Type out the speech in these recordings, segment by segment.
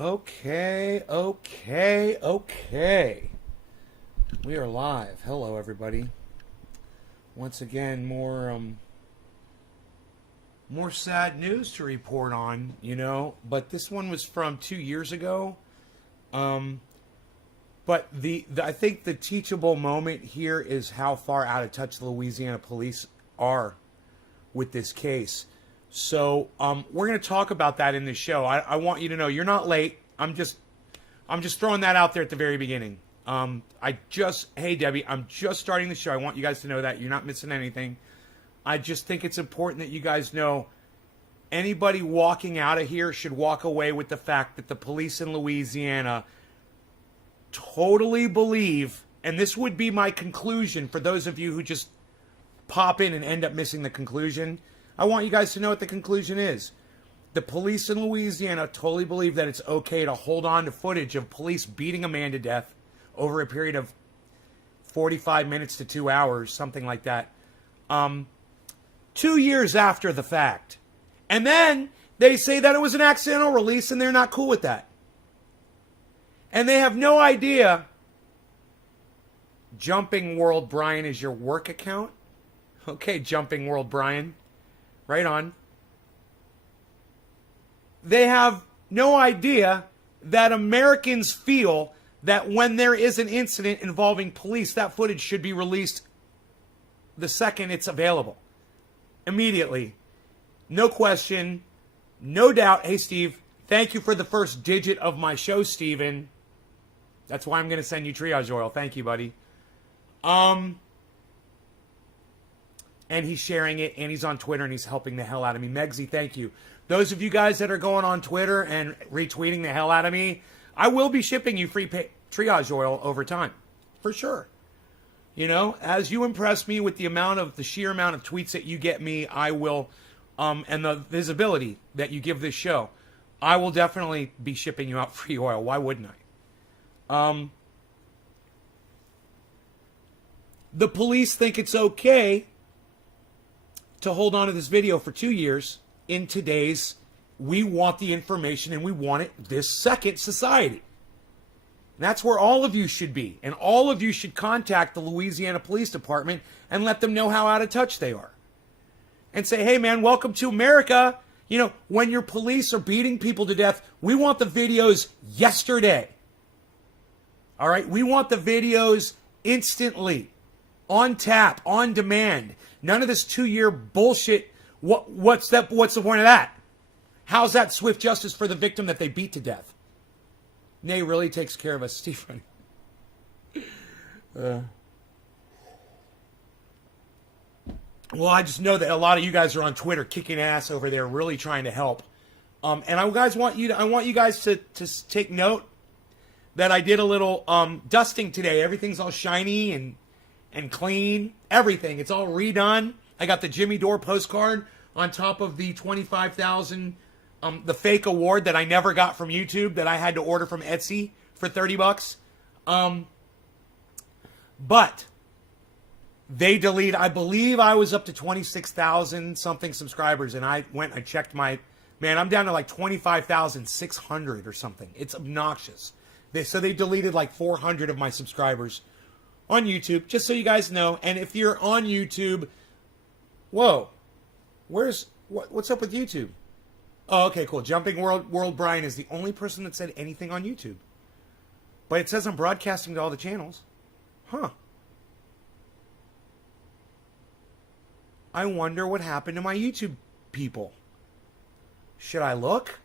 Okay, okay, okay. We are live. Hello, everybody. Once again, more sad news to report on, but this one was from 2 years ago. Um, but I think the teachable moment here is how far out of touch the Louisiana police are with this case. So we're going to talk about that in this show. I want you to know you're not late. I'm just throwing that out there at the very beginning. Hey Debbie, I'm just starting the show. I want you guys to know that you're not missing anything. I just think it's important that you guys know anybody walking out of here should walk away with the fact that the police in Louisiana totally believe, and this would be my conclusion for those of you who just pop in and end up missing the conclusion. I want you guys to know what the conclusion is. The police in Louisiana totally believe that it's okay to hold on to footage of police beating a man to death over a period of 45 minutes to 2 hours, something like that, 2 years after the fact. And then they say that it was an accidental release and they're not cool with that. And they have no idea Jumping World Brian is your work account. Okay, Jumping World Brian. Right on. They have no idea that Americans feel that when there is an incident involving police, that footage should be released the second it's available. Immediately. No question. No doubt. Hey, Steve, thank you for the first digit of my show, Steven. That's why I'm going to send you triage oil. Thank you, buddy. And he's sharing it, and he's on Twitter, and he's helping the hell out of me. Megsy, thank you. Those of you guys that are going on Twitter and retweeting the hell out of me, I will be shipping you free triage oil over time. For sure. As you impress me with the sheer amount of tweets that you get me, I will, and the visibility that you give this show, I will definitely be shipping you out free oil. Why wouldn't I? The police think it's okay to hold on to this video for 2 years in today's we want the information and we want it this second society. And that's where all of you should be. And all of you should contact the Louisiana Police Department and let them know how out of touch they are. And say, hey man, welcome to America. When your police are beating people to death, we want the videos yesterday. All right? We want the videos instantly. On tap, on demand. None of this 2-year bullshit. What's the point of that? How's that swift justice for the victim that they beat to death? Nay really takes care of us, Stephen. Well, I just know that a lot of you guys are on Twitter kicking ass over there, really trying to help. And I want you guys to take note that I did a little dusting today. Everything's all shiny and clean. Everything. It's all redone. I got the Jimmy Dore postcard on top of the 25,000, the fake award that I never got from YouTube that I had to order from Etsy for $30. But they deleted, I believe I was up to 26,000 something subscribers, and I checked I'm down to like 25,600 or something. It's obnoxious. So they deleted like 400 of my subscribers on YouTube, just so you guys know. And if you're on YouTube, whoa, what's up with YouTube? Oh, okay, cool. Jumping World Brian is the only person that said anything on YouTube. But it says I'm broadcasting to all the channels. Huh. I wonder what happened to my YouTube people. Should I look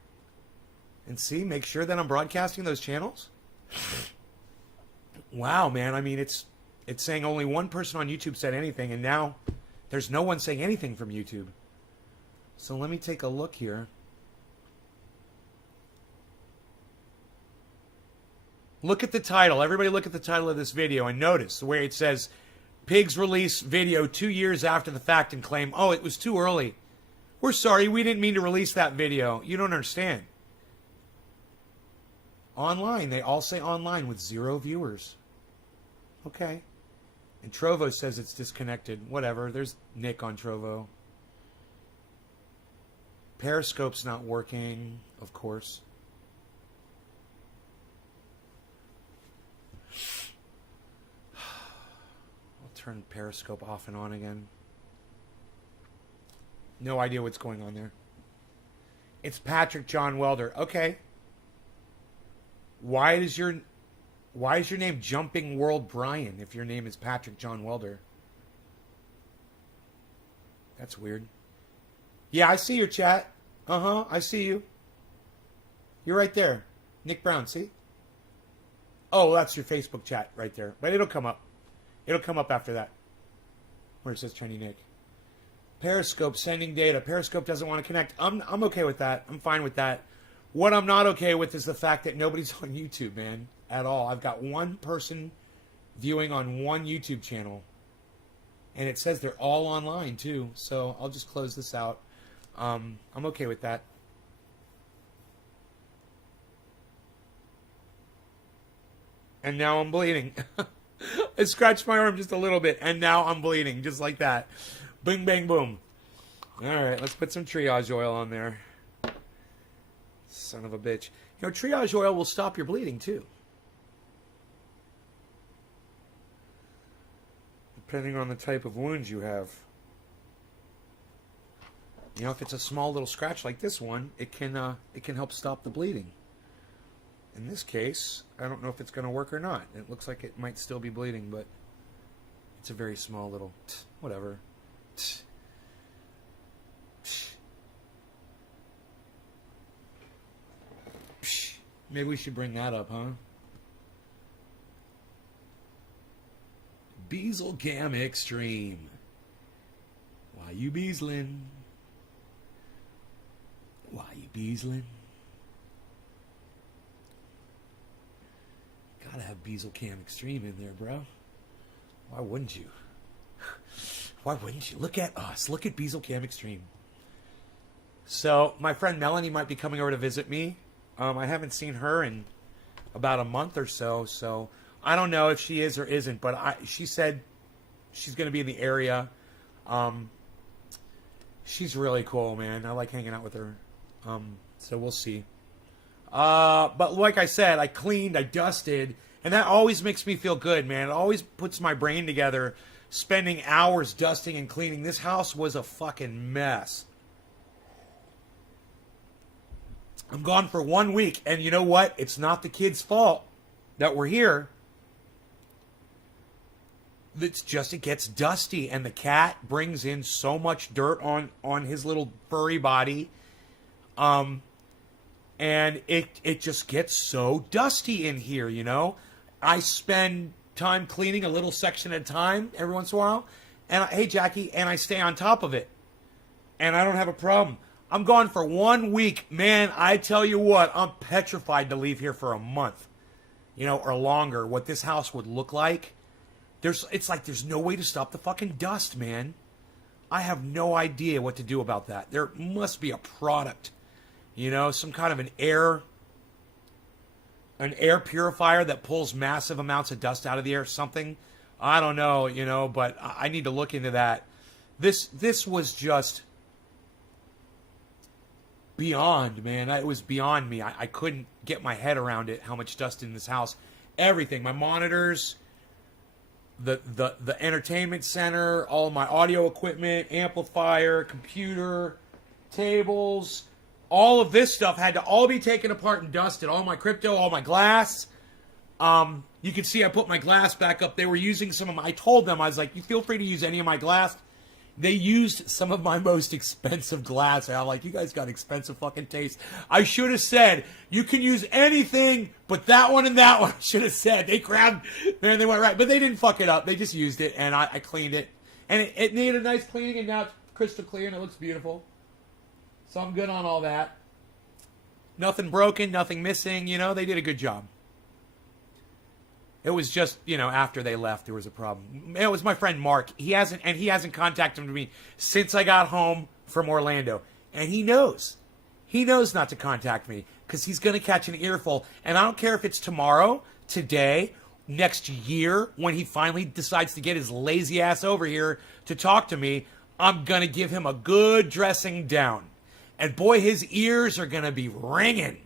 and see, make sure that I'm broadcasting those channels? Wow, man. I mean, it's saying only one person on YouTube said anything, and now there's no one saying anything from YouTube. So let me take a look here. Look at the title. Everybody look at the title of this video and notice where it says, Pigs release video 2 years after the fact and claim, oh, it was too early. We're sorry, we didn't mean to release that video. You don't understand. Online, they all say online with 0 viewers. Okay. And Trovo says it's disconnected. Whatever. There's Nick on Trovo. Periscope's not working, of course. turn Periscope off and on again. No idea what's going on there. It's Patrick John Welder. Okay. Why is your name Jumping World Brian if your name is Patrick John Welder? That's weird. Yeah, I see your chat. Uh-huh, I see you. You're right there. Nick Brown, see? Oh, that's your Facebook chat right there. But it'll come up. It'll come up after that. Where it says Trendy Nick. Periscope sending data. Periscope doesn't want to connect. I'm okay with that. I'm fine with that. What I'm not okay with is the fact that nobody's on YouTube, man, at all. I've got one person viewing on one YouTube channel. And it says they're all online, too. So I'll just close this out. I'm okay with that. And now I'm bleeding. I scratched my arm just a little bit, and now I'm bleeding, just like that. Bing, bang, boom. All right, let's put some triage oil on there. Son of a bitch. You know, triage oil will stop your bleeding, too. Depending on the type of wounds you have. You know, if it's a small little scratch like this one, it can help stop the bleeding. In this case, I don't know if it's going to work or not. It looks like it might still be bleeding, but it's a very small little whatever. Maybe we should bring that up, huh? Beazle Gam Extreme. Why you beazling? Why you beazling? Gotta have Beazle Cam Extreme in there, bro. Why wouldn't you? Why wouldn't you? Look at us. Look at Beazle Cam Extreme. So, my friend Melanie might be coming over to visit me. I haven't seen her in about a month or so, so I don't know if she is or isn't, but she said she's going to be in the area. She's really cool, man. I like hanging out with her. So we'll see. But like I said, I cleaned, I dusted, and that always makes me feel good, man. It always puts my brain together, spending hours dusting and cleaning. This house was a fucking mess. I'm gone for 1 week, and you know what? It's not the kids' fault that we're here. It's just it gets dusty, and the cat brings in so much dirt on his little furry body. And it just gets so dusty in here, you know? I spend time cleaning a little section at a time every once in a while. And hey, Jackie, and I stay on top of it. And I don't have a problem. I'm gone for 1 week. Man, I tell you what, I'm petrified to leave here for a month, you know, or longer. What this house would look like. It's like there's no way to stop the fucking dust, man. I have no idea what to do about that. There must be a product, you know, some kind of an air purifier that pulls massive amounts of dust out of the air, something. I don't know, you know, but I need to look into that. This was just beyond, man. It was beyond me. I couldn't get my head around it, how much dust in this house. Everything, my monitors, the entertainment center, all my audio equipment, amplifier, computer, tables, all of this stuff had to all be taken apart and dusted. All my crypto, all my glass. You can see I put my glass back up. They were using some of my, I told them, I was like, you feel free to use any of my glass. They used some of my most expensive glass. I'm like, you guys got expensive fucking taste. I should have said, you can use anything but that one and that one. I should have said. They grabbed, man, they went right. But they didn't fuck it up. They just used it, and I cleaned it. And it needed a nice cleaning, and now it's crystal clear, and it looks beautiful. So I'm good on all that. Nothing broken, nothing missing. You know, they did a good job. It was just, you know, after they left, there was a problem. It was my friend Mark. He hasn't contacted me since I got home from Orlando. And he knows. He knows not to contact me because he's going to catch an earful. And I don't care if it's tomorrow, today, next year, when he finally decides to get his lazy ass over here to talk to me, I'm going to give him a good dressing down. And boy, his ears are going to be ringing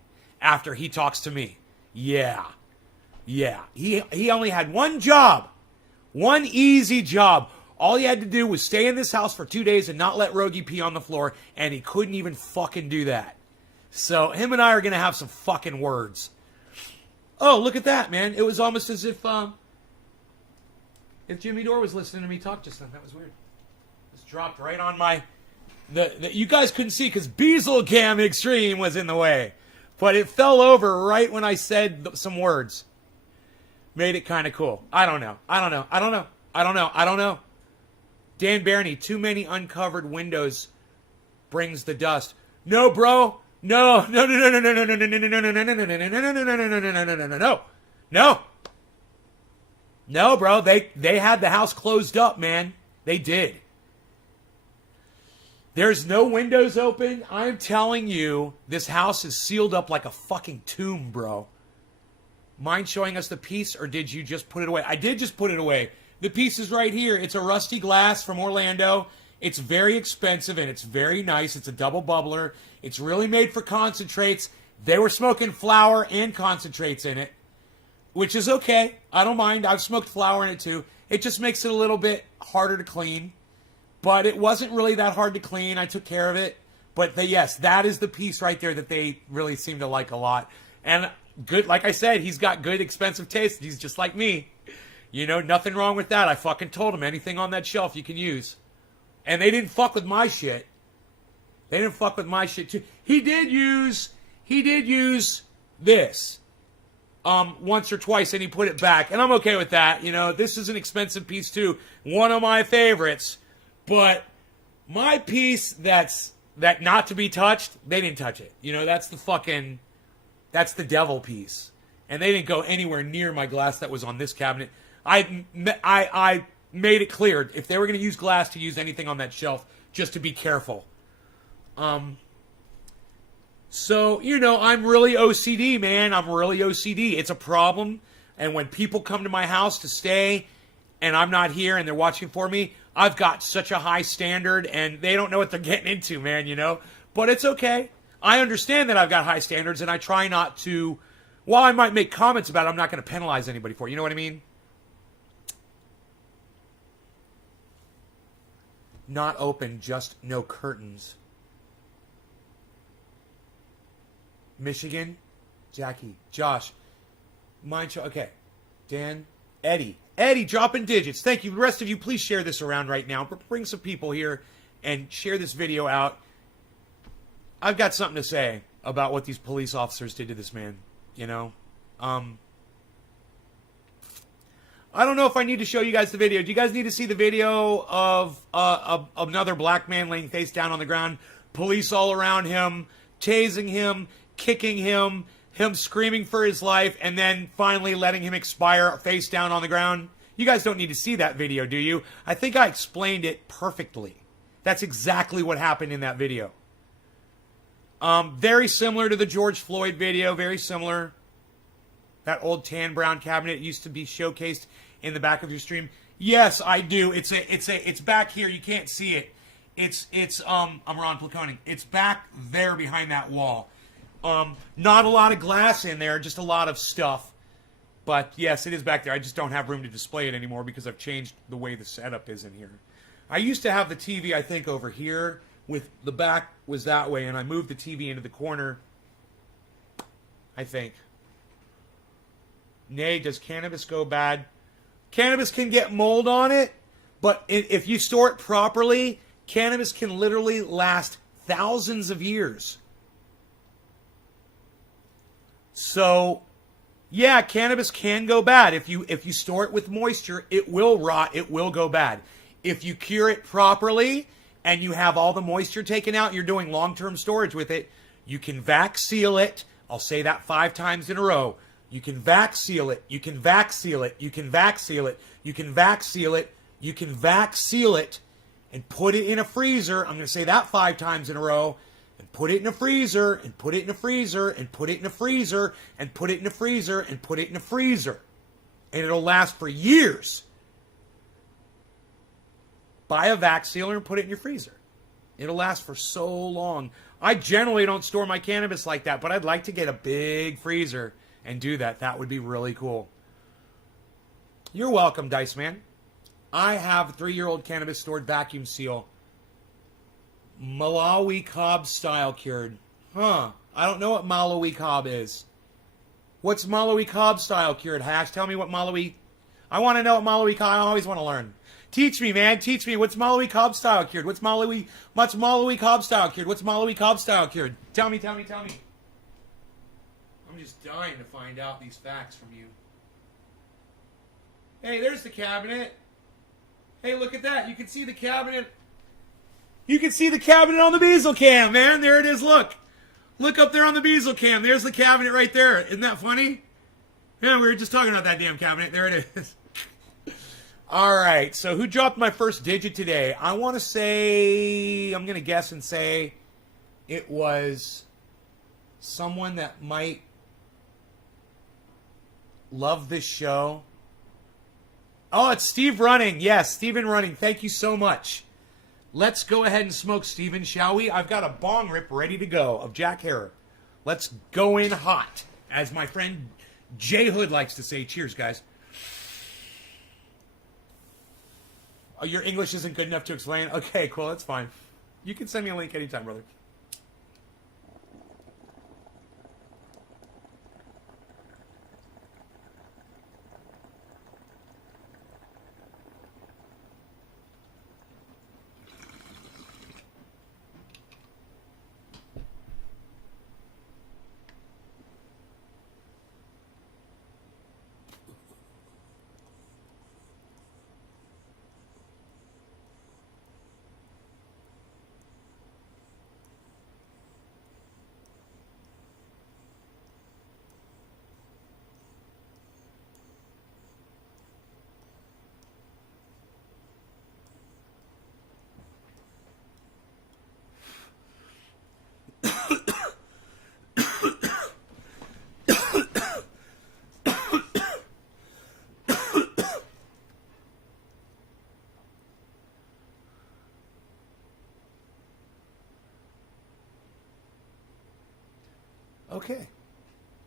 after he talks to me. Yeah. Yeah, he only had one job One easy job. All he had to do was stay in this house for 2 days and not let Rogie pee on the floor, and he couldn't even fucking do that. So him and I are going to have some fucking words. Oh, look at that, man. It was almost as if Jimmy Dore was listening to me talk just then. That was weird. Just dropped right on my... you guys couldn't see because Beaselcam Extreme was in the way. But it fell over right when I said some words. Made it kind of cool. I don't know. Dan Barney, too many uncovered windows brings the dust. No, bro. No. No, bro. They had the house closed up, man. They did. There's no windows open. I'm telling you, this house is sealed up like a fucking tomb, bro. Mind showing us the piece, or did you just put it away? I did just put it away. The piece is right here. It's a rusty glass from Orlando. It's very expensive, and it's very nice. It's a double bubbler. It's really made for concentrates. They were smoking flour and concentrates in it, which is okay. I don't mind. I've smoked flour in it, too. It just makes it a little bit harder to clean. But it wasn't really that hard to clean. I took care of it. But yes, that is the piece right there that they really seem to like a lot. And good, like I said, he's got good, expensive taste. He's just like me. You know, nothing wrong with that. I fucking told him anything on that shelf you can use. And they didn't fuck with my shit. They didn't fuck with my shit too. He did use this once or twice, and he put it back. And I'm okay with that. You know, this is an expensive piece too. One of my favorites. But my piece that not to be touched, they didn't touch it. You know, that's the devil piece. And they didn't go anywhere near my glass that was on this cabinet. I made it clear, if they were going to use glass, to use anything on that shelf, just to be careful. So, you know, I'm really OCD, man. I'm really OCD. It's a problem. And when people come to my house to stay and I'm not here and they're watching for me, I've got such a high standard and they don't know what they're getting into, man, you know. But it's okay. I understand that I've got high standards and I try not to, while I might make comments about it, I'm not going to penalize anybody for it. You know what I mean? Not open, just no curtains. Michigan, Jackie, Josh, Mind Show. Okay, Dan, Eddie, dropping digits. Thank you. The rest of you, please share this around right now. Bring some people here and share this video out. I've got something to say about what these police officers did to this man. You know, I don't know if I need to show you guys the video. Do you guys need to see the video of another black man laying face down on the ground, police all around him, tasing him, kicking him, him screaming for his life, and then finally letting him expire face down on the ground? You guys don't need to see that video, do you? I think I explained it perfectly. That's exactly what happened in that video. Very similar to the George Floyd video, very similar. That old tan brown cabinet used to be showcased in the back of your stream. Yes, I do. It's back here. You can't see it. I'm Ron Placoni. It's back there behind that wall. Not a lot of glass in there, just a lot of stuff. But yes, it is back there. I just don't have room to display it anymore because I've changed the way the setup is in here. I used to have the TV, I think, over here, with the back was that way, and I moved the TV into the corner, I think. Nay, does cannabis go bad? Cannabis can get mold on it, but if you store it properly, cannabis can literally last thousands of years. So, yeah, cannabis can go bad. If you store it with moisture, it will rot, it will go bad. If you cure it properly and you have all the moisture taken out, you're doing long-term storage with it, you can vac seal it. I'll say that 5 times in a row. You can vac seal it. You can vac seal it. You can vac seal it. You can vac seal it. You can vac seal it and put it in a freezer. I'm going to say that 5 times in a row. And put it in a freezer, and put it in a freezer, and put it in a freezer, and put it in a freezer, and put it in a freezer. And it'll last for years. Buy a vac sealer and put it in your freezer. It'll last for so long. I generally don't store my cannabis like that, but I'd like to get a big freezer and do that. That would be really cool. You're welcome, Dice Man. I have a 3-year-old cannabis stored vacuum seal. Malawi Cobb style cured. Huh. I don't know what Malawi Cobb is. What's Malawi Cobb style cured? Hash, tell me what Malawi... I want to know what Malawi Cobb... I always want to learn. Teach me, man. Teach me. What's Malawi Cobb style cured? What's Malawi Cobb style cured? What's Malawi Cobb style cured? Tell me. I'm just dying to find out these facts from you. Hey, there's the cabinet. Hey, look at that. You can see the cabinet. You can see the cabinet on the Beazle cam, man. There it is. Look. Look up there on the Beazle cam. There's the cabinet right there. Isn't that funny? Yeah, we were just talking about that damn cabinet. There it is. All right. So who dropped my first digit today? I want to say, I'm going to guess and say it was someone that might love this show. Oh, it's Steve Running. Yes, Steven Running. Thank you so much. Let's go ahead and smoke, Steven, shall we? I've got a bong rip ready to go of Jack Herer. Let's go in hot, as my friend Jay Hood likes to say. Cheers, guys. Oh, your English isn't good enough to explain? Okay, cool. That's fine. You can send me a link anytime, brother.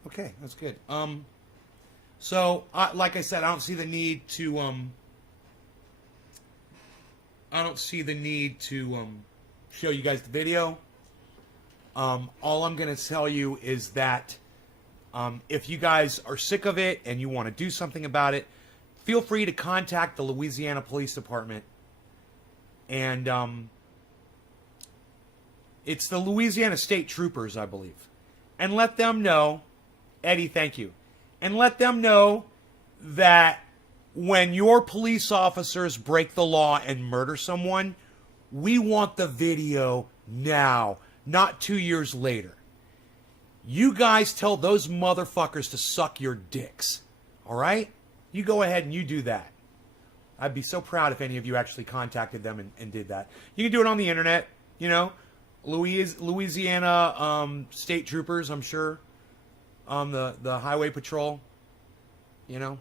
Okay, that's good. So like I said, I don't see the need to show you guys the video. All I'm going to tell you is that if you guys are sick of it and you want to do something about it, feel free to contact the Louisiana Police Department. And it's the Louisiana State Troopers, I believe. And let them know, Eddie, thank you. And let them know that when your police officers break the law and murder someone, we want the video now, not 2 years later. You guys tell those motherfuckers to suck your dicks. All right? You go ahead and you do that. I'd be so proud if any of you actually contacted them and did that. You can do it on the internet, you know. Louisiana State Troopers, I'm sure. The Highway Patrol, you know.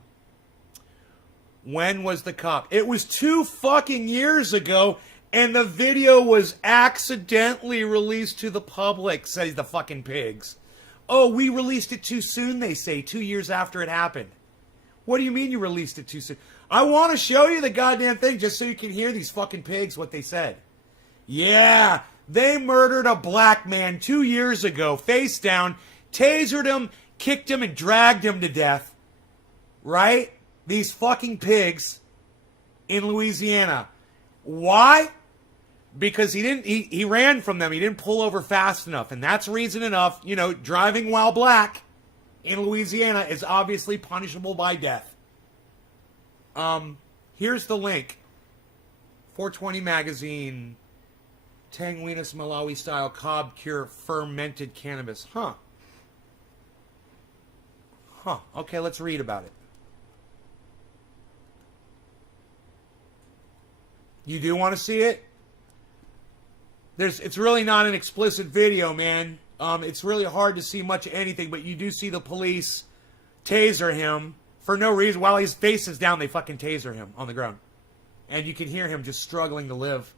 When was the cop? It was 2 fucking years ago, and the video was accidentally released to the public, says the fucking pigs. Oh, we released it too soon, they say, 2 years after it happened. What do you mean you released it too soon? I want to show you the goddamn thing just so you can hear these fucking pigs what they said. Yeah, they murdered a black man 2 years ago, face down, tasered him, kicked him, and dragged him to death. Right? These fucking pigs in Louisiana. Why? Because he ran from them. He didn't pull over fast enough. And that's reason enough, you know, driving while black in Louisiana is obviously punishable by death. Here's the link. 420 magazine. Tanguinas Malawi style Cobb cure fermented cannabis. Huh. Okay, let's read about it. You do want to see it? It's really not an explicit video, man. It's really hard to see much of anything, but you do see the police taser him for no reason. While his face is down, they fucking taser him on the ground. And you can hear him just struggling to live.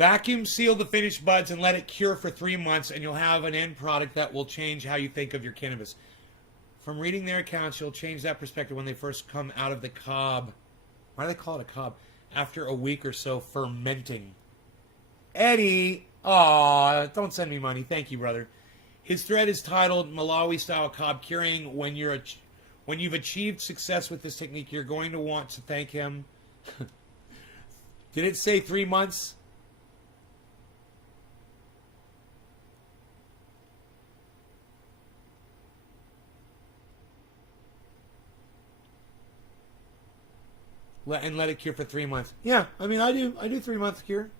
Vacuum seal the finished buds and let it cure for 3 months, and you'll have an end product that will change how you think of your cannabis. From reading their accounts, you'll change that perspective when they first come out of the cob. Why do they call it a cob? After a week or so fermenting. Eddie, aw, don't send me money. Thank you, brother. His thread is titled Malawi-style cob curing. When you've achieved success with this technique, you're going to want to thank him. Did it say 3 months? And let it cure for 3 months. Yeah, I mean, I do 3 month cure.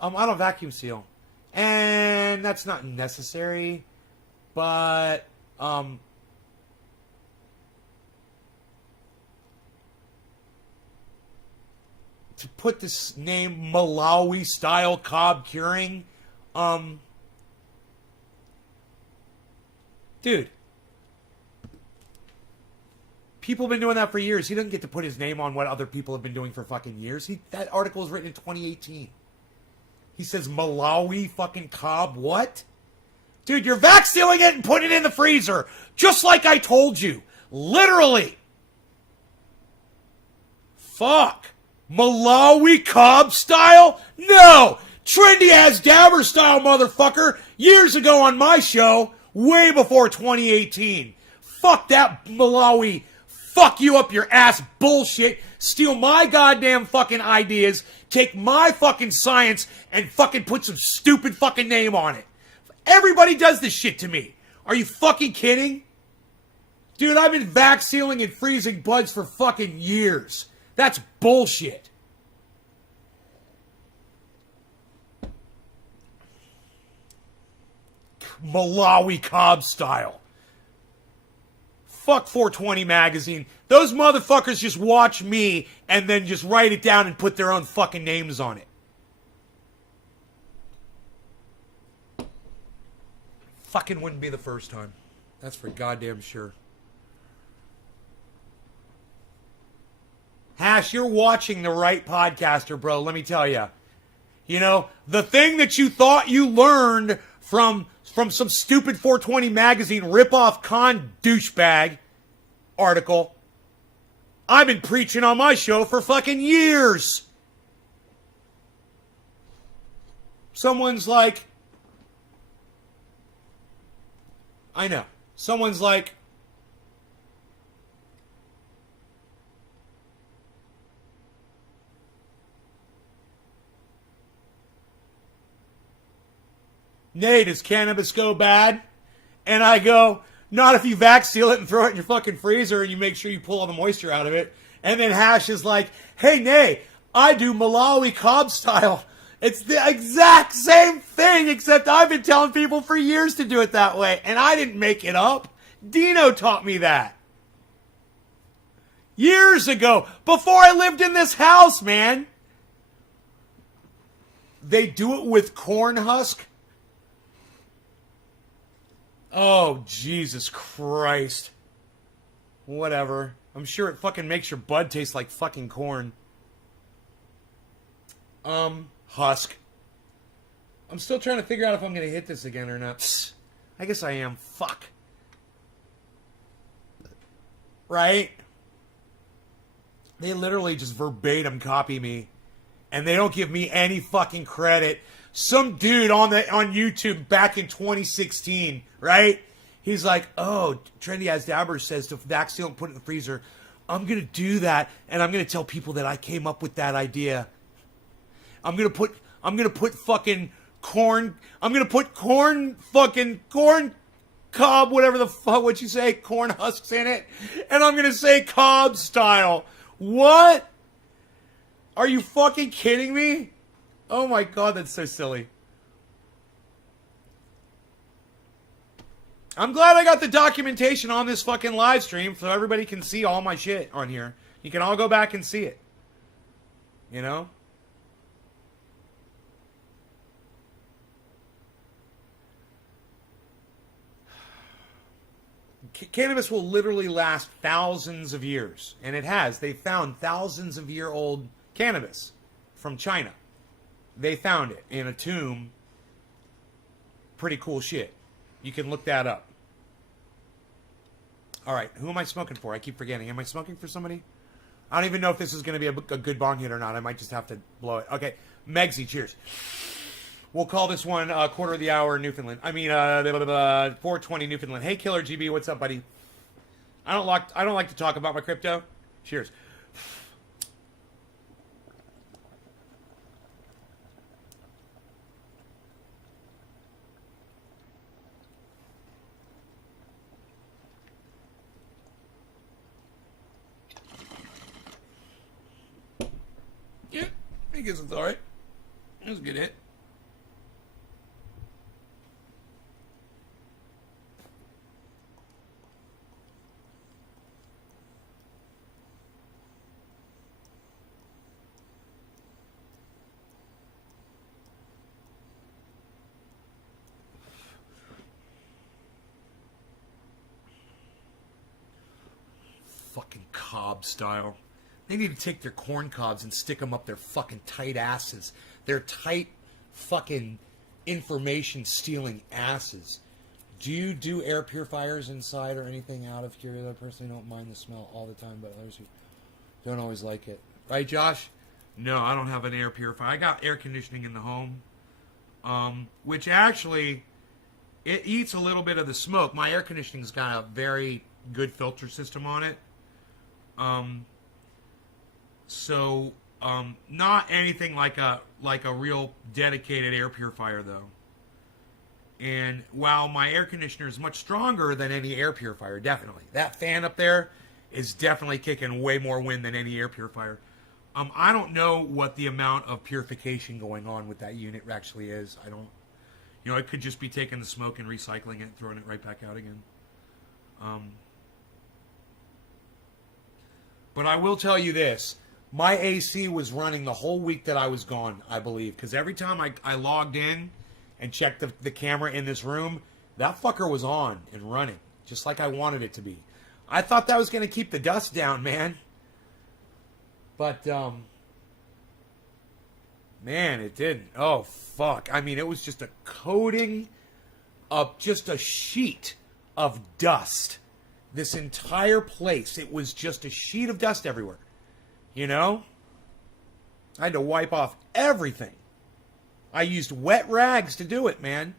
I don't vacuum seal, and that's not necessary, but to put this name Malawi style cob curing, dude. People have been doing that for years. He doesn't get to put his name on what other people have been doing for fucking years. That article was written in 2018. He says Malawi fucking cob. What? Dude, you're vac sealing it and putting it in the freezer. Just like I told you. Literally. Fuck. Malawi cob style? No. Trendy as Dabber style, motherfucker. Years ago on my show. Way before 2018. Fuck that Malawi fuck you up your ass bullshit, steal my goddamn fucking ideas, take my fucking science, and fucking put some stupid fucking name on it. Everybody does this shit to me. Are you fucking kidding? Dude, I've been vac sealing and freezing buds for fucking years. That's bullshit. Malawi cob style. Fuck 420 magazine. Those motherfuckers just watch me and then just write it down and put their own fucking names on it. Fucking wouldn't be the first time. That's for goddamn sure. Hash, you're watching the right podcaster, bro. Let me tell you. You know, the thing that you thought you learned from some stupid 420 magazine ripoff con douchebag article, I've been preaching on my show for fucking years. Someone's like, I know. Someone's like, Nate, does cannabis go bad? And I go, not if you vac seal it and throw it in your fucking freezer and you make sure you pull all the moisture out of it. And then Hash is like, hey, Nate, I do Malawi cob style. It's the exact same thing, except I've been telling people for years to do it that way. And I didn't make it up. Dino taught me that. Years ago, before I lived in this house, man. They do it with corn husk. Oh, Jesus Christ. Whatever. I'm sure it fucking makes your bud taste like fucking corn. Husk. I'm still trying to figure out if I'm going to hit this again or not. Psst. I guess I am. Fuck. Right? They literally just verbatim copy me. And they don't give me any fucking credit. Some dude on YouTube back in 2016, right? He's like, oh, Trendy as Dabber says to vac seal and put it in the freezer. I'm going to do that, and I'm going to tell people that I came up with that idea. I'm going to put fucking corn, I'm going to put corn cob, whatever the fuck, what you say, corn husks in it, and I'm going to say cob style. What? Are you fucking kidding me? Oh my God, that's so silly. I'm glad I got the documentation on this fucking live stream so everybody can see all my shit on here. You can all go back and see it. You know? Cannabis will literally last thousands of years. And it has. They found thousands of year old cannabis from China. They found it in a tomb. Pretty cool shit. You can look that up. All right, who am I smoking for? I keep forgetting. Am I smoking for somebody? I don't even know if this is going to be a good bong hit or not. I might just have to blow it. Okay, Megsy, cheers. We'll call this one quarter of the hour Newfoundland. 420 Newfoundland. Hey, Killer GB, what's up, buddy? I don't like to talk about my crypto. Cheers. Yeah, I guess it's all right. That was a good hit. Fucking cob style. They need to take their corn cobs and stick them up their fucking tight asses. Their tight fucking information stealing asses. Do you do air purifiers inside or anything out of curiosity? I personally don't mind the smell all the time, but others who don't always like it. Right, Josh? No, I don't have an air purifier. I got air conditioning in the home, which actually, it eats a little bit of the smoke. My air conditioning's got a very good filter system on it. Not anything like a real dedicated air purifier though. And while my air conditioner is much stronger than any air purifier, definitely. That fan up there is definitely kicking way more wind than any air purifier. I don't know what the amount of purification going on with that unit actually is. I don't, it could just be taking the smoke and recycling it and throwing it right back out again. But I will tell you this. My AC was running the whole week that I was gone, I believe. Because every time I logged in and checked the camera in this room, that fucker was on and running. Just like I wanted it to be. I thought that was going to keep the dust down, man. But, man, it didn't. Oh, fuck. I mean, it was just a coating of just a sheet of dust. This entire place, it was just a sheet of dust everywhere. I had to wipe off everything. I used wet rags to do it, man.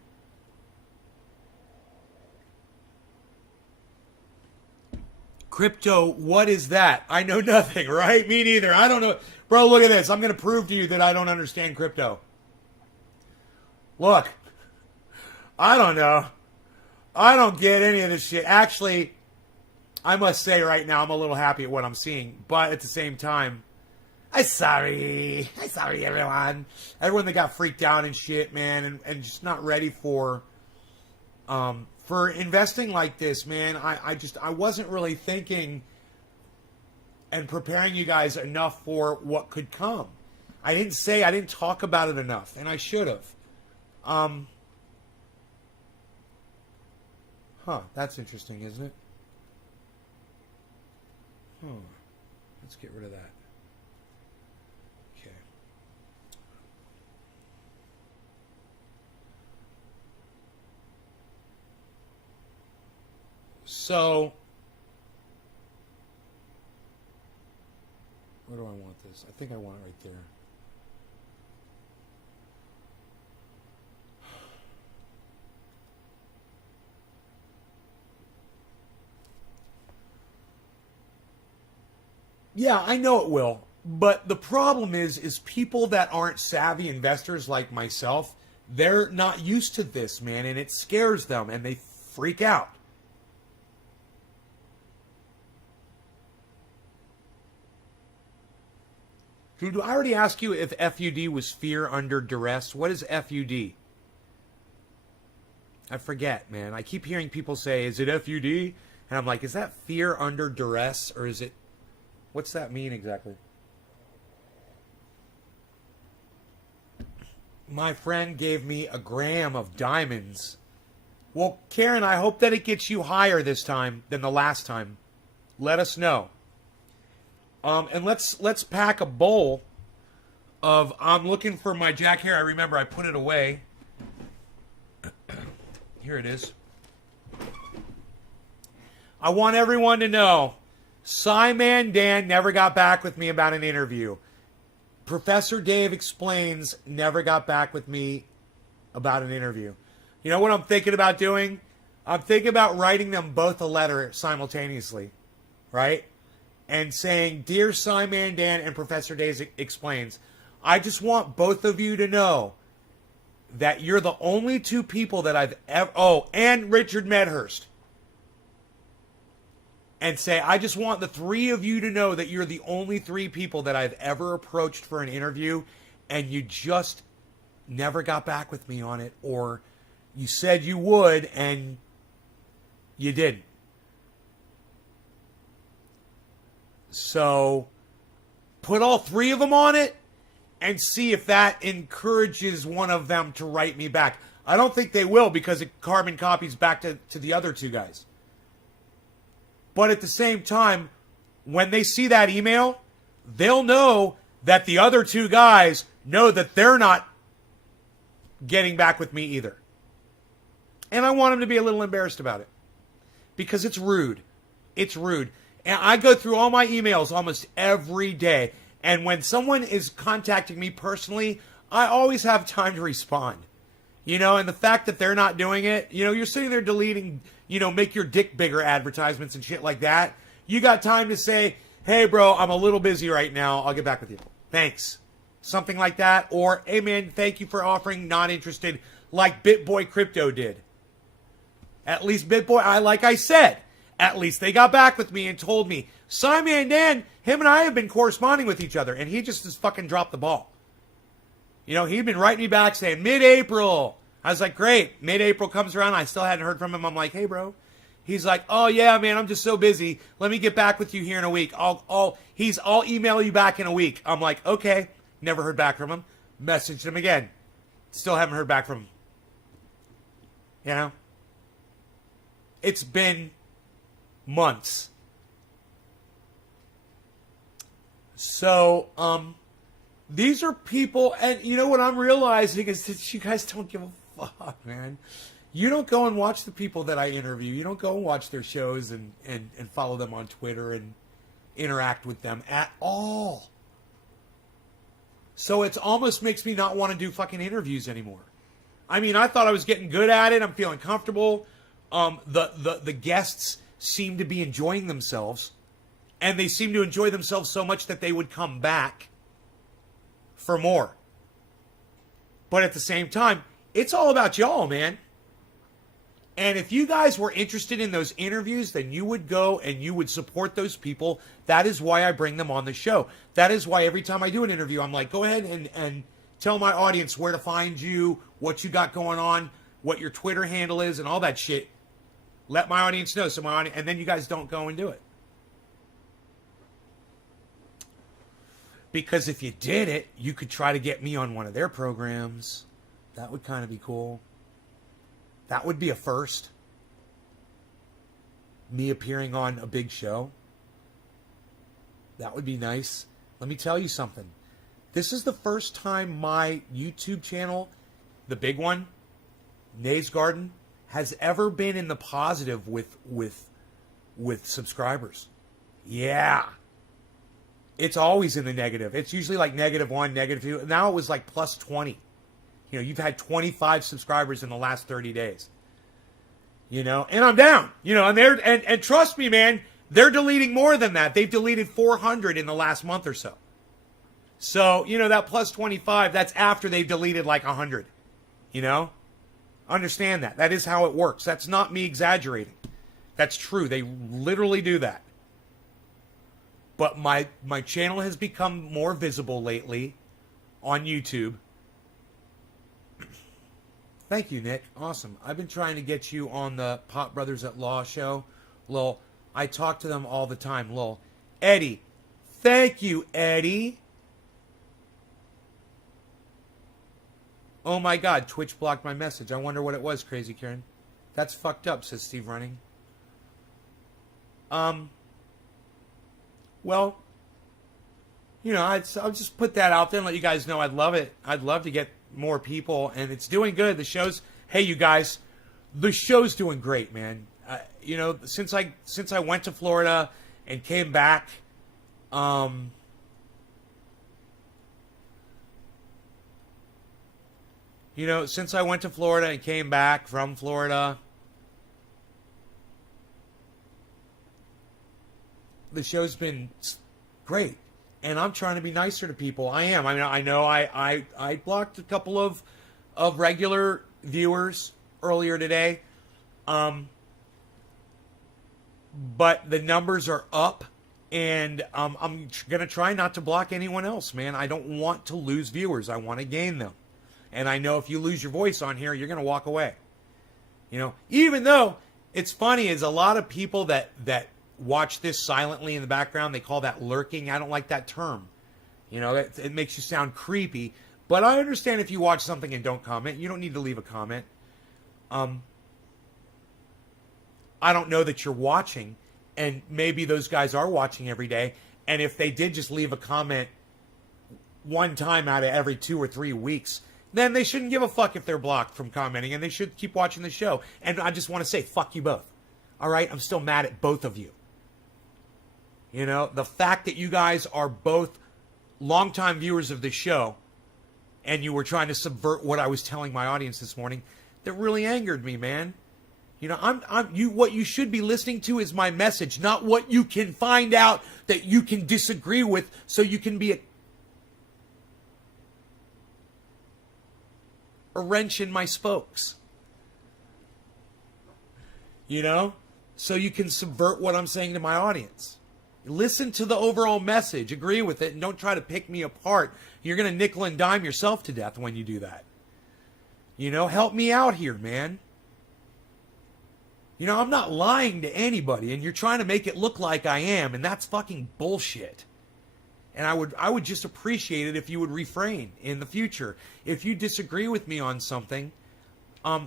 Crypto, what is that? I know nothing, right? Me neither. I don't know. Bro, look at this. I'm going to prove to you that I don't understand crypto. Look. I don't know. I don't get any of this shit. Actually, I must say right now I'm a little happy at what I'm seeing. But at the same time, I'm sorry everyone. Everyone that got freaked out and shit, man, and just not ready for investing like this, man. I wasn't really thinking and preparing you guys enough for what could come. I didn't talk about it enough, and I should have. That's interesting, isn't it? Let's get rid of that. Okay. So, where do I want this? I think I want it right there. Yeah, I know it will. But the problem is people that aren't savvy investors like myself, they're not used to this, man, and it scares them, and they freak out. Dude, I already asked you if FUD was fear under duress. What is FUD? I forget, man. I keep hearing people say, is it FUD? And I'm like, is that fear under duress, or is it... What's that mean exactly? My friend gave me a gram of diamonds. Well, Karen, I hope that it gets you higher this time than the last time. Let us know. And let's pack a bowl of I'm looking for my Jack Hare. I remember I put it away. Here it is. I want everyone to know Simon Dan never got back with me about an interview. Professor Dave Explains never got back with me about an interview. You know what I'm thinking about doing? I'm thinking about writing them both a letter simultaneously, right? And saying, Dear Simon Dan and Professor Dave Explains, I just want both of you to know that you're the only two people that I've ever... Oh, and Richard Medhurst. And say, I just want the three of you to know that you're the only three people that I've ever approached for an interview, and you just never got back with me on it, or you said you would, and you didn't. So, put all three of them on it, and see if that encourages one of them to write me back. I don't think they will, because it carbon copies back to the other two guys. But at the same time, when they see that email, they'll know that the other two guys know that they're not getting back with me either. And I want them to be a little embarrassed about it. Because it's rude. It's rude. And I go through all my emails almost every day. And when someone is contacting me personally, I always have time to respond. You know, and the fact that they're not doing it, you know, you're sitting there deleting, you know, make your dick bigger advertisements and shit like that. You got time to say, hey, bro, I'm a little busy right now. I'll get back with you. Thanks. Something like that. Or, hey, man, thank you for offering, not interested, like BitBoy Crypto did. At least BitBoy, like I said, at least they got back with me and told me, Simon and Dan, him and I have been corresponding with each other, and he just has fucking dropped the ball. You know, he'd been writing me back saying, mid-April. I was like, great. Mid-April comes around. I still hadn't heard from him. I'm like, hey, bro. He's like, oh, yeah, man, I'm just so busy. Let me get back with you here in a week. I'll email you back in a week. I'm like, okay. Never heard back from him. Messaged him again. Still haven't heard back from him. You know? It's been months. So, these are people, and you know what I'm realizing is that you guys don't give a fuck, man. You don't go and watch the people that I interview. You don't go and watch their shows and follow them on Twitter and interact with them at all. So it almost makes me not want to do fucking interviews anymore. I mean, I thought I was getting good at it. I'm feeling comfortable. The guests seem to be enjoying themselves. And they seem to enjoy themselves so much that they would come back for more. But at the same time, it's all about y'all, man. And if you guys were interested in those interviews, then you would go and you would support those people. That is why I bring them on the show. That is why every time I do an interview, I'm like, go ahead and tell my audience where to find you, what you got going on, what your Twitter handle is, and all that shit. Let my audience know. And then you guys don't go and do it. Because if you did it, you could try to get me on one of their programs. That would kind of be cool. That would be a first. Me appearing on a big show. That would be nice. Let me tell you something. This is the first time my YouTube channel, the big one, Nays Garden, has ever been in the positive with subscribers. Yeah. It's always in the negative. It's usually like -1, -2. Now it was like plus 20. You know, you've had 25 subscribers in the last 30 days. You know, and I'm down. You know, and trust me, man, they're deleting more than that. They've deleted 400 in the last month or so. So, you know, that plus 25, that's after they've deleted like 100. You know? Understand that. That is how it works. That's not me exaggerating. That's true. They literally do that. But my channel has become more visible lately on YouTube. Thank you, Nick. Awesome. I've been trying to get you on the Pop Brothers at Law show. Lol. I talk to them all the time. Lol. Eddie. Thank you, Eddie. Oh my God. Twitch blocked my message. I wonder what it was, Crazy Karen. That's fucked up, says Steve Running. Well, I'll just put that out there and let you guys know I'd love it. I'd love to get more people, and it's doing good. The show's, hey, you guys, the show's doing great, man. Since I went to Florida and came back, since I went to Florida and came back from Florida, the show's been great. And I'm trying to be nicer to people. I am. I mean, I know I blocked a couple of regular viewers earlier today. But the numbers are up, and I'm going to try not to block anyone else, man. I don't want to lose viewers. I want to gain them. And I know if you lose your voice on here, you're going to walk away. Even though it's funny, is a lot of people that watch this silently in the background, they call that lurking. I don't like that term. It makes you sound creepy. But I understand if you watch something and don't comment. You don't need to leave a comment. I don't know that you're watching, and maybe those guys are watching every day. And if they did just leave a comment one time out of every 2 or 3 weeks, then they shouldn't give a fuck if they're blocked from commenting, and they should keep watching the show. And I just want to say, fuck you both. All right? I'm still mad at both of you. The fact that you guys are both longtime viewers of the show, and you were trying to subvert what I was telling my audience this morning, that really angered me, man. What you should be listening to is my message, not what you can find out that you can disagree with, so you can be a wrench in my spokes. So you can subvert what I'm saying to my audience. Listen to the overall message, agree with it, and don't try to pick me apart. You're going to nickel and dime yourself to death when you do that. Help me out here, man. I'm not lying to anybody, and you're trying to make it look like I am, and that's fucking bullshit. And I would just appreciate it if you would refrain in the future. If you disagree with me on something,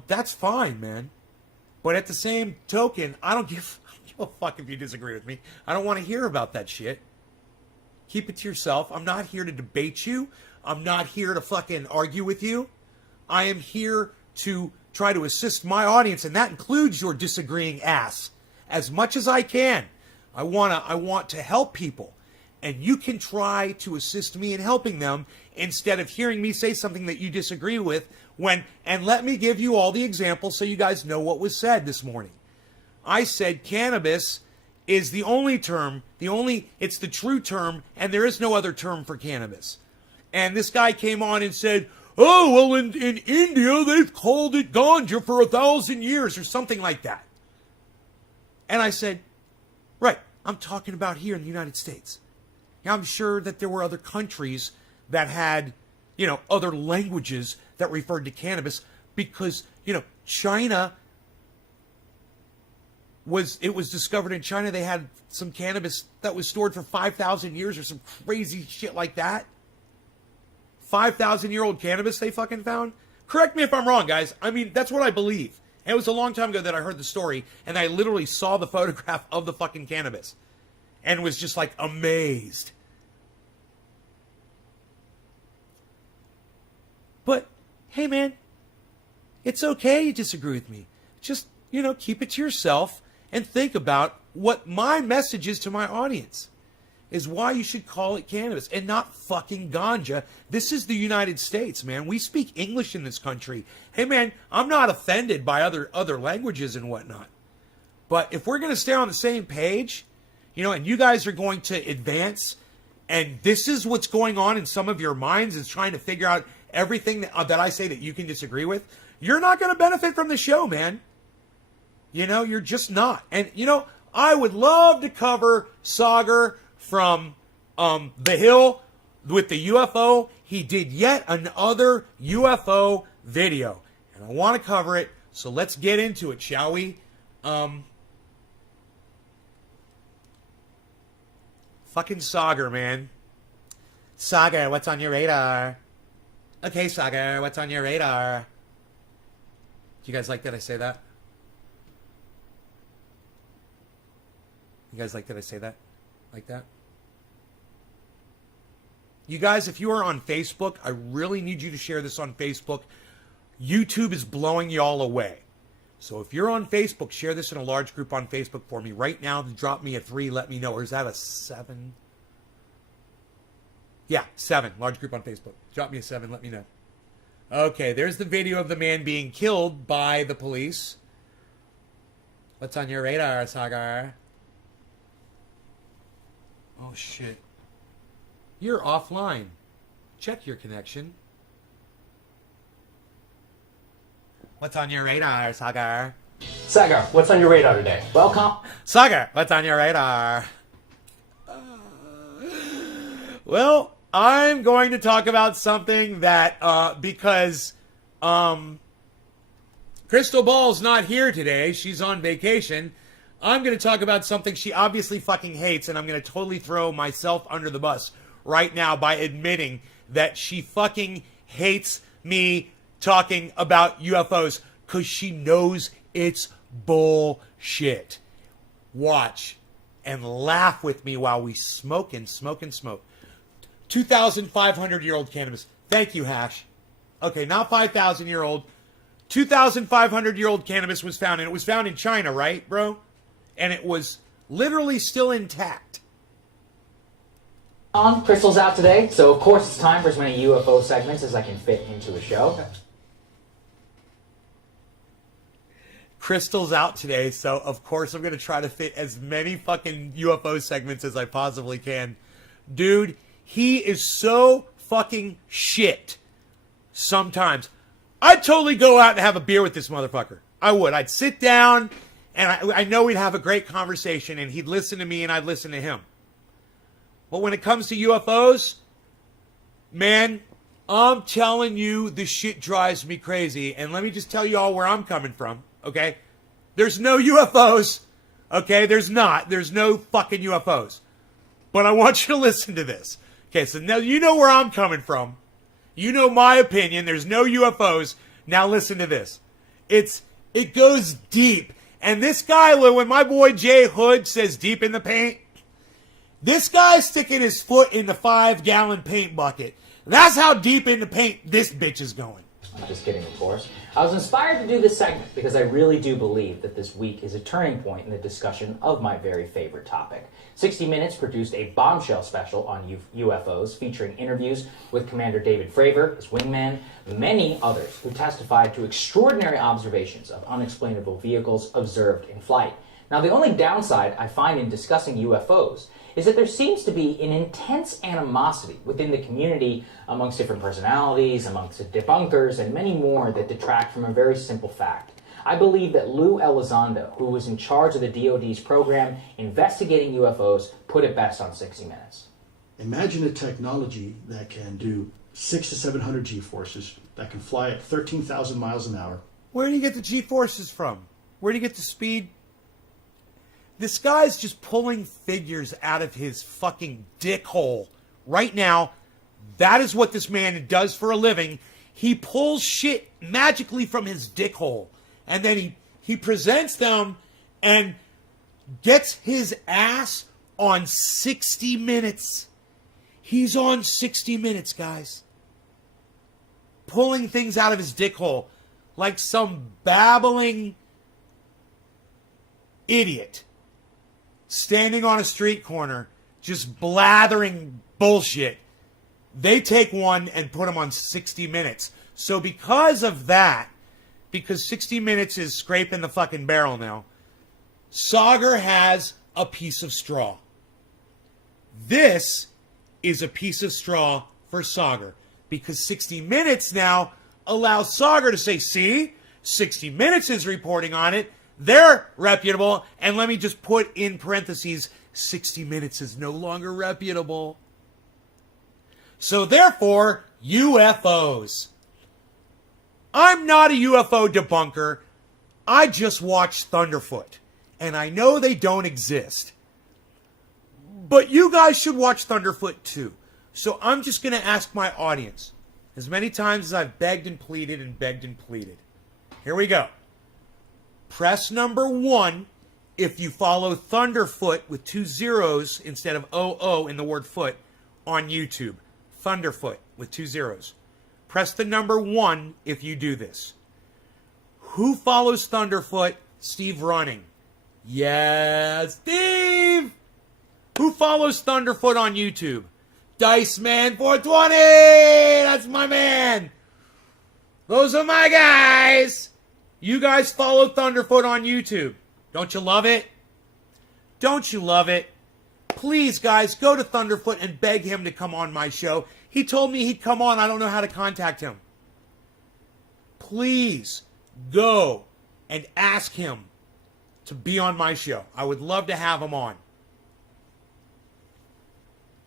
that's fine, man. But at the same token, I don't give a fuck if you disagree with me. I don't want to hear about that shit. Keep it to yourself. I'm not here to debate you. I'm not here to fucking argue with you. I am here to try to assist my audience, and that includes your disagreeing ass. As much as I can. I want to help people. And you can try to assist me in helping them instead of hearing me say something that you disagree with and let me give you all the examples so you guys know what was said this morning. I said cannabis is the only term, it's the true term, and there is no other term for cannabis. And this guy came on and said, oh, well, in India, they've called it ganja for 1,000 years or something like that. And I said, right, I'm talking about here in the United States. I'm sure that there were other countries that had, other languages that referred to cannabis because, China was discovered in China. They had some cannabis that was stored for 5,000 years or some crazy shit like that. 5,000-year-old cannabis they fucking found? Correct me if I'm wrong, guys. I mean, that's what I believe. And it was a long time ago that I heard the story, and I literally saw the photograph of the fucking cannabis and was just like amazed. But, hey man, it's okay you disagree with me. Just, keep it to yourself and think about what my message is to my audience. Is why you should call it cannabis and not fucking ganja. This is the United States, man. We speak English in this country. Hey man, I'm not offended by other languages and whatnot. But if we're going to stay on the same page, and you guys are going to advance, and this is what's going on in some of your minds is trying to figure out everything that I say that you can disagree with, you're not going to benefit from the show, man. You're just not. And, I would love to cover Sagar from The Hill with the UFO. He did yet another UFO video. And I want to cover it, so let's get into it, shall we? Fucking Sagar, man. Sagar, what's on your radar? Okay, Sagar, what's on your radar? Do you guys like that I say that? You guys like that I say that? Like that? You guys, if you are on Facebook, I really need you to share this on Facebook. YouTube is blowing y'all away. So if you're on Facebook, share this in a large group on Facebook for me right now. Drop me a 3, let me know. Or is that a 7? Yeah, 7. Large group on Facebook. Drop me a 7, let me know. Okay, there's the video of the man being killed by the police. What's on your radar, Sagar? Oh, shit. You're offline. Check your connection. What's on your radar, Sagar? Sagar, what's on your radar today? Welcome. Sagar, what's on your radar? Well, I'm going to talk about something that, because Crystal Ball's not here today. She's on vacation. I'm going to talk about something she obviously fucking hates, and I'm going to totally throw myself under the bus right now by admitting that she fucking hates me talking about UFOs because she knows it's bullshit. Watch and laugh with me while we smoke and smoke and smoke. 2,500-year-old cannabis. Thank you, Hash. Okay, not 5,000-year-old. 2,500-year-old cannabis was found, and it was found in China, right, bro? And it was literally still intact. Crystal's out today, so of course it's time for as many UFO segments as I can fit into a show. Crystal's out today, so of course I'm going to try to fit as many fucking UFO segments as I possibly can. Dude, he is so fucking shit sometimes. I'd totally go out and have a beer with this motherfucker. I would. I'd sit down, and I know we'd have a great conversation, and he'd listen to me, and I'd listen to him. But when it comes to UFOs, man, I'm telling you, this shit drives me crazy. And let me just tell you all where I'm coming from, okay? There's no UFOs, okay? There's not. There's no fucking UFOs. But I want you to listen to this. Okay, so now you know where I'm coming from. You know my opinion. There's no UFOs. Now listen to this. It goes deep. And this guy, when my boy Jay Hood says deep in the paint, this guy's sticking his foot in the 5-gallon paint bucket. That's how deep in the paint this bitch is going. I'm just kidding, of course. I was inspired to do this segment because I really do believe that this week is a turning point in the discussion of my very favorite topic. 60 Minutes produced a bombshell special on UFOs featuring interviews with Commander David Fravor, his wingman, many others who testified to extraordinary observations of unexplainable vehicles observed in flight. Now, the only downside I find in discussing UFOs is that there seems to be an intense animosity within the community amongst different personalities, amongst the debunkers, and many more that detract from a very simple fact. I believe that Lou Elizondo, who was in charge of the DoD's program investigating UFOs, put it best on 60 Minutes. Imagine a technology that can do 600 to 700 G-forces, that can fly at 13,000 miles an hour. Where do you get the G-forces from? Where do you get the speed? This guy's just pulling figures out of his fucking dick hole. Right now, that is what this man does for a living. He pulls shit magically from his dick hole. And then he presents them and gets his ass on 60 Minutes. He's on 60 Minutes, guys. Pulling things out of his dick hole like some babbling idiot. Standing on a street corner, just blathering bullshit. They take one and put him on 60 Minutes. So because of that, because 60 Minutes is scraping the fucking barrel now, Sagar has a piece of straw. This is a piece of straw for Sagar. Because 60 Minutes now allows Sagar to say, see, 60 Minutes is reporting on it. They're reputable. And let me just put in parentheses, 60 Minutes is no longer reputable. So therefore, UFOs. I'm not a UFO debunker. I just watch Thunderfoot. And I know they don't exist. But you guys should watch Thunderfoot too. So I'm just going to ask my audience, as many times as I've begged and pleaded and begged and pleaded. Here we go. Press number 1 if you follow Thunderfoot with 2 zeros instead of OO in the word foot on YouTube. Thunderfoot with 2 zeros. Press the number 1 if you do this. Who follows Thunderfoot? Steve Running. Yeah, Steve! Who follows Thunderfoot on YouTube? Dice Man 420! That's my man! Those are my guys! You guys follow Thunderfoot on YouTube. Don't you love it? Don't you love it? Please, guys, go to Thunderfoot and beg him to come on my show. He told me he'd come on. I don't know how to contact him. Please go and ask him to be on my show. I would love to have him on.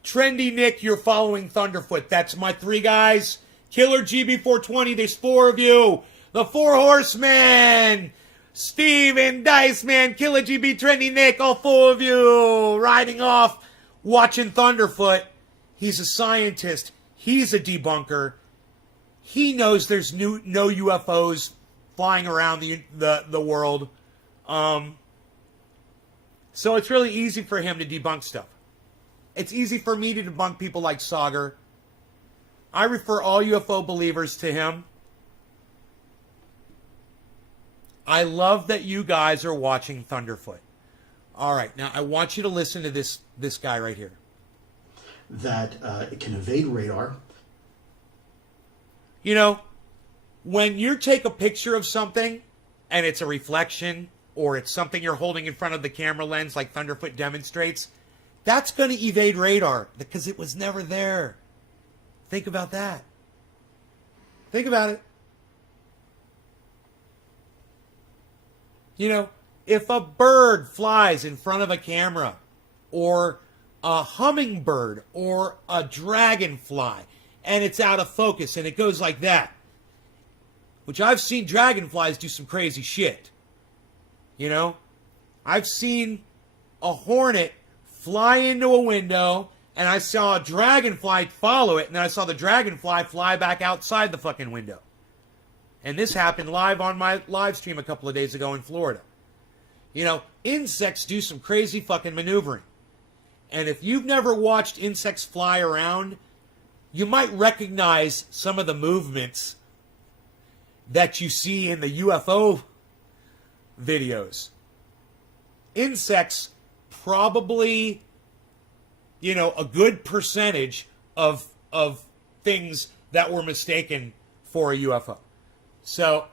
Trendy Nick, you're following Thunderfoot. That's my 3 guys. Killer GB420, there's 4 of you. The 4 horsemen. Steve and Dice Man, Killer GB, Trendy Nick, all 4 of you riding off, watching Thunderfoot. He's a scientist. He's a debunker. He knows there's no UFOs flying around the world. So it's really easy for him to debunk stuff. It's easy for me to debunk people like Sagar. I refer all UFO believers to him. I love that you guys are watching Thunderfoot. All right, now I want you to listen to this guy right here. That it can evade radar. You know, when you take a picture of something and it's a reflection or it's something you're holding in front of the camera lens like Thunderfoot demonstrates, that's going to evade radar because it was never there. Think about that. Think about it. You know, if a bird flies in front of a camera, or a hummingbird, or a dragonfly, and it's out of focus, and it goes like that, which I've seen dragonflies do some crazy shit. You know? I've seen a hornet fly into a window, and I saw a dragonfly follow it, and then I saw the dragonfly fly back outside the fucking window. And this happened live on my live stream a couple of days ago in Florida. You know, insects do some crazy fucking maneuvering. And if you've never watched insects fly around, you might recognize some of the movements that you see in the UFO videos. Insects probably, you know, a good percentage of things that were mistaken for a UFO. So,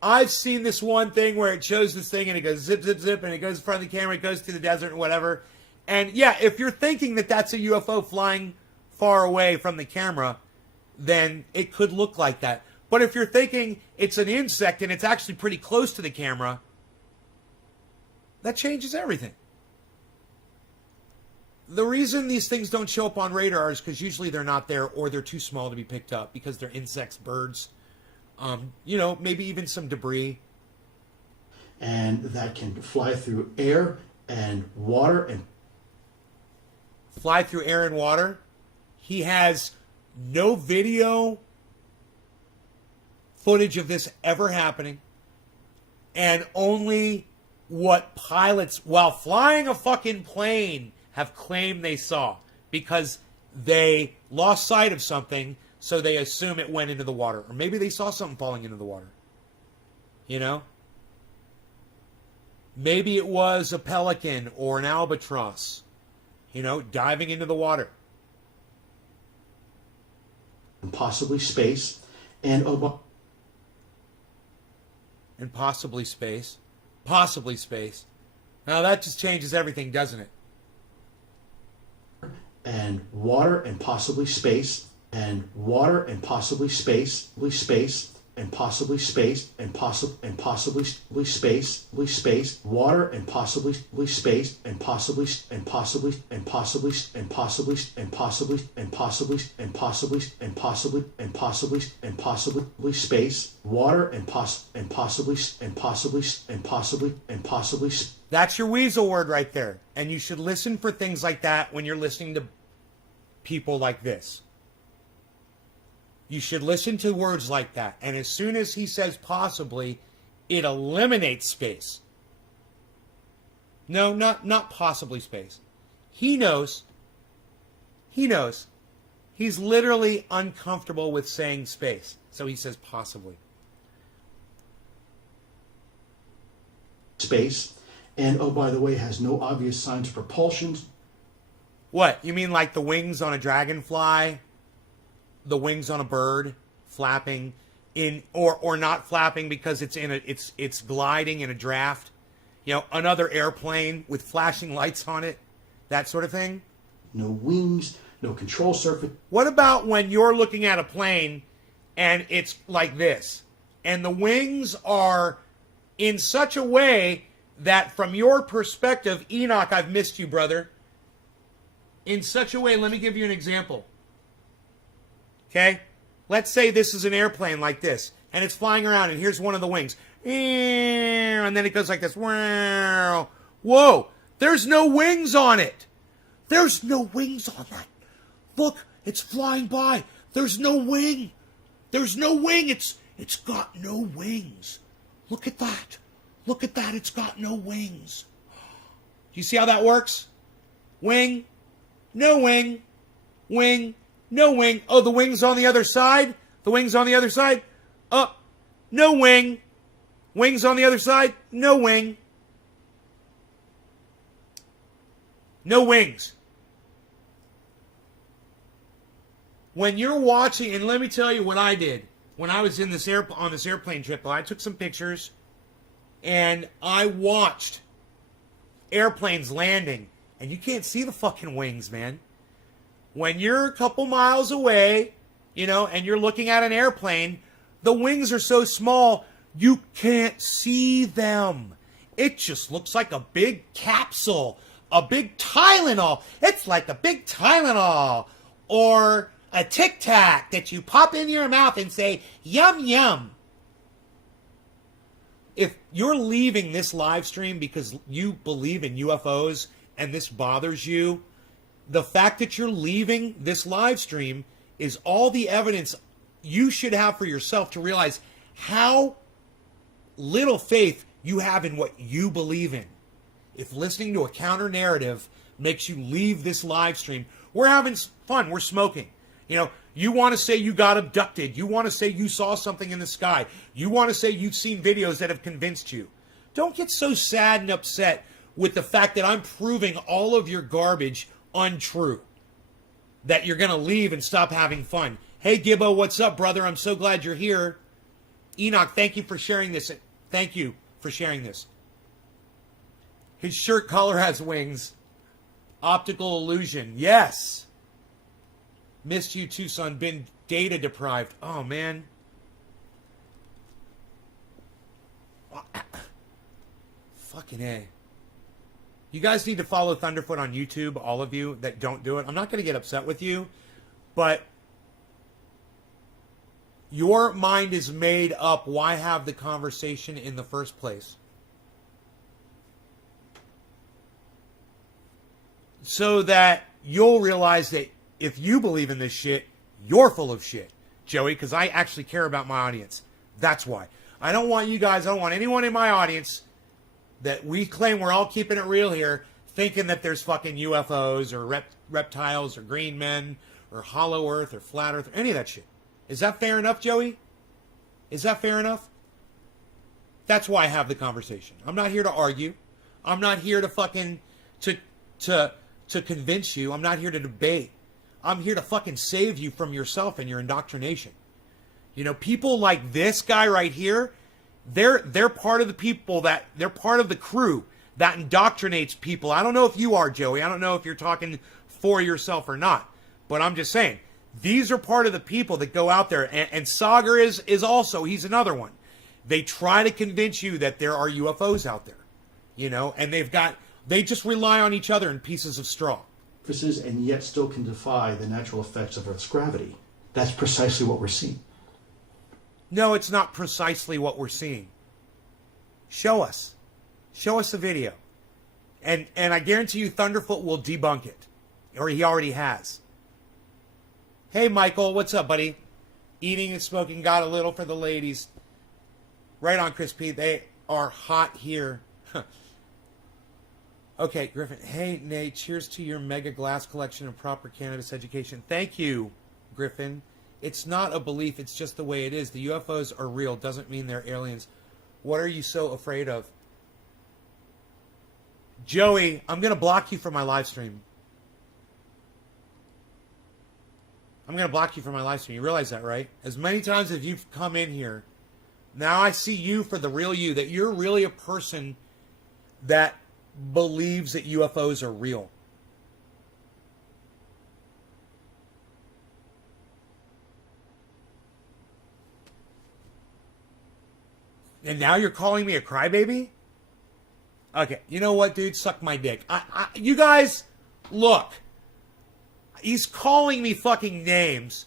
I've seen this one thing where it shows this thing and it goes zip, zip, zip, and it goes in front of the camera, it goes to the desert and whatever. And yeah, if you're thinking that that's a UFO flying far away from the camera, then it could look like that. But if you're thinking it's an insect and it's actually pretty close to the camera, that changes everything. The reason these things don't show up on radar is because usually they're not there or they're too small to be picked up because they're insects, birds, you know, maybe even some debris. And that can fly through air and water and fly through air and water. He has no video footage of this ever happening, and only what pilots, while flying a fucking plane, have claimed they saw because they lost sight of something, so they assume it went into the water. Or maybe they saw something falling into the water. You know? Maybe it was a pelican or an albatross, you know, diving into the water. possibly space, and possibly space. Possibly space. Now that just changes everything, doesn't it? and water and possibly space, and water and possibly space, and possibly space, and possibly space, water and possibly space, and possibly and possibly and possibly and possibly and possibly and possibly and possibly and possibly and possibly and possibly space, water and possibly and possibly and possibly and possibly. That's your weasel word right there. And you should listen for things like that when you're listening to people like this. You should listen to words like that. And as soon as he says possibly, it eliminates space. No, not possibly space. He knows. He He's literally uncomfortable with saying space. So he says possibly. Space. And, oh, by the way, has no obvious signs of propulsion. What? You mean like the wings on a dragonfly? The wings on a bird flapping in or not flapping because it's gliding in a draft? You know, another airplane with flashing lights on it? That sort of thing? No wings, no control surface. What about when you're looking at a plane and it's like this, and the wings are in such a way that from your perspective, Enoch, I've missed you, brother. In such a way, let me give you an example. Okay? Let's say this is an airplane like this, and it's flying around, and here's one of the wings. And then it goes like this. Whoa! There's no wings on it. There's no wings on that. Look, it's flying by. There's no wing. There's no wing. It's got no wings. Look at that. Look at that. It's got no wings. Do you see how that works? Wing, no wing, wing, no wing. Oh, the wing's on the other side? The wing's on the other side? Oh, no wing. Wings on the other side? No wing. No wings. When you're watching, and let me tell you what I did when I was in this on this airplane trip. I took some pictures, and I watched airplanes landing, and you can't see the fucking wings, man. When you're a couple miles away, you know, and you're looking at an airplane, the wings are so small, you can't see them. It just looks like a big capsule, a big Tylenol. It's like a big Tylenol, or a Tic Tac that you pop in your mouth and say, yum, yum. If you're leaving this live stream because you believe in UFOs and this bothers you, the fact that you're leaving this live stream is all the evidence you should have for yourself to realize how little faith you have in what you believe in. If listening to a counter narrative makes you leave this live stream, we're having fun, we're smoking. You know, you want to say you got abducted. You want to say you saw something in the sky. You want to say you've seen videos that have convinced you. Don't get so sad and upset with the fact that I'm proving all of your garbage untrue. That you're going to leave and stop having fun. Hey, Gibbo, what's up, brother? I'm so glad you're here. Enoch, thank you for sharing this. Thank you for sharing this. His shirt collar has wings. Optical illusion. Yes. Missed you too, son. Been data deprived. Oh, man. Fucking A. You guys need to follow Thunderfoot on YouTube, all of you that don't do it. I'm not going to get upset with you, but your mind is made up. Why have the conversation in the first place? So that you'll realize that if you believe in this shit, you're full of shit, Joey, because I actually care about my audience. That's why. I don't want you guys, I don't want anyone in my audience that we claim we're all keeping it real here, thinking that there's fucking UFOs or reptiles or green men or hollow earth or flat earth or any of that shit. Is that fair enough, Joey? Is that fair enough? That's why I have the conversation. I'm not here to argue. I'm not here to fucking to convince you. I'm not here to debate. I'm here to fucking save you from yourself and your indoctrination. You know, people like this guy right here, they're part of the people they're part of the crew that indoctrinates people. I don't know if you are, Joey. I don't know if you're talking for yourself or not. But I'm just saying, these are part of the people that go out there. And Sagar is also, he's another one. They try to convince you that there are UFOs out there. You know, and they just rely on each other in pieces of straw. And yet still can defy the natural effects of Earth's gravity. That's precisely what we're seeing. No, it's not precisely what we're seeing. Show us. Show us the video. And I guarantee you Thunderfoot will debunk it. Or he already has. Hey, Michael, what's up, buddy? Eating and smoking got a little for the ladies. Right on, Chris P. They are hot here. Okay, Griffin. Hey, Nate, cheers to your mega glass collection and proper cannabis education. Thank you. Griffin. It's not a belief. It's just the way it is. The UFOs are real. Doesn't mean they're aliens. What are you so afraid of? Joey, I'm going to block you from my live stream. I'm going to block you from my live stream. You realize that, right? As many times as you've come in here, now I see you for the real you, that you're really a person that believes that UFOs are real. And now you're calling me a crybaby? Okay, you know what, dude? Suck my dick. You guys, look. He's calling me fucking names.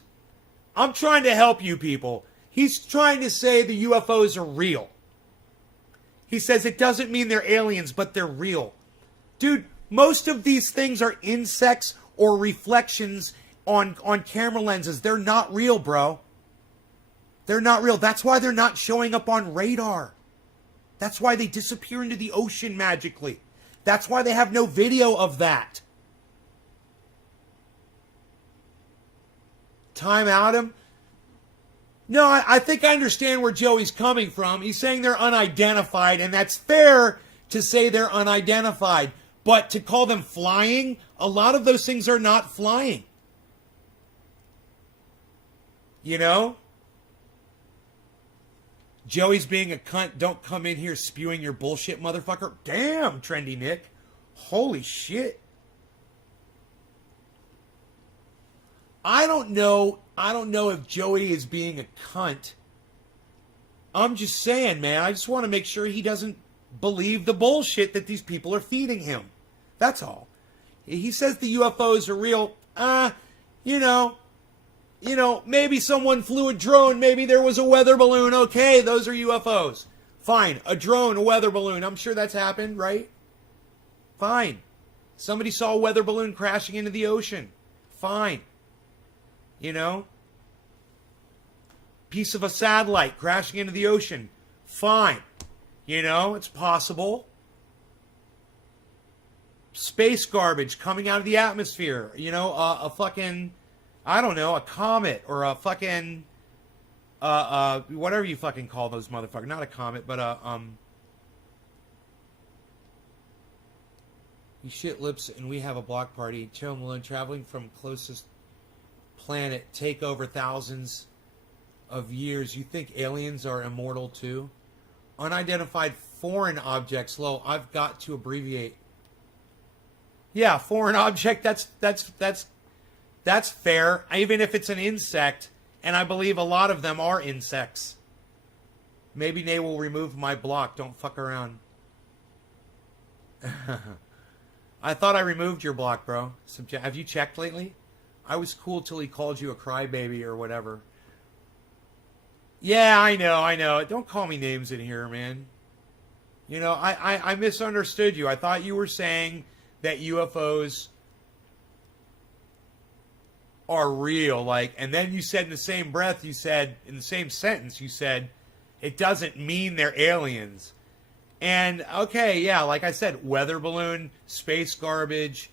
I'm trying to help you people. He's trying to say the UFOs are real. He says it doesn't mean they're aliens, but they're real. Dude, most of these things are insects or reflections on camera lenses. They're not real, bro. They're not real. That's why they're not showing up on radar. That's why they disappear into the ocean magically. That's why they have no video of that. Time out him? No, I think I understand where Joey's coming from. He's saying they're unidentified, and that's fair to say they're unidentified. But to call them flying, a lot of those things are not flying. You know? Joey's being a cunt. Don't come in here spewing your bullshit, motherfucker. Damn, Trendy Nick. Holy shit. I don't know if Joey is being a cunt. I'm just saying, man. I just want to make sure he doesn't believe the bullshit that these people are feeding him. That's all. He says the UFOs are real. Maybe someone flew a drone. Maybe there was a weather balloon. Okay, those are UFOs. Fine. A drone, a weather balloon. I'm sure that's happened, right? Fine. Somebody saw a weather balloon crashing into the ocean. Fine. Piece of a satellite crashing into the ocean. Fine. It's possible. Space garbage coming out of the atmosphere. A fucking, I don't know, a comet or a fucking, whatever you fucking call those motherfuckers. Not a comet, but you shit lips and we have a block party. Joe Malone traveling from closest planet, take over thousands of years. You think aliens are immortal too? Unidentified foreign objects. Low. I've got to abbreviate. Yeah, foreign object. That's fair. Even if it's an insect, and I believe a lot of them are insects. Maybe they will remove my block. Don't fuck around. I thought I removed your block, bro. Have you checked lately? I was cool till he called you a crybaby or whatever. Yeah, I know. Don't call me names in here, man. I misunderstood you. I thought you were saying that UFOs are real, and then you said in the same breath, in the same sentence, you said, it doesn't mean they're aliens. And, okay, yeah, like I said, weather balloon, space garbage,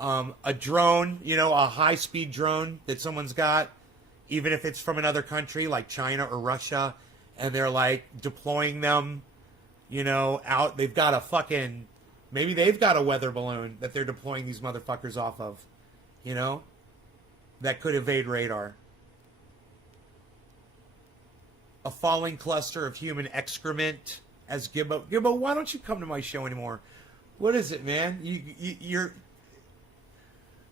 a drone, a high-speed drone that someone's got, even if it's from another country like China or Russia, and they're, deploying them, out. They've got a fucking... Maybe they've got a weather balloon that they're deploying these motherfuckers off of, that could evade radar. A falling cluster of human excrement, as Gibbo. Gibbo, why don't you come to my show anymore? What is it, man? You're...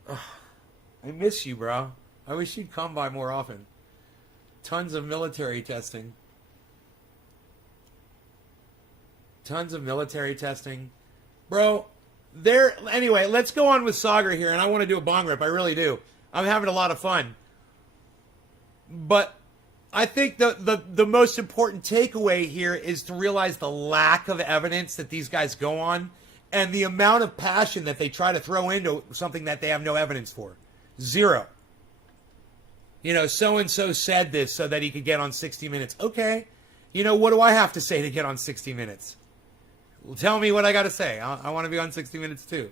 I miss you, bro. I wish you'd come by more often. Tons of military testing. Bro, anyway, let's go on with Sagar here, and I want to do a bong rip. I really do. I'm having a lot of fun. But I think the most important takeaway here is to realize the lack of evidence that these guys go on and the amount of passion that they try to throw into something that they have no evidence for. Zero. So-and-so said this so that he could get on 60 Minutes. Okay. What do I have to say to get on 60 Minutes? Tell me what I got to say. I want to be on 60 Minutes too.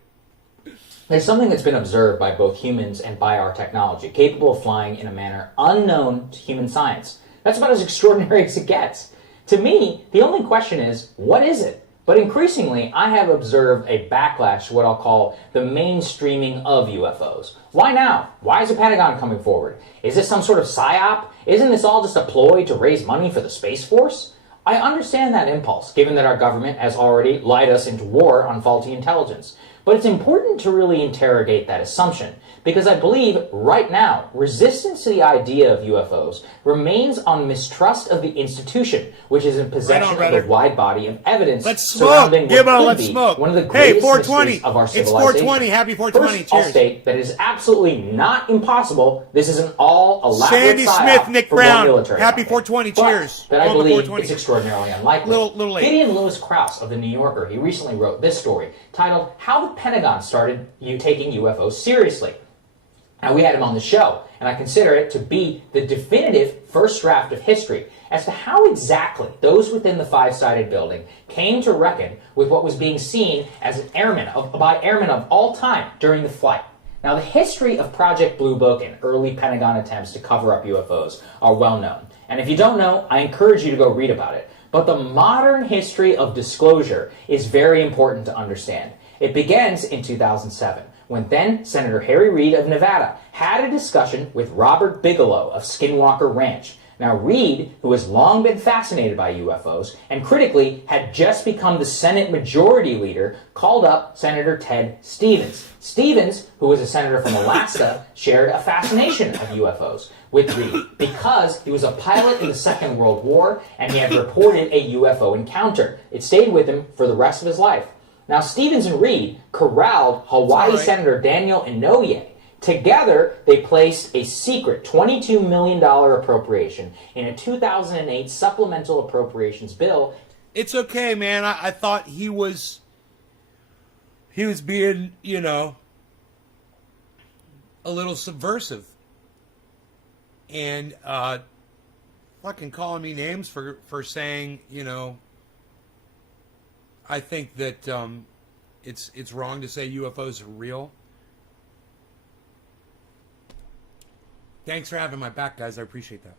There's something that's been observed by both humans and by our technology, capable of flying in a manner unknown to human science. That's about as extraordinary as it gets. To me, the only question is, what is it? But increasingly, I have observed a backlash to what I'll call the mainstreaming of UFOs. Why now? Why is the Pentagon coming forward? Is this some sort of psyop? Isn't this all just a ploy to raise money for the Space Force? I understand that impulse, given that our government has already lied us into war on faulty intelligence. But it's important to really interrogate that assumption, because I believe right now, resistance to the idea of UFOs remains on mistrust of the institution, which is in possession of a wide body of evidence surrounding what could be one of the greatest mysteries of our civilization. It's 420. Happy 420. First, I'll state that it is absolutely not impossible. This is an all elaborate Sandy psyop Smith, Nick for Brown. military Happy outfit. 420. But Cheers. that I On the believe 420. is extraordinarily unlikely. Little late. Gideon Lewis Krauss of The New Yorker, he recently wrote this story titled "How the Pentagon Started Taking UFOs Seriously." Now, we had him on the show, and I consider it to be the definitive first draft of history as to how exactly those within the five-sided building came to reckon with what was being seen as an by airmen of all time during the flight. Now, the history of Project Blue Book and early Pentagon attempts to cover up UFOs are well known. And if you don't know, I encourage you to go read about it. But the modern history of disclosure is very important to understand. It begins in 2007, when then Senator Harry Reid of Nevada had a discussion with Robert Bigelow of Skinwalker Ranch. Now, Reid, who has long been fascinated by UFOs and critically had just become the Senate Majority Leader, called up Senator Ted Stevens. Stevens, who was a senator from Alaska, shared a fascination of UFOs with Reid because he was a pilot in the Second World War and he had reported a UFO encounter. It stayed with him for the rest of his life. Now, Stevens and Reid corralled Hawaii Senator Daniel Inouye. Together, they placed a secret $22 million appropriation in a 2008 supplemental appropriations bill. It's okay, man. I thought he was being, a little subversive. And fucking calling me names for saying, I think that it's wrong to say UFOs are real. Thanks for having my back, guys. I appreciate that.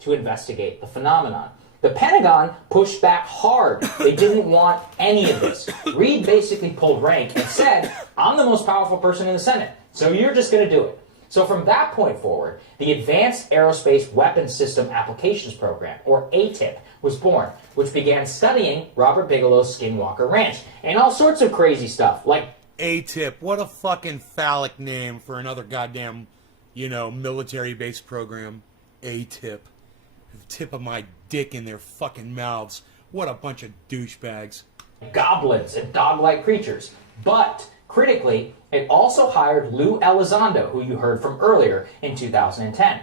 To investigate the phenomenon. The Pentagon pushed back hard. They didn't want any of this. Reid basically pulled rank and said, I'm the most powerful person in the Senate, so you're just going to do it. So from that point forward, the Advanced Aerospace Weapons System Applications Program, or ATIP, was born, which began studying Robert Bigelow's Skinwalker Ranch and all sorts of crazy stuff, like ATIP. What a fucking phallic name for another goddamn, military-based program. ATIP. The tip of my dick in their fucking mouths. What a bunch of douchebags. goblins and dog-like creatures. But critically, it also hired Lou Elizondo, who you heard from earlier, in 2010.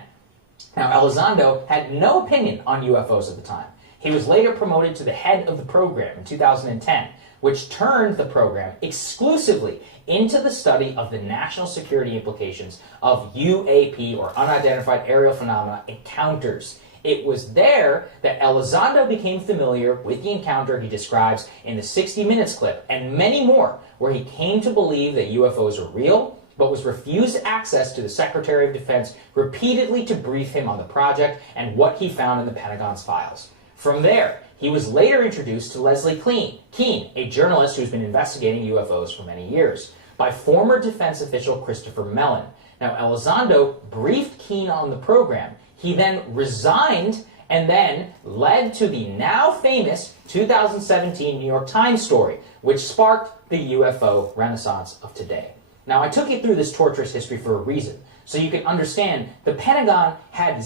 Now, Elizondo had no opinion on UFOs at the time. He was later promoted to the head of the program in 2010, which turned the program exclusively into the study of the national security implications of UAP, or unidentified aerial phenomena, encounters. It was there that Elizondo became familiar with the encounter he describes in the 60 Minutes clip, and many more, where he came to believe that UFOs are real, but was refused access to the Secretary of Defense repeatedly to brief him on the project and what he found in the Pentagon's files. From there, he was later introduced to Leslie Keane, a journalist who's been investigating UFOs for many years, by former defense official Christopher Mellon. Now, Elizondo briefed Keane on the program. He then resigned and then led to the now famous 2017 New York Times story, which sparked the UFO renaissance of today. Now, I took you through this torturous history for a reason, so you can understand the Pentagon had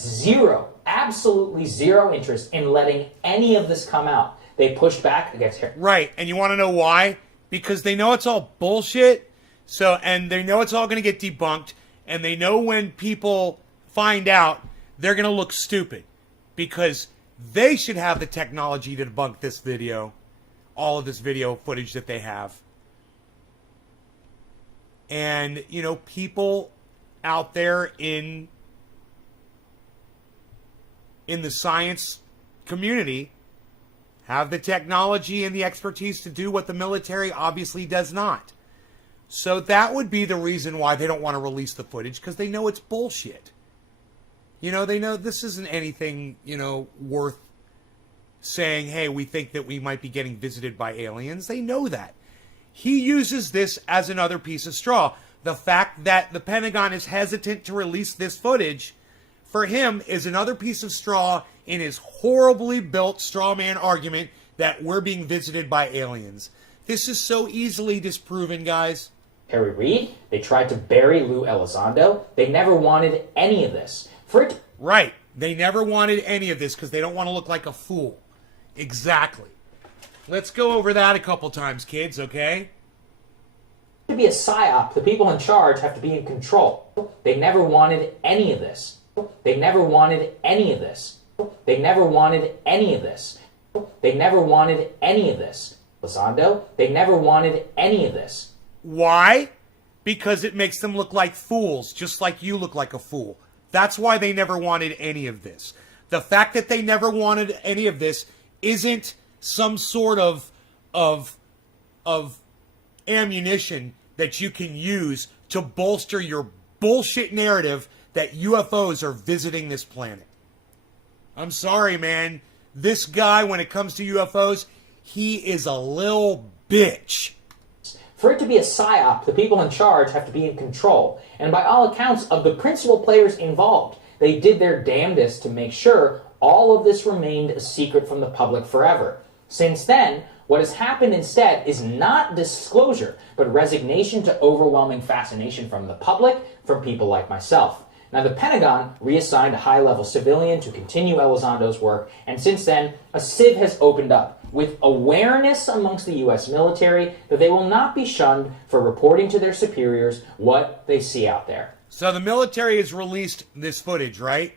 absolutely zero interest in letting any of this come out. They pushed back against it. Right, and you want to know why? Because they know it's all bullshit, and they know it's all going to get debunked, and they know when people find out, they're going to look stupid. Because they should have the technology to debunk this video, all of this video footage that they have. And, people out there in the science community have the technology and the expertise to do what the military obviously does not. So that would be the reason why they don't want to release the footage, because they know it's bullshit. You know, they know this isn't anything, you know, worth saying, hey, we think that we might be getting visited by aliens. They know that. He uses this as another piece of straw. The fact that the Pentagon is hesitant to release this footage, for him, is another piece of straw in his horribly built straw man argument that we're being visited by aliens. This is so easily disproven, guys. Harry Reid, they tried to bury Lou Elizondo. They never wanted any of this. For it Right. They never wanted any of this because they don't want to look like a fool. Exactly. Let's go over that a couple times, kids, okay? to be a psyop, the people in charge have to be in control. They never wanted any of this. They never wanted any of this. They never wanted any of this. They never wanted any of this. Elizondo, they never wanted any of this. Why? Because it makes them look like fools, just like you look like a fool. That's why they never wanted any of this. The fact that they never wanted any of this isn't some sort of ammunition that you can use to bolster your bullshit narrative that UFOs are visiting this planet. I'm sorry, man. This guy, when it comes to UFOs, he is a little bitch. For it to be a psyop, the people in charge have to be in control. And by all accounts of the principal players involved, they did their damnedest to make sure all of this remained a secret from the public forever. Since then, what has happened instead is not disclosure, but resignation to overwhelming fascination from the public, from people like myself. Now, the Pentagon reassigned a high-level civilian to continue Elizondo's work, and since then, a sieve has opened up, with awareness amongst the U.S. military that they will not be shunned for reporting to their superiors what they see out there. So the military has released this footage, right?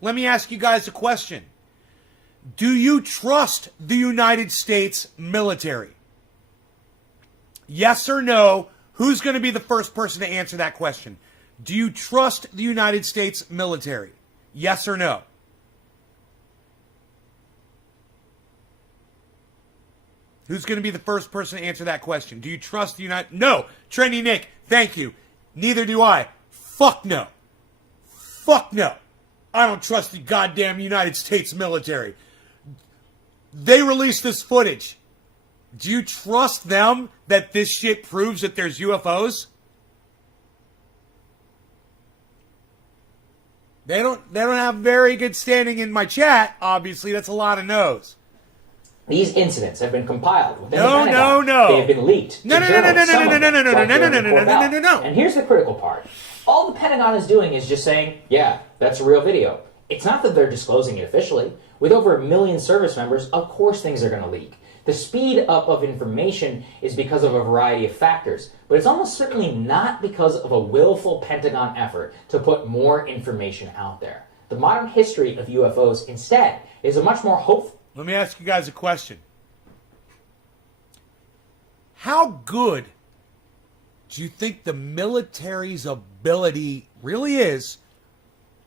Let me ask you guys a question. Do you trust the United States military? Yes or no? Who's going to be the first person to answer that question? Do you trust the United States military? Yes or no? Who's going to be the first person to answer that question? Do you trust the United... No! Trendy Nick, thank you. Neither do I. Fuck no. Fuck no. I don't trust the goddamn United States military. They released this footage. Do you trust them that this shit proves that there's UFOs? They don't have very good standing in my chat. Obviously, that's a lot of no's. These incidents have been compiled within No, the Pentagon. no. They have been leaked. No. And here's the critical part. All the Pentagon is doing is just saying, yeah, that's a real video. It's not that they're disclosing it officially. With over 1 million service members, of course things are going to leak. The speed up of information is because of a variety of factors, but it's almost certainly not because of a willful Pentagon effort to put more information out there. The modern history of UFOs, instead, is a much more hopeful... Let me ask you guys a question. How good do you think the military's ability really is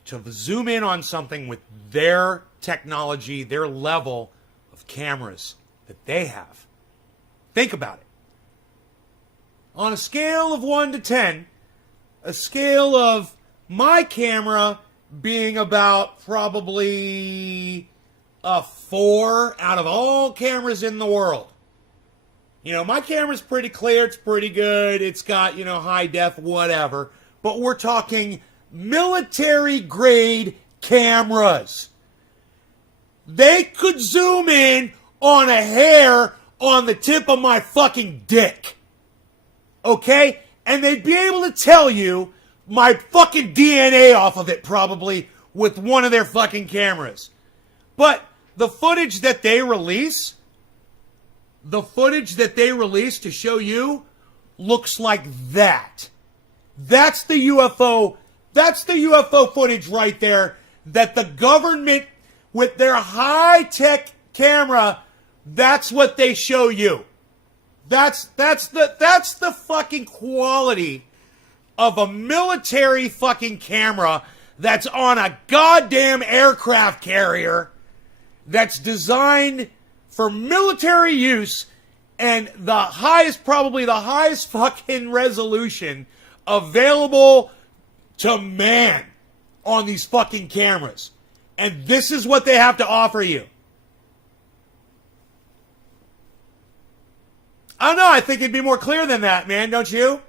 to zoom in on something with their technology, their level of cameras that they have? Think about it. On a scale of 1 to 10, a scale of my camera being about probably a 4 out of all cameras in the world. You know, my camera's pretty clear, it's pretty good, it's got, you know, high def, whatever. But we're talking military grade cameras. They could zoom in on a hair on the tip of my fucking dick. Okay? And they'd be able to tell you my fucking DNA off of it probably with one of their fucking cameras. But the footage that they release, to show you looks like that. That's the UFO footage right there that the government with their high-tech camera, that's what they show you. That's the fucking quality of a military fucking camera that's on a goddamn aircraft carrier that's designed for military use And probably the highest fucking resolution available to man on these fucking cameras. And this is what they have to offer you. I don't know. I think it'd be more clear than that, man. Don't you?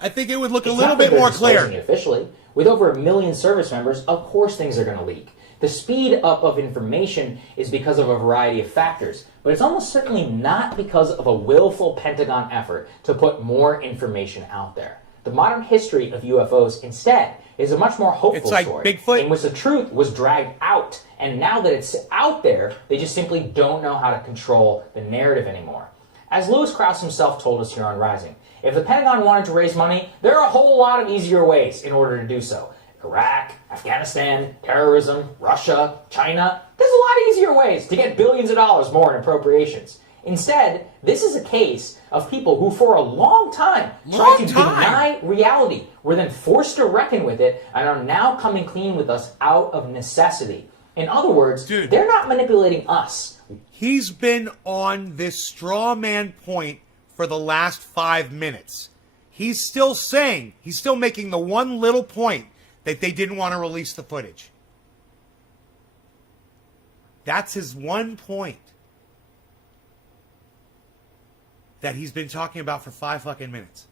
I think it would look a little bit more clear. Officially, with over 1 million service members, of course things are going to leak. The speed up of information is because of a variety of factors, but it's almost certainly not because of a willful Pentagon effort to put more information out there. The modern history of UFOs, instead, is a much more hopeful story, Bigfoot, in which the truth was dragged out, and now that it's out there, they just simply don't know how to control the narrative anymore. As Lewis Krauss himself told us here on Rising, if the Pentagon wanted to raise money, there are a whole lot of easier ways in order to do so. Iraq, Afghanistan, terrorism, Russia, China. There's a lot of easier ways to get billions of dollars more in appropriations. Instead, this is a case of people who for a long time tried to deny reality, were then forced to reckon with it, and are now coming clean with us out of necessity. In other words, they're not manipulating us. He's been on this straw man point for the last 5 minutes. He's still making the one little point that they didn't want to release the footage. That's his one point that he's been talking about for 5 fucking minutes.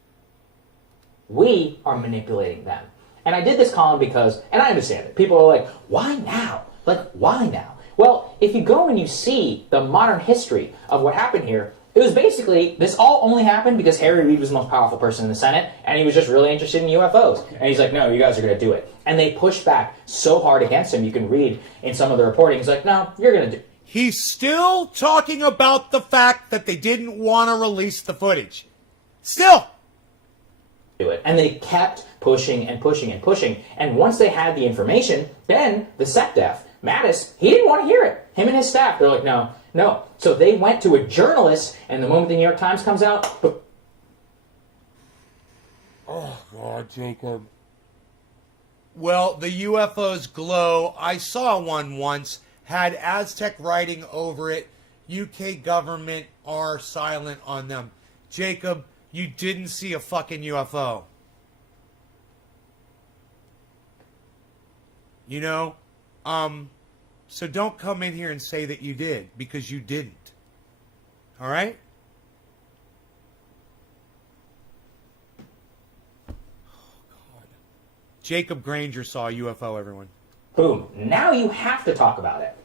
We are manipulating them. And I did this column because, and I understand it, people are like, why now? Like, why now? Well, if you go and you see the modern history of what happened here, it was basically, this all only happened because Harry Reid was the most powerful person in the Senate, and he was just really interested in UFOs. And he's like, no, you guys are going to do it. And they pushed back so hard against him, you can read in some of the reporting, he's like, no, you're going to do it. He's still talking about the fact that they didn't want to release the footage. Still. Do it. And they kept pushing and pushing and pushing. And once they had the information, then the SecDef, Mattis, he didn't want to hear it. Him and his staff, they're like, no. So they went to a journalist, and the moment the New York Times comes out... Oh, God, Jacob. Well, the UFOs glow. I saw one once, had Aztec writing over it. UK government are silent on them. Jacob, you didn't see a fucking UFO. You know? So don't come in here and say that you did, because you didn't. All right? Oh, God. Jacob Granger saw a UFO, everyone. Boom. Now you have to talk about it.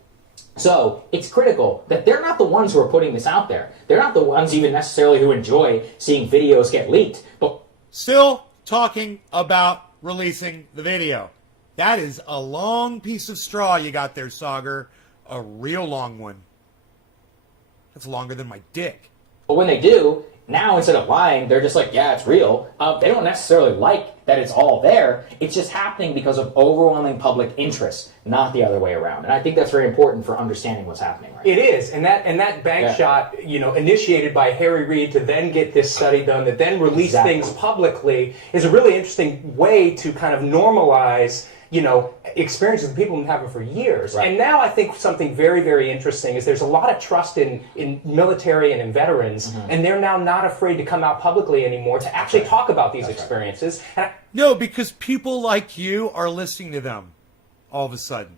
So it's critical that they're not the ones who are putting this out there. They're not the ones even necessarily who enjoy seeing videos get leaked. But still talking about releasing the video. That is a long piece of straw you got there, Sauger. A real long one. That's longer than my dick. But when they do, now instead of lying, they're just like, yeah, it's real. They don't necessarily like that it's all there. It's just happening because of overwhelming public interest, not the other way around. And I think that's very important for understanding what's happening right now. It is. And that bank shot, initiated by Harry Reid to then get this study done, that then release things publicly, is a really interesting way to kind of normalize experiences that people have been having for years. Right. And now I think something very, very interesting is there's a lot of trust in military and in veterans, and they're now not afraid to come out publicly anymore to actually talk about these experiences. Right. No, because people like you are listening to them all of a sudden.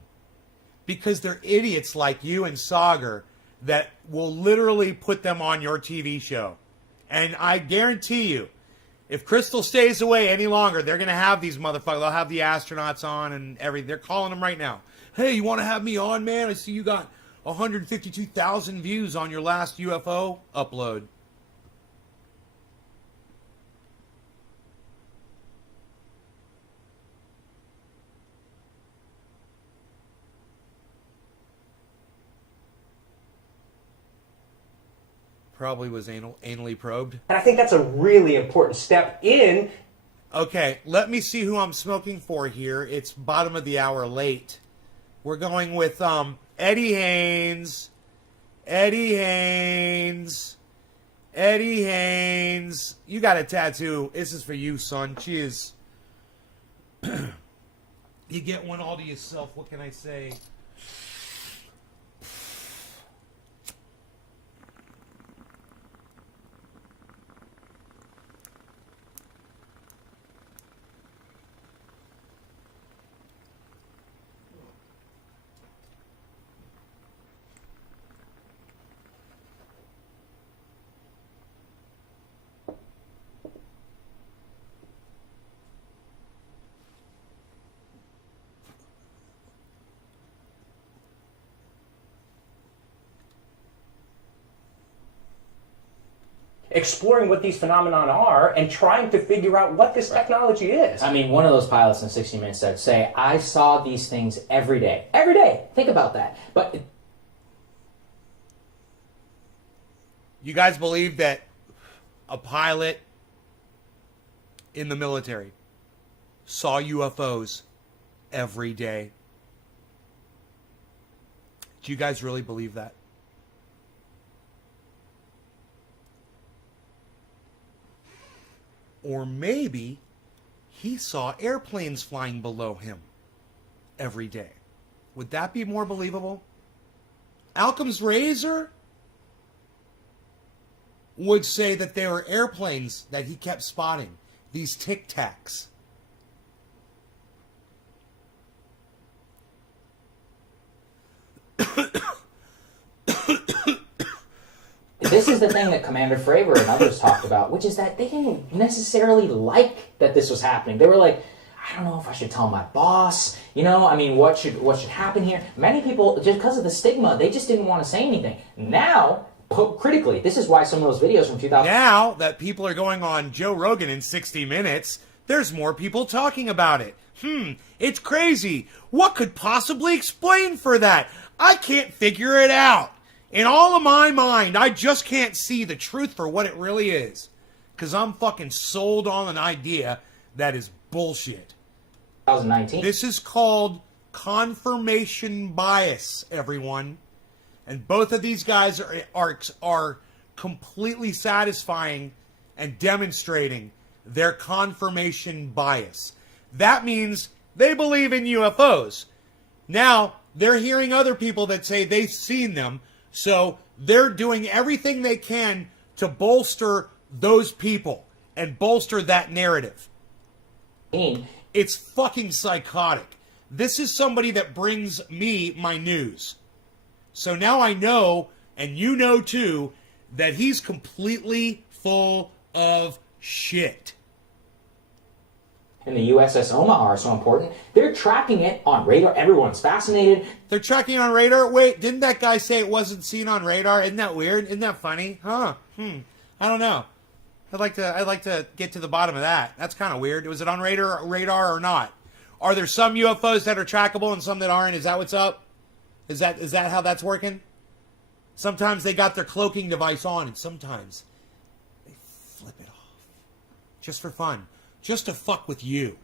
Because they're idiots like you and Sauger that will literally put them on your TV show. And I guarantee you, if Crystal stays away any longer, they're going to have these motherfuckers. They'll have the astronauts on and everything. They're calling them right now. Hey, you want to have me on, man? I see you got 152,000 views on your last UFO upload. Probably was anally probed. And I think that's a really important step in. Okay, let me see who I'm smoking for here. It's bottom of the hour late. We're going with Eddie Haynes. Eddie Haynes. Eddie Haynes. You got a tattoo. This is for you, son. Cheers. You get one all to yourself. What can I say? exploring what these phenomena are and trying to figure out what this technology is. I mean, one of those pilots in 60 Minutes said, say, I saw these things every day. Every day. Think about that. But You guys believe that a pilot in the military saw UFOs every day? Do you guys really believe that? Or maybe he saw airplanes flying below him every day. Would that be more believable? Occam's razor would say that there were airplanes that he kept spotting, these Tic Tacs. this is the thing that Commander Fravor and others talked about, which is that they didn't necessarily like that this was happening. They were like, I don't know if I should tell my boss. You know, I mean, what should happen here? Many people, just because of the stigma, they just didn't want to say anything. Now, critically, this is why some of those videos from 2000. Now that people are going on Joe Rogan in 60 Minutes, there's more people talking about it. It's crazy. What could possibly explain for that? I can't figure it out. In all of my mind, I just can't see the truth for what it really is. Because I'm fucking sold on an idea that is bullshit. 2019. This is called confirmation bias, everyone. And both of these guys are completely satisfying and demonstrating their confirmation bias. That means they believe in UFOs. Now, they're hearing other people that say they've seen them, so they're doing everything they can to bolster those people and bolster that narrative. It's fucking psychotic. This is somebody that brings me my news. So now I know, and you know too, that he's completely full of shit. And the USS Omaha are so important. They're tracking it on radar. Everyone's fascinated. They're tracking on radar? Wait, didn't that guy say it wasn't seen on radar? Isn't that weird? Isn't that funny? Huh. I don't know. I'd like to get to the bottom of that. That's kind of weird. Was it on radar or not? Are there some UFOs that are trackable and some that aren't? Is that what's up? Is that how that's working? Sometimes they got their cloaking device on, and sometimes they flip it off. Just for fun. Just to fuck with you.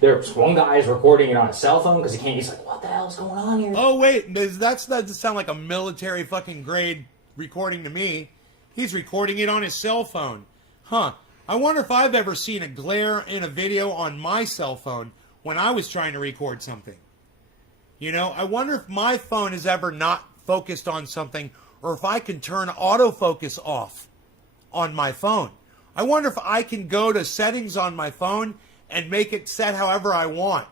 There's one guy is recording it on his cell phone because he can't. He's like, what the hell's going on here? Oh, wait. That doesn't sound like a military fucking grade recording to me. He's recording it on his cell phone. Huh. I wonder if I've ever seen a glare in a video on my cell phone when I was trying to record something. You know, I wonder if my phone is ever not focused on something, or if I can turn autofocus off on my phone. I wonder if I can go to settings on my phone and make it set however I want,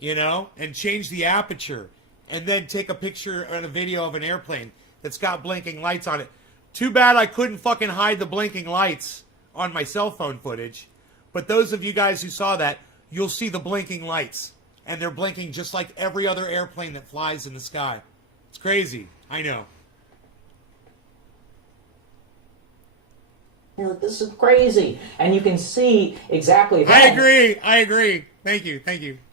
you know, and change the aperture, and then take a picture and a video of an airplane that's got blinking lights on it. Too bad I couldn't fucking hide the blinking lights on my cell phone footage. But those of you guys who saw that, you'll see the blinking lights. And they're blinking just like every other airplane that flies in the sky. It's crazy. I know. You're like, this is crazy. And you can see exactly that. I agree. Thank you.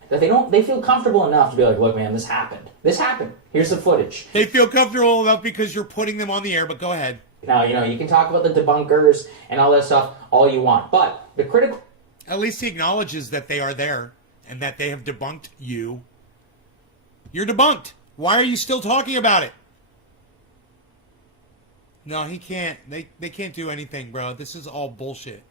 That they feel comfortable enough to be like, look, man, this happened. This happened. Here's the footage. They feel comfortable enough because you're putting them on the air, but go ahead. Now, you know, you can talk about the debunkers and all that stuff all you want. But the critical... At least he acknowledges that they are there and that they have debunked you. You're debunked. Why are you still talking about it? No, he can't. They can't do anything, bro. This is all bullshit.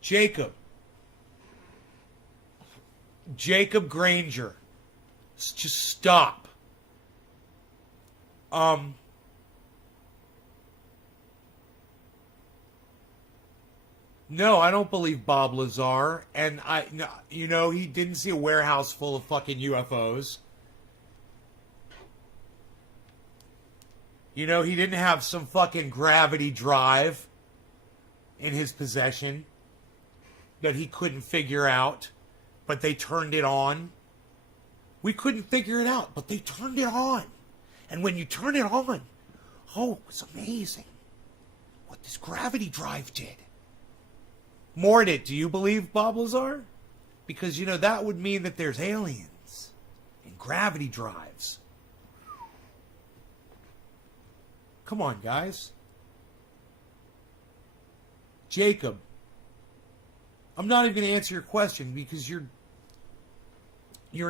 Jacob Granger. Just stop. No, I don't believe Bob Lazar, and he didn't see a warehouse full of fucking UFOs. You know, he didn't have some fucking gravity drive in his possession that he couldn't figure out, but they turned it on. We couldn't figure it out, but they turned it on. And when you turn it on, oh, it's amazing what this gravity drive did. More in it, do you believe, Bob Lazar? Because, you know, that would mean that there's aliens and gravity drives. Come on, guys. Jacob, I'm not even going to answer your question because you're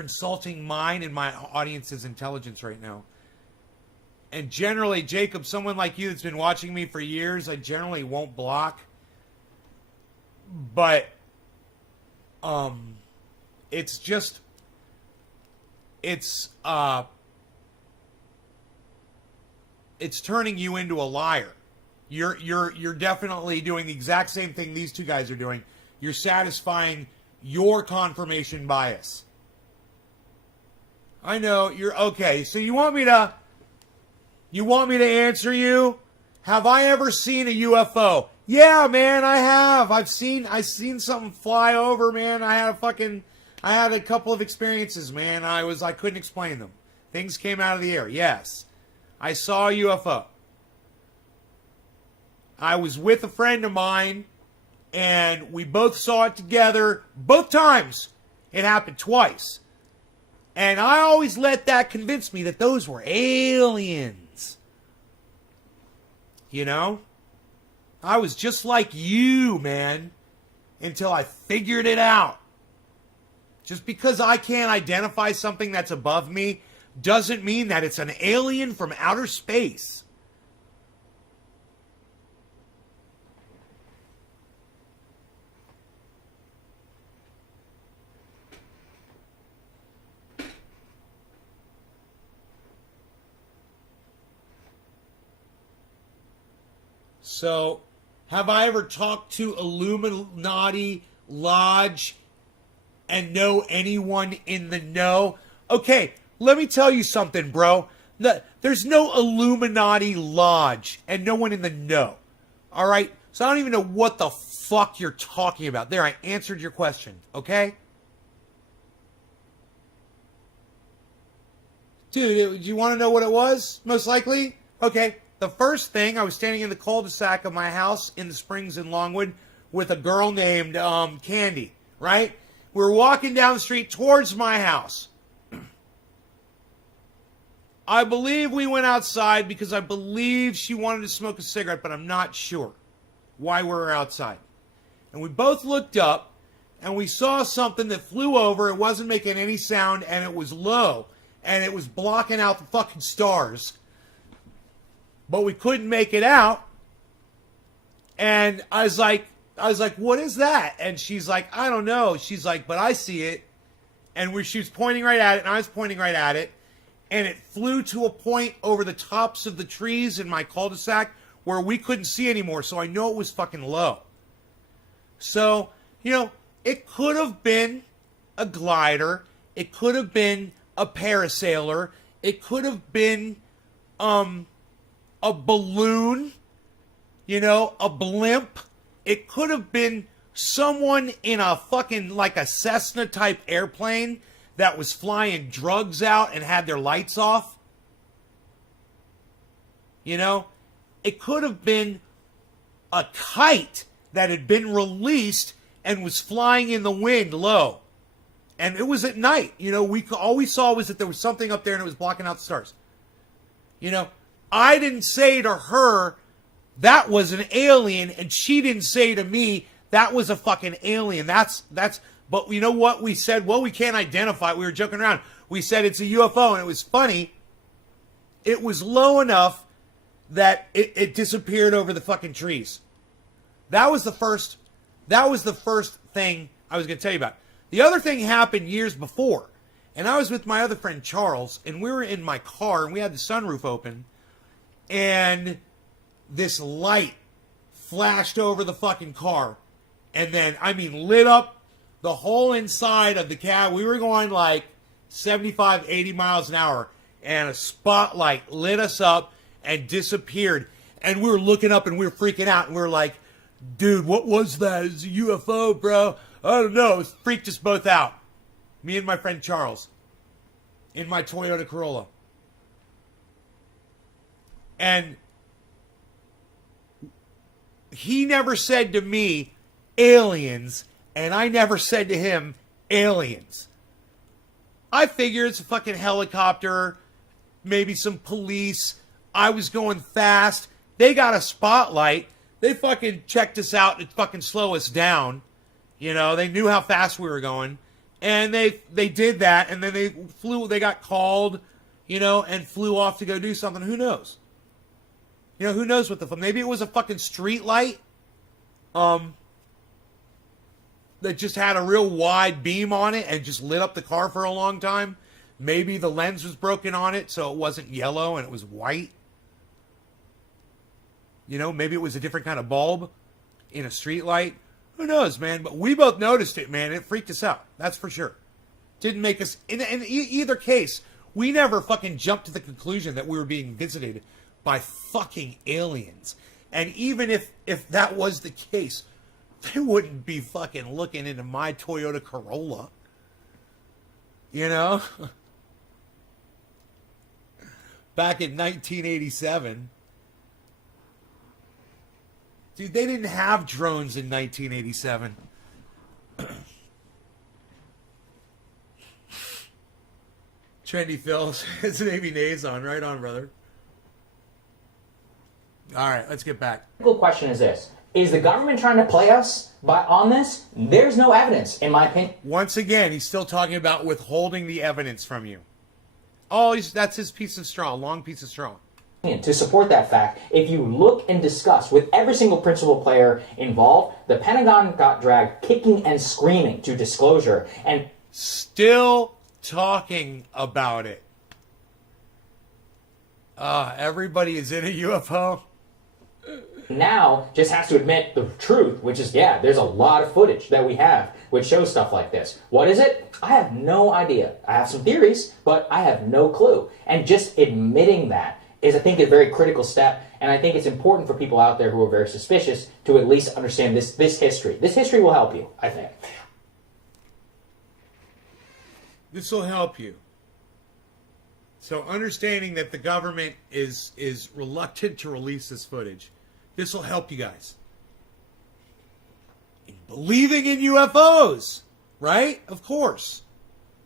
insulting mine and my audience's intelligence right now. And generally, Jacob, someone like you that's been watching me for years, I generally won't block. But it's just it's turning you into a liar. You're definitely doing the exact same thing these two guys are doing. You're satisfying your confirmation bias. I know you're okay. So you want me to answer you? Have I ever seen a UFO? Yeah, man, I have. I've seen something fly over, man. I had a couple of experiences, man. I couldn't explain them. Things came out of the air. Yes. I saw a UFO. I was with a friend of mine, and we both saw it together. Both times. It happened twice. And I always let that convince me that those were aliens. You know? I was just like you, man, until I figured it out. Just because I can't identify something that's above me doesn't mean that it's an alien from outer space. So, have I ever talked to Illuminati Lodge and know anyone in the know? Okay, let me tell you something, bro. There's no Illuminati Lodge and no one in the know. All right? So I don't even know what the fuck you're talking about. There, I answered your question, okay? Dude, do you want to know what it was? Most likely? Okay. The first thing, I was standing in the cul-de-sac of my house in the Springs in Longwood with a girl named Candy, right? We were walking down the street towards my house. I believe we went outside because I believe she wanted to smoke a cigarette, but I'm not sure why we were outside. And we both looked up, and we saw something that flew over. It wasn't making any sound, and it was low, and it was blocking out the fucking stars. But we couldn't make it out. And I was like, what is that? And she's like, I don't know. She's like, but I see it. And she was pointing right at it, and I was pointing right at it. And it flew to a point over the tops of the trees in my cul-de-sac where we couldn't see anymore. So I know it was fucking low. So, you know, it could have been a glider. It could have been a parasailer. It could have been, a balloon, you know, a blimp. It could have been someone in a fucking, like a Cessna type airplane that was flying drugs out and had their lights off. You know, it could have been a kite that had been released and was flying in the wind low. And it was at night. You know, all we saw was that there was something up there and it was blocking out the stars. You know, I didn't say to her that was an alien, and she didn't say to me that was a fucking alien. But you know what we said? Well, we can't identify it. We were joking around. We said it's a UFO, and it was funny. It was low enough that it disappeared over the fucking trees. That was the first thing I was going to tell you about. The other thing happened years before, and I was with my other friend Charles, and we were in my car, and we had the sunroof open. And this light flashed over the fucking car. And then, lit up the whole inside of the cab. We were going like 75, 80 miles an hour. And a spotlight lit us up and disappeared. And we were looking up and we were freaking out. And we were like, dude, what was that? It's a UFO, bro. I don't know. It freaked us both out. Me and my friend Charles. in my Toyota Corolla. And he never said to me, aliens, and I never said to him, aliens. I figure it's a fucking helicopter, maybe some police. I was going fast. They got a spotlight. They fucking checked us out and fucking slow us down. You know, they knew how fast we were going. And they did that, and then they got called, you know, and flew off to go do something. Who knows? You know, who knows what the fuck? Maybe it was a fucking street light that just had a real wide beam on it and just lit up the car for a long time. Maybe the lens was broken on it, so it wasn't yellow and it was white. You know, maybe it was a different kind of bulb in a street light. Who knows, man? But we both noticed it, man. It freaked us out. That's for sure. Didn't make us... In either case, we never fucking jumped to the conclusion that we were being visited by fucking aliens. And even if that was the case, they wouldn't be fucking looking into my Toyota Corolla. You know? Back in 1987... Dude, they didn't have drones in 1987. Trendy Phil, it's Navy Nays on. Right on, brother. All right, let's get back. The critical question is this. Is the government trying to play us on this? There's no evidence, in my opinion. Once again, he's still talking about withholding the evidence from you. Oh, that's his piece of straw, long piece of straw. To support that fact, if you look and discuss with every single principal player involved, the Pentagon got dragged kicking and screaming to disclosure, and still talking about it. Everybody is in a UFO. Now just has to admit the truth, which is, yeah, there's a lot of footage that we have which shows stuff like this. What is it? I have no idea. I have some theories, but I have no clue. And just admitting that is, I think, a very critical step, and I think it's important for people out there who are very suspicious to at least understand this history. This history will help you, I think. This will help you. So understanding that the government is reluctant to release this footage, this will help you guys. In believing in UFOs, right? Of course.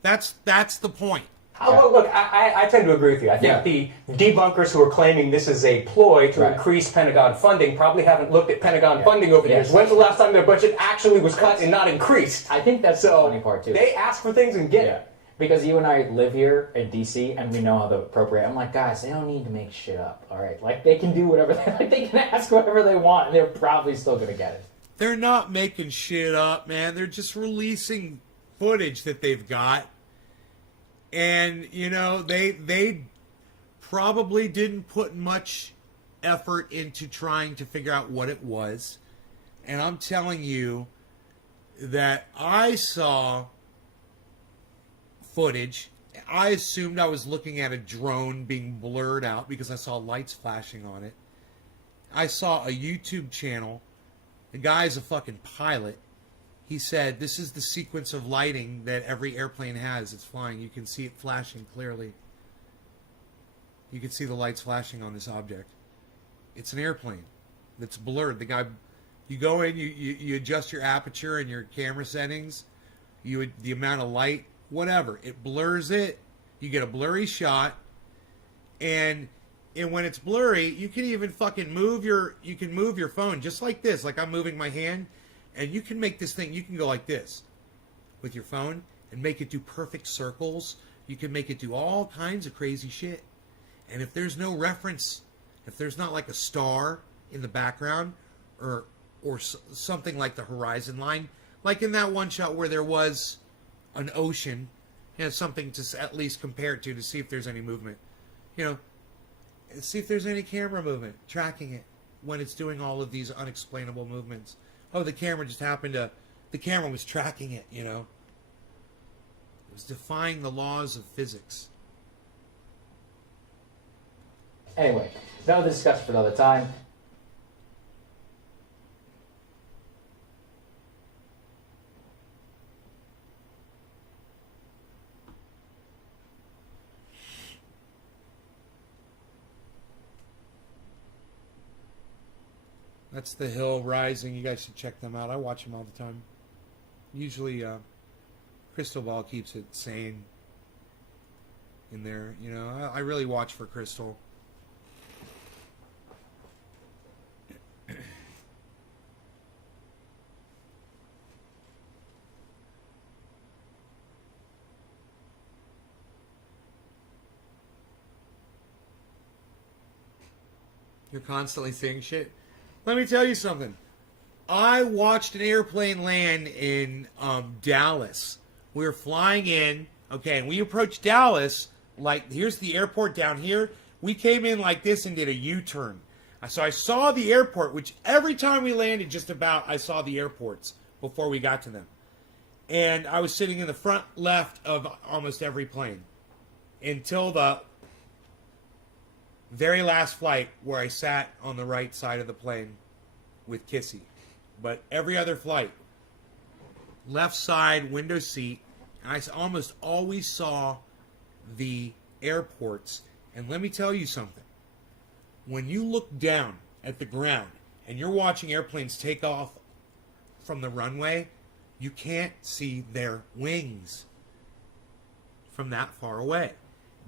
That's the point. Oh, look, I tend to agree with you. I think the debunkers who are claiming this is a ploy to increase Pentagon funding probably haven't looked at Pentagon funding over the years. When's the last time their budget actually was cut and not increased? I think that's the funny part, too. They ask for things and get it. Because you and I live here in D.C. and we know how to appropriate. I'm like, guys, they don't need to make shit up, all right? Like, they can do whatever they can ask whatever they want, and they're probably still going to get it. They're not making shit up, man. They're just releasing footage that they've got. And, you know, they probably didn't put much effort into trying to figure out what it was. And I'm telling you that I saw footage. I assumed I was looking at a drone being blurred out because I saw lights flashing on it. I saw a YouTube channel. The guy's a fucking pilot. He said, this is the sequence of lighting that every airplane has. It's flying. You can see it flashing clearly. You can see the lights flashing on this object. It's an airplane that's blurred. The guy, you go in, you adjust your aperture and your camera settings, the amount of light, whatever. It blurs it. You get a blurry shot. And when it's blurry, you can even fucking move your phone just like this. Like I'm moving my hand. And you can make this thing, you can go like this with your phone and make it do perfect circles. You can make it do all kinds of crazy shit. And if there's no reference, if there's not like a star in the background or something like the horizon line, like in that one shot where there was an ocean, you know, something to at least compare it to see if there's any movement. You know, see if there's any camera movement, tracking it when it's doing all of these unexplainable movements. Oh, the camera just happened to... The camera was tracking it, you know. It was defying the laws of physics. Anyway, another discussion for another time. That's The Hill Rising. You guys should check them out. I watch them all the time. Usually, Crystal Ball keeps it sane in there. You know, I really watch for Crystal. You're constantly seeing shit. Let me tell you something. I watched an airplane land in Dallas. We were flying in, okay, and we approached Dallas, like, here's the airport down here. We came in like this and did a U-turn. So I saw the airport, which every time we landed, just about, I saw the airports before we got to them. And I was sitting in the front left of almost every plane until the very last flight where I sat on the right side of the plane with Kissy. But every other flight, left side window seat, and I almost always saw the airports. And let me tell you something. When you look down at the ground and you're watching airplanes take off from the runway, you can't see their wings from that far away.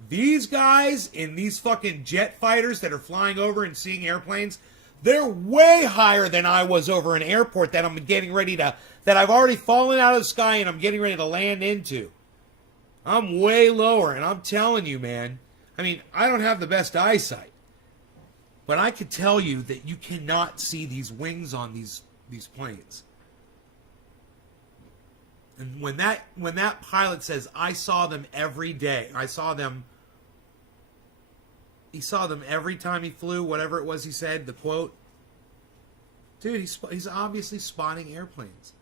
These guys in these fucking jet fighters that are flying over and seeing airplanes, they're way higher than I was over an airport that I'm getting ready to, that I've already fallen out of the sky and I'm getting ready to land into. I'm way lower, and I'm telling you, man, I mean, I don't have the best eyesight, but I could tell you that you cannot see these wings on these planes. And when that pilot says, I saw them every day, he saw them every time he flew, whatever it was he said, the quote. Dude, he's obviously spotting airplanes,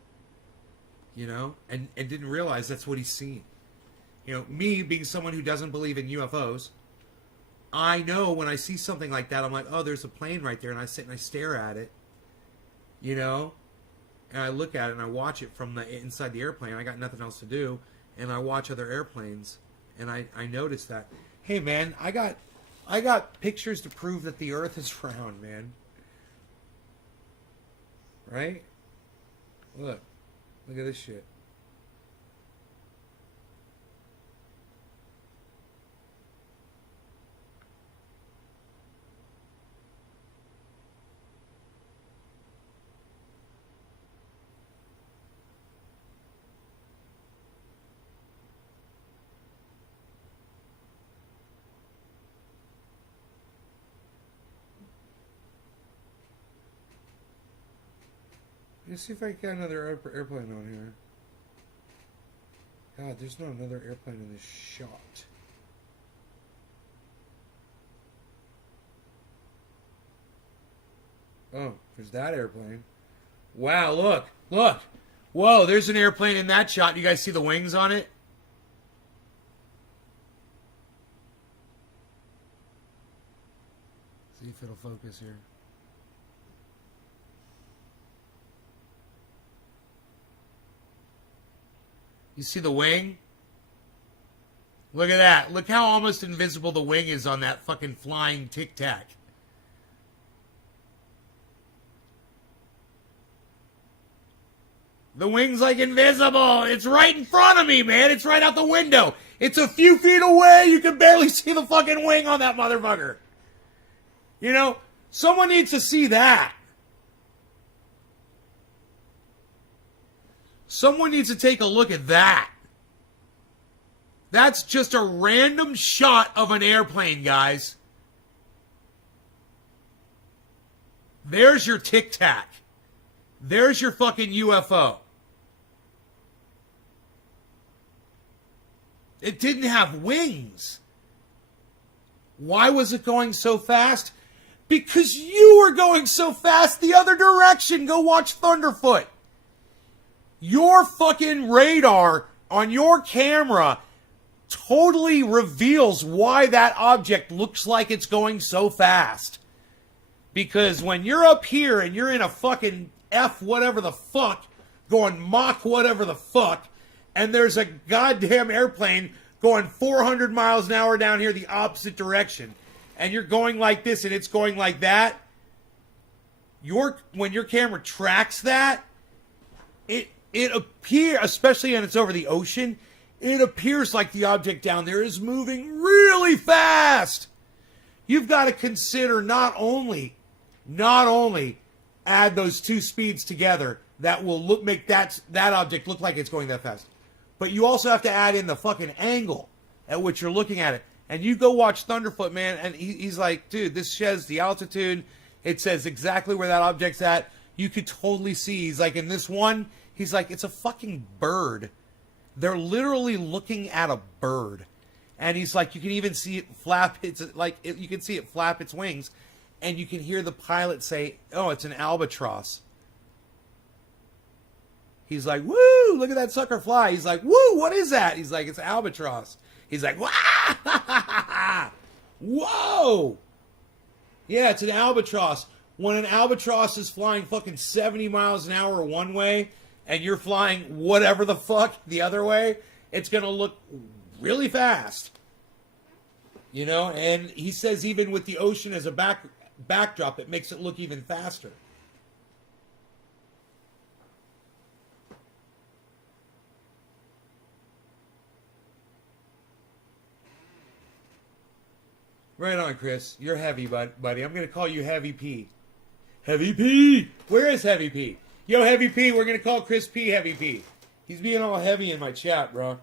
you know, and didn't realize that's what he's seen. You know, me being someone who doesn't believe in UFOs, I know when I see something like that, I'm like, oh, there's a plane right there, and I sit and I stare at it, you know. And I look at it and I watch it from the inside the airplane. I got nothing else to do, and I watch other airplanes, and I notice that. Hey, man, I got pictures to prove that the Earth is round, man. Right? Look at this shit. Let's see if I got another airplane on here. God, there's not another airplane in this shot. Oh, there's that airplane. Wow, look. Whoa, there's an airplane in that shot. You guys see the wings on it? See if it'll focus here. You see the wing? Look at that. Look how almost invisible the wing is on that fucking flying Tic Tac. The wing's like invisible. It's right in front of me, man. It's right out the window. It's a few feet away. You can barely see the fucking wing on that motherfucker. You know, someone needs to see that. Someone needs to take a look at that. That's just a random shot of an airplane, guys. There's your Tic Tac. There's your fucking UFO. It didn't have wings. Why was it going so fast? Because you were going so fast the other direction. Go watch Thunderfoot. Your fucking radar on your camera totally reveals why that object looks like it's going so fast. Because when you're up here and you're in a fucking F whatever the fuck, going Mach whatever the fuck, and there's a goddamn airplane going 400 miles an hour down here the opposite direction, and you're going like this and it's going like that, when your camera tracks that, it appears, especially when it's over the ocean, it appears like the object down there is moving really fast. You've got to consider not only add those two speeds together that will make that object look like it's going that fast, but you also have to add in the fucking angle at which you're looking at it. And you go watch Thunderfoot, man, and he's like, dude, this says the altitude. It says exactly where that object's at. You could totally see. He's like, in this one, he's like, it's a fucking bird. They're literally looking at a bird. And he's like, you can even see it flap. You can see it flap its wings. And you can hear the pilot say, oh, it's an albatross. He's like, woo, look at that sucker fly. He's like, woo, what is that? He's like, it's albatross. He's like, wah! Whoa! Yeah, it's an albatross. When an albatross is flying fucking 70 miles an hour one way, and you're flying whatever the fuck the other way, it's going to look really fast. You know, and he says even with the ocean as a backdrop, it makes it look even faster. Right on, Chris. You're heavy, buddy. I'm going to call you Heavy P. Heavy P! Where is Heavy P? Yo, Heavy P, we're going to call Chris P Heavy P. He's being all heavy in my chat, bro.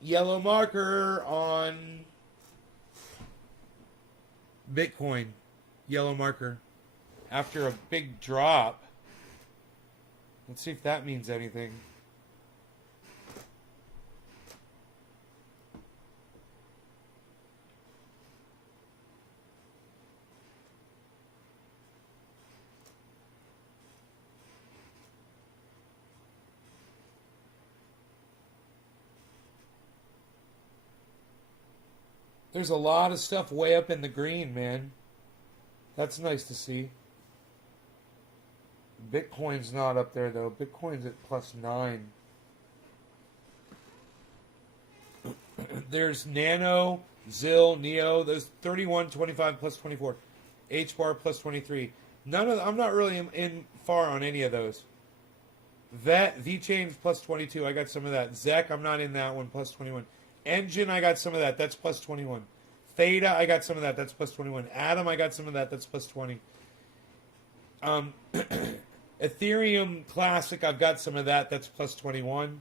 Yellow marker on Bitcoin. Yellow marker. After a big drop. Let's see if that means anything. There's a lot of stuff way up in the green, man. That's nice to see. Bitcoin's not up there, though. Bitcoin's at +9. There's Nano, ZIL, NEO. There's 31, 25, +24. HBAR, +23. I'm not really in far on any of those. VeChain, +22. I got some of that. ZEC, I'm not in that one, +21. Engine, I got some of that. That's +21. Theta, I got some of that. That's +21. Atom, I got some of that. That's +20. Ethereum Classic, I've got some of that. That's +21.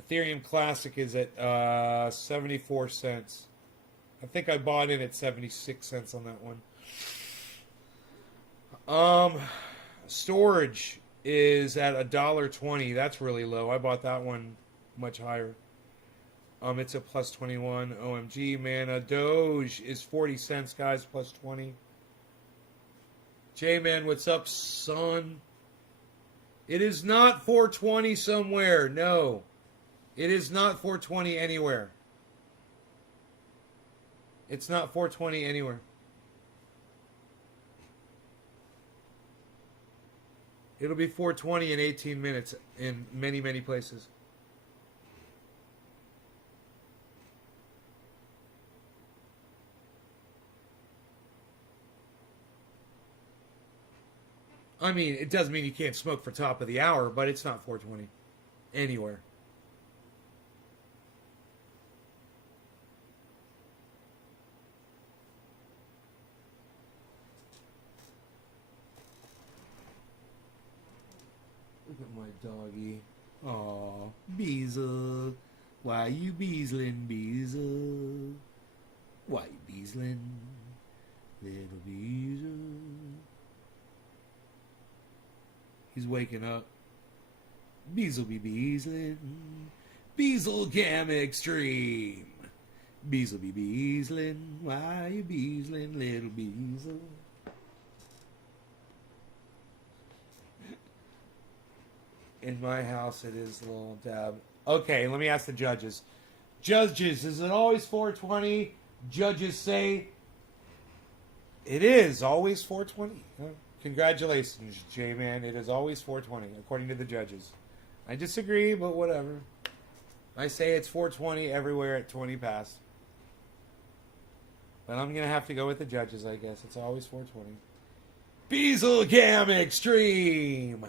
Ethereum Classic is at 74 cents. I think I bought in at 76 cents on that one. Storage is at $1.20. That's really low. I bought that one much higher. It's a +21. OMG, man. Doge is 40 cents, guys, +20. J-Man, what's up, son? It is not 420 somewhere. No. It is not 420 anywhere. It's not 420 anywhere. It'll be 420 in 18 minutes in many, many places. I mean, it doesn't mean you can't smoke for top of the hour, but it's not 420 anywhere. Look at my doggy. Aw, Beezle. Why you beezling, Beezle? Why you beezling? Little Beezle. He's waking up. Beezle be beezling. Beezle Cam Extreme. Beezle be beezling. Why you beezling, little Beezle? In my house, it is little Dab. Okay, let me ask the judges. Judges, is it always 420? Judges say it is always 420. Congratulations, J-Man. It is always 420, according to the judges. I disagree, but whatever. I say it's 420 everywhere at 20 past. But I'm going to have to go with the judges, I guess. It's always 420. Beazle Cam Extreme.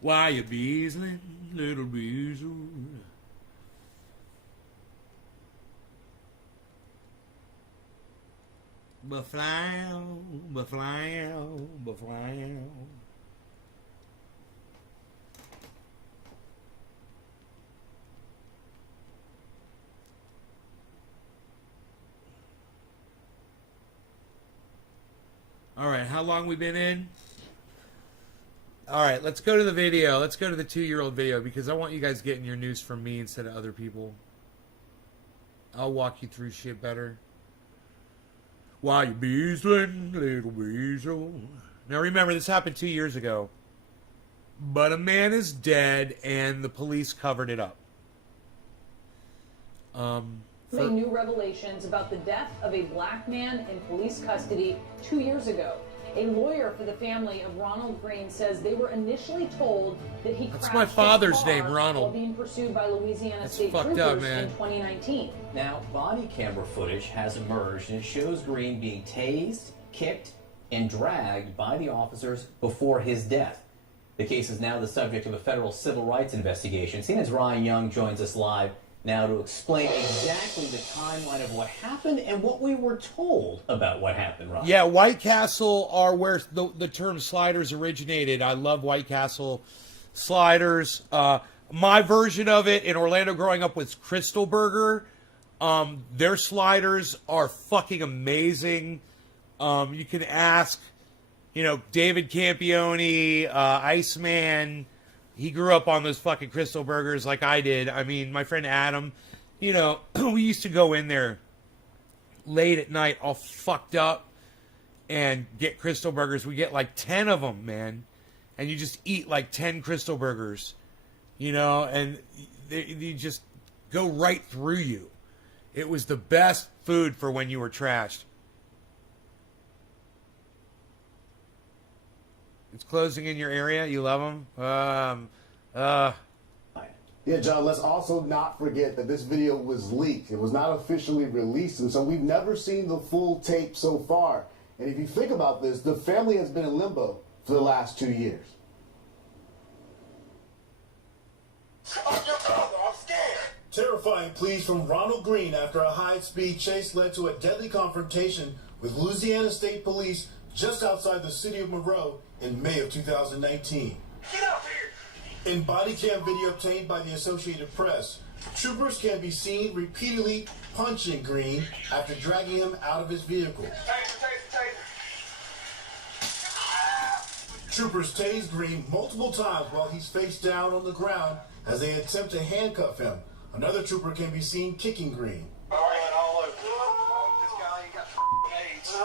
Why you beazling, little beazle? Ba-flow, ba-flow, ba-flow. All right, how long we been in? All right, let's go to the video. Let's go to the 2-year-old video because I want you guys getting your news from me instead of other people. I'll walk you through shit better. Why you beazling, little beazle? Now remember, this happened 2 years ago. But a man is dead and the police covered it up. New revelations about the death of a black man in police custody 2 years ago. A lawyer for the family of Ronald Green says they were initially told that he crashed my father's his car name, Ronald. while being pursued by Louisiana That's State fucked Troopers up, man. in 2019. Now, body camera footage has emerged and it shows Green being tased, kicked, and dragged by the officers before his death. The case is now the subject of a federal civil rights investigation. CNN's Ryan Young joins us live now to explain exactly the timeline of what happened and what we were told about what happened, Ryan. Yeah, White Castle are where the term sliders originated. I love White Castle sliders. My version of it in Orlando growing up was Crystal Burger. Their sliders are fucking amazing. You can ask, David Campione, Iceman. He grew up on those fucking Crystal Burgers like I did. I mean, my friend Adam, we used to go in there late at night all fucked up and get Crystal Burgers. We get like 10 of them, man. And you just eat like 10 Crystal Burgers, and they just go right through you. It was the best food for when you were trashed. It's closing in your area. You love them? Yeah, John, let's also not forget that this video was leaked. It was not officially released, and so we've never seen the full tape so far. And if you think about this, the family has been in limbo for the last 2 years. I'm scared. Terrifying pleas from Ronald Green after a high-speed chase led to a deadly confrontation with Louisiana State Police just outside the city of Monroe in May of 2019. Get out here. In body cam video obtained by the Associated Press, troopers can be seen repeatedly punching Green after dragging him out of his vehicle. Taser. Troopers tased Green multiple times while he's face down on the ground as they attempt to handcuff him. Another trooper can be seen kicking Green. All over. This guy ain't got AIDS.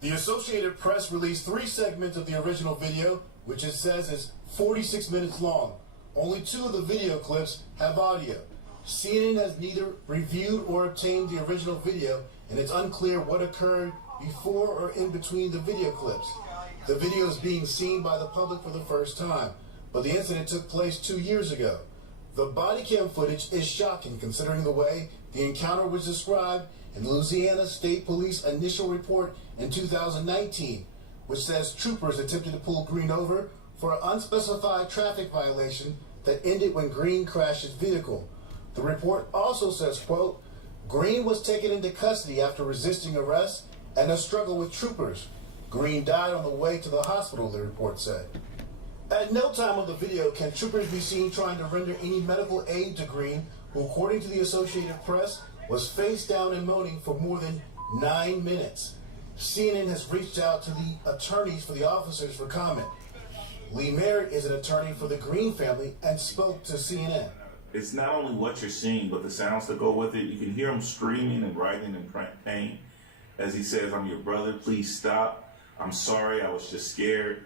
The Associated Press released 3 segments of the original video, which it says is 46 minutes long. Only 2 of the video clips have audio. CNN has neither reviewed or obtained the original video, and it's unclear what occurred before or in between the video clips. The video is being seen by the public for the first time, but the incident took place 2 years ago. The body cam footage is shocking considering the way the encounter was described in Louisiana State Police initial report in 2019, which says troopers attempted to pull Green over for an unspecified traffic violation that ended when Green crashed his vehicle. The report also says, quote, Green was taken into custody after resisting arrest and a struggle with troopers. Green died on the way to the hospital, the report said. At no time on the video can troopers be seen trying to render any medical aid to Green, who, according to the Associated Press, was face down and moaning for more than 9 minutes. CNN has reached out to the attorneys for the officers for comment. Lee Merritt is an attorney for the Green family and spoke to CNN. It's not only what you're seeing, but the sounds that go with it. You can hear him screaming and writhing in pain as he says, "I'm your brother, please stop. I'm sorry, I was just scared."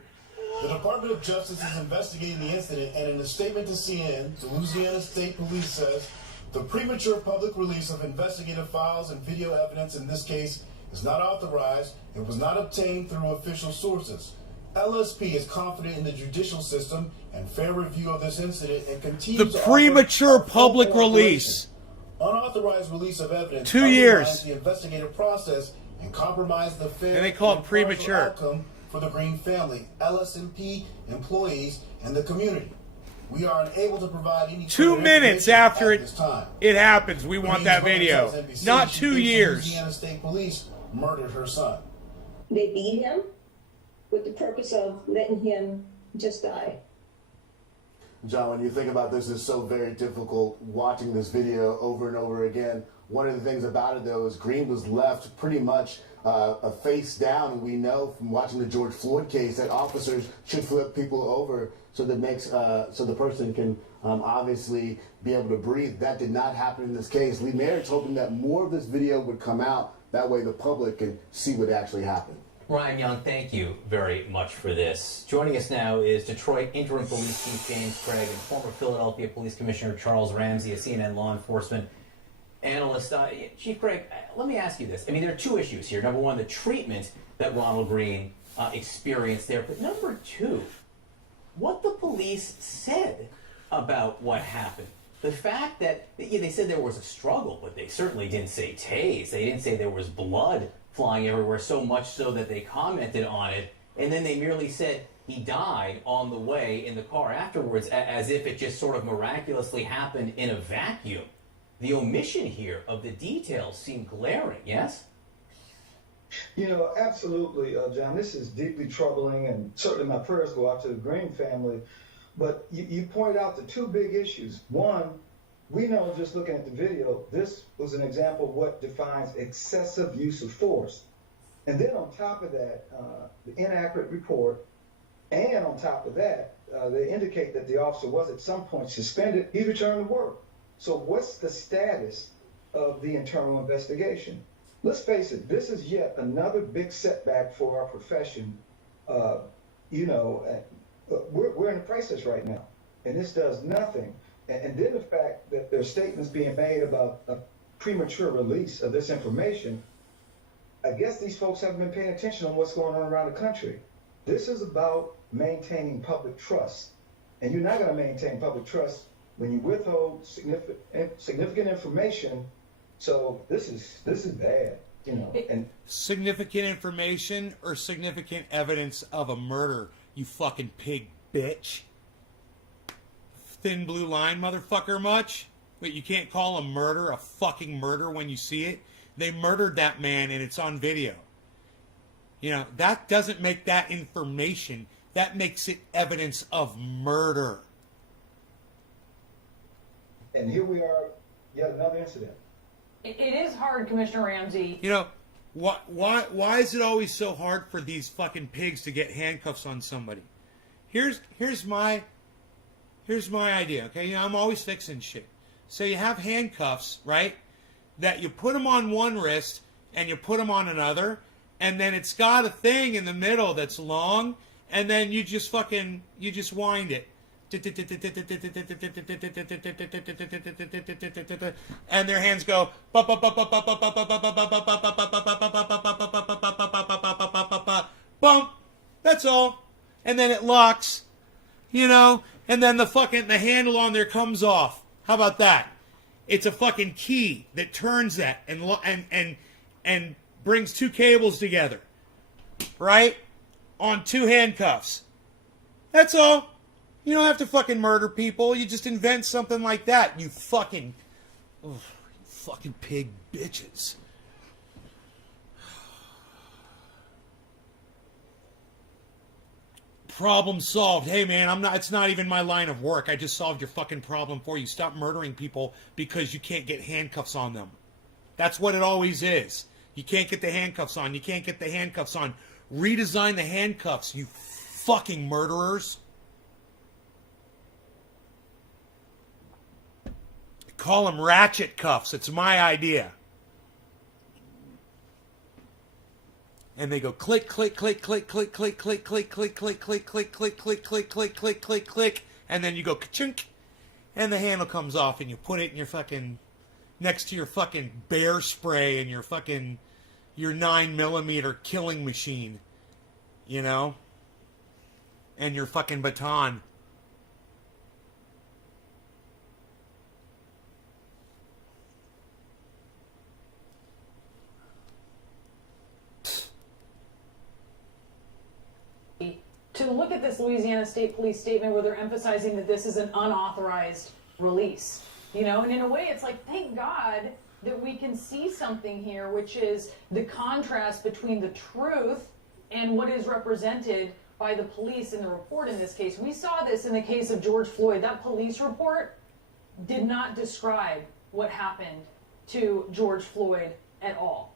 The Department of Justice is investigating the incident, and in a statement to CNN, the Louisiana State Police says the premature public release of investigative files and video evidence in this case is not authorized and was not obtained through official sources. LSP is confident in the judicial system and fair review of this incident and continues The to premature offer full public cooperation. release. Unauthorized release of evidence 2 undermines years. the investigative process and compromise the fair And they call it impartial premature. outcome for the Green family, LSMP employees, and the community. We are unable to provide any 2 further minutes information after at this time. it happens, we want Green's that mother video. tells NBC Not she 2 thinks years. Louisiana State Police murdered her son. They beat him with the purpose of letting him just die. John, when you think about this, it's so very difficult watching this video over and over again. One of the things about it, though, is Green was left pretty much a face down, and we know from watching the George Floyd case that officers should flip people over so that makes so the person can obviously be able to breathe. That did not happen in this case. Lee Merritt's hoping that more of this video would come out. That way, the public can see what actually happened. Ryan Young, thank you very much for this. Joining us now is Detroit Interim Police Chief James Craig and former Philadelphia Police Commissioner Charles Ramsey, a CNN law enforcement analyst. Chief Craig, let me ask you this. I mean, there are two issues here. Number one, the treatment that Ronald Green experienced there. But number two, what the police said about what happened. The fact that they said there was a struggle, but they certainly didn't say tase. They didn't say there was blood flying everywhere, so much so that they commented on it. And then they merely said he died on the way in the car afterwards, as if it just sort of miraculously happened in a vacuum. The omission here of the details seemed glaring, yes? You know, absolutely, John. This is deeply troubling, and certainly my prayers go out to the Green family. But you point out the two big issues. One, we know just looking at the video, this was an example of what defines excessive use of force. And then on top of that, the inaccurate report, and on top of that, they indicate that the officer was at some point suspended. He returned to work. So what's the status of the internal investigation? Let's face it, this is yet another big setback for our profession. You know, we're in a crisis right now, and this does nothing. And then the fact that there's statements being made about a premature release of this information, I guess these folks haven't been paying attention on what's going on around the country. This is about maintaining public trust. And you're not going to maintain public trust when you withhold significant information. So this is bad, you know. And Significant information or significant evidence of a murder, you fucking pig bitch. Thin blue line, motherfucker, much? But you can't call a murder a fucking murder when you see it? They murdered that man and it's on video. You know, that doesn't make that information. That makes it evidence of murder. and here we are, yet another incident. It is hard, Commissioner Ramsey. You know, why is it always so hard for these fucking pigs to get handcuffs on somebody? Here's my idea, okay? You know, I'm always fixing shit. So you have handcuffs, right? That you put them on one wrist and you put them on another, and then it's got a thing in the middle that's long, and then you just wind it. And their hands go bump. That's all. And then it locks, you know, and then the handle on there comes off. How about that? It's a fucking key that turns that and brings two cables together, right? On two handcuffs. That's all. You don't have to fucking murder people. You just invent something like that. You fucking pig bitches. Problem solved. Hey man, it's not even my line of work. I just solved your fucking problem for you. Stop murdering people because you can't get handcuffs on them. That's what it always is. You can't get the handcuffs on. You can't get the handcuffs on. Redesign the handcuffs, you fucking murderers. Call them ratchet cuffs. It's my idea. And they go click, click, click, click, click, click, click, click, click, click, click, click, click, click, click, click, click, click, click, and then you go ka-chunk, and the handle comes off, and you put it in your fucking next to your fucking bear spray and your 9mm killing machine, you know, and your fucking baton. at this Louisiana State Police statement where they're emphasizing that this is an unauthorized release, you know, and in a way it's like, thank God that we can see something here, which is the contrast between the truth and what is represented by the police in the report in this case. We saw this in the case of George Floyd. That police report did not describe what happened to George Floyd at all.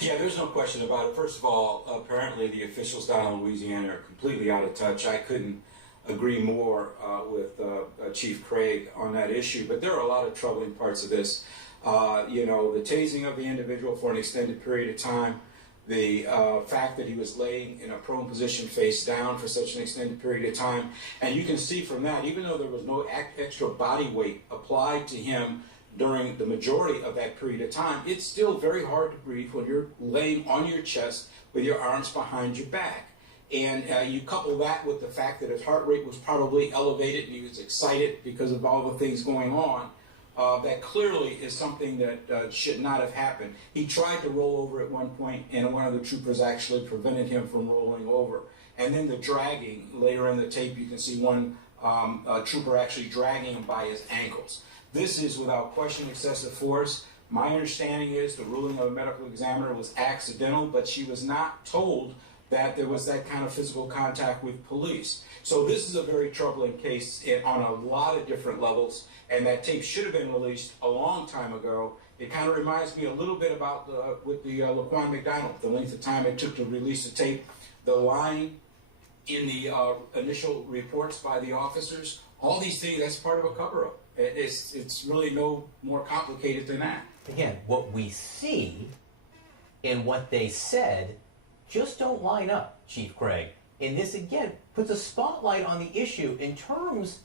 Yeah, there's no question about it. First of all, apparently the officials down in Louisiana are completely out of touch. I couldn't agree more with Chief Craig on that issue, but there are a lot of troubling parts of this. You know, the tasing of the individual for an extended period of time, the fact that he was laying in a prone position face down for such an extended period of time. And you can see from that, even though there was no extra body weight applied to him during the majority of that period of time, it's still very hard to breathe when you're laying on your chest with your arms behind your back. And you couple that with the fact that his heart rate was probably elevated and he was excited because of all the things going on. That clearly is something that should not have happened. He tried to roll over at one point, and one of the troopers actually prevented him from rolling over. And then the dragging, later in the tape, you can see one trooper actually dragging him by his ankles. This is without question excessive force. My understanding is the ruling of a medical examiner was accidental, but she was not told that there was that kind of physical contact with police. So this is a very troubling case on a lot of different levels, and that tape should have been released a long time ago. It kind of reminds me a little bit about with the Laquan McDonald, the length of time it took to release the tape, the line in the initial reports by the officers, all these things, that's part of a cover-up. It's really no more complicated than that. Again, what we see and what they said just don't line up, Chief Craig. And this, again, puts a spotlight on the issue in terms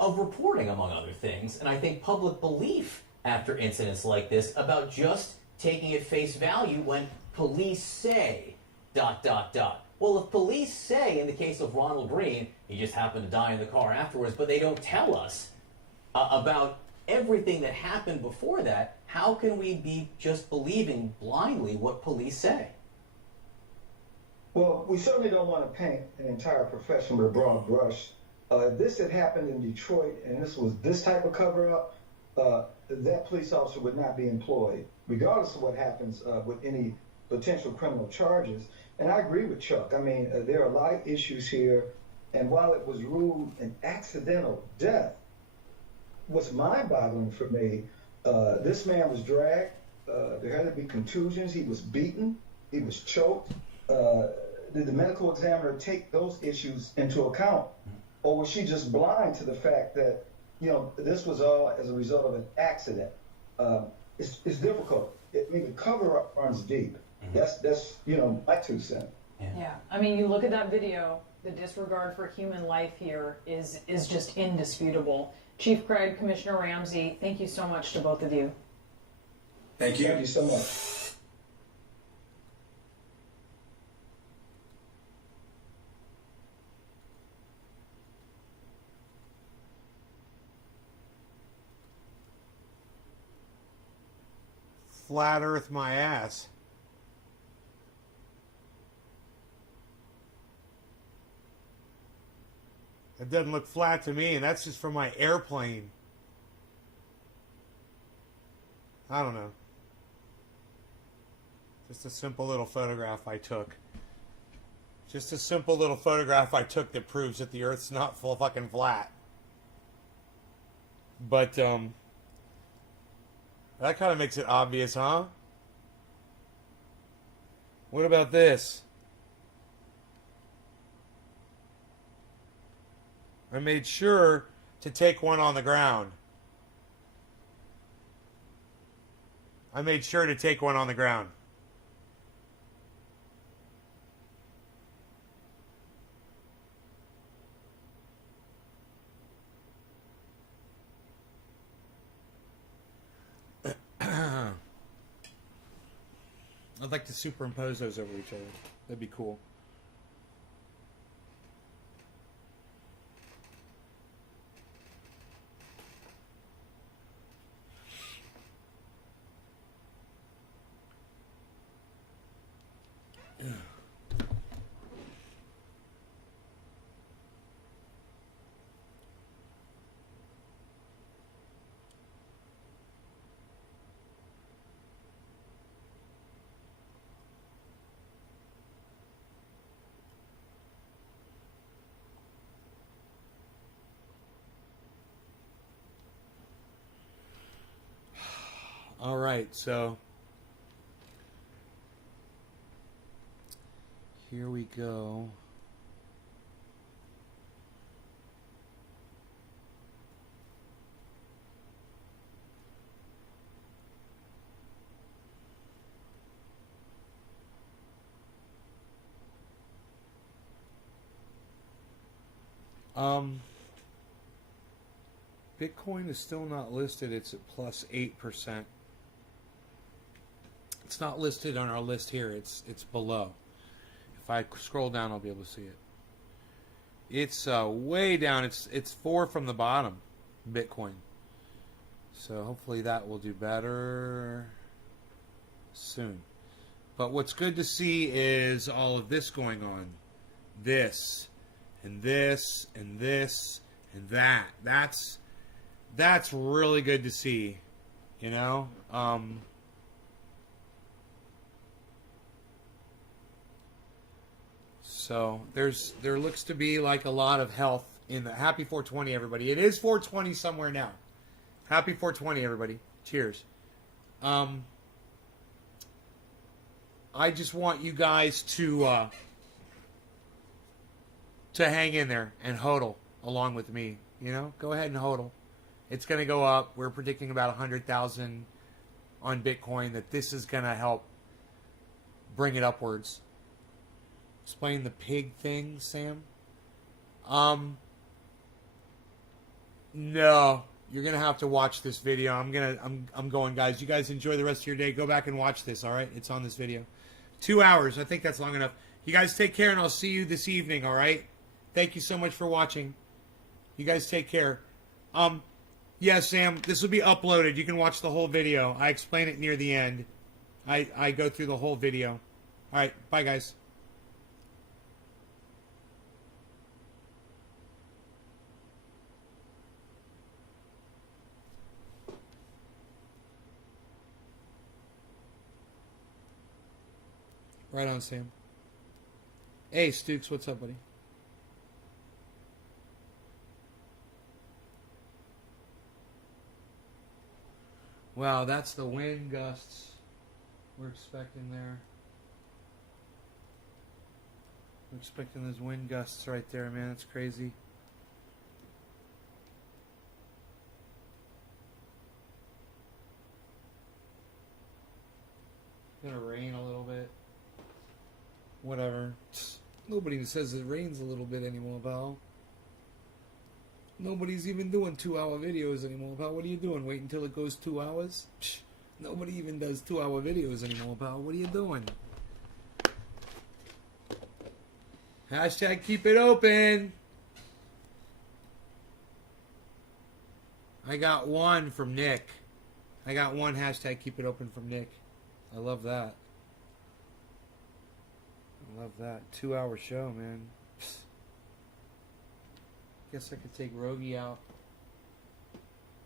of reporting, among other things, and I think public belief after incidents like this about just taking at face value when police say ... Well, if police say, in the case of Ronald Green, he just happened to die in the car afterwards, but they don't tell us about everything that happened before that, how can we be just believing blindly what police say? Well, we certainly don't want to paint an entire profession with a broad brush. If this had happened in Detroit and this was this type of cover-up, that police officer would not be employed, regardless of what happens with any potential criminal charges. And I agree with Chuck. I mean, there are a lot of issues here, and while it was ruled an accidental death, what's mind-boggling for me, this man was dragged, there had to be contusions, he was beaten, he was choked. Did the medical examiner take those issues into account? Or was she just blind to the fact that, you know, this was all as a result of an accident? It's difficult. I mean, the cover-up runs deep. That's you know, my 2 cents. Yeah. I mean, you look at that video, the disregard for human life here is just indisputable. Chief Craig, Commissioner Ramsey, thank you so much to both of you. Thank you. Thank you so much. Flat Earth my ass. It doesn't look flat to me, and that's just from my airplane. I don't know. Just a simple little photograph I took. Just a simple little photograph I took that proves that the Earth's not full fucking flat. But, that kind of makes it obvious, huh? What about this? I made sure to take one on the ground. I made sure to take one on the ground. I'd like to superimpose those over each other. That'd be cool. All right, so here we go. Bitcoin is still not listed. It's at plus 8%. It's not listed on our list here. It's below. If I scroll down, I'll be able to see it. It's way down. It's 4 from the bottom, Bitcoin. So hopefully that will do better soon. But what's good to see is all of this going on. This and this and this and that. That's really good to see, you know. So there looks to be like a lot of health in the happy 420, everybody. It is 420 somewhere now. Happy 420, everybody. Cheers. I just want you guys to hang in there and hodl along with me. You know, go ahead and hodl. It's going to go up. We're predicting about 100,000 on Bitcoin. That this is going to help bring it upwards. Explain the pig thing, Sam. No, you're going to have to watch this video. I'm going, guys. You guys enjoy the rest of your day. Go back and watch this. All right, it's on this video. 2 hours. I think that's long enough. You guys take care, and I'll see you this evening. All right. Thank you so much for watching. You guys take care. Yeah, Sam, this will be uploaded. You can watch the whole video. I explain it near the end. I go through the whole video. All right, bye, guys. Right on, Sam. Hey, Stukes, what's up, buddy? Wow, that's the wind gusts we're expecting there. We're expecting those wind gusts right there, man. That's crazy. It's gonna rain a little bit. Whatever. Nobody says it rains a little bit anymore, pal. Nobody's even doing 2-hour videos anymore, pal. What are you doing? Wait until it goes 2 hours? Psh, nobody even does 2-hour videos anymore, pal. What are you doing? Hashtag keep it open. I got one from Nick. I got one hashtag keep it open from Nick. I love that. I love that. 2-hour show, man. Psst. Guess I could take Rogie out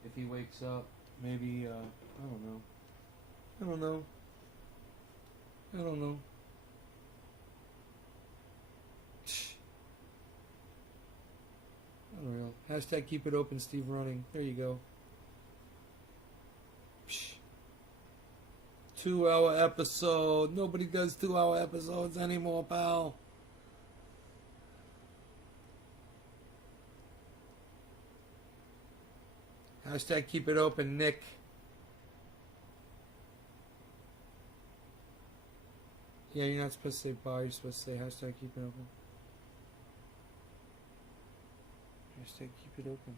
if he wakes up. Maybe, I don't know. I don't know. I don't know. Unreal. Hashtag keep it open, Steve Running. There you go. 2-hour episode. Nobody does 2-hour episodes anymore, pal. Hashtag keep it open, Nick. Yeah, you're not supposed to say bye. You're supposed to say hashtag keep it open. Hashtag keep it open.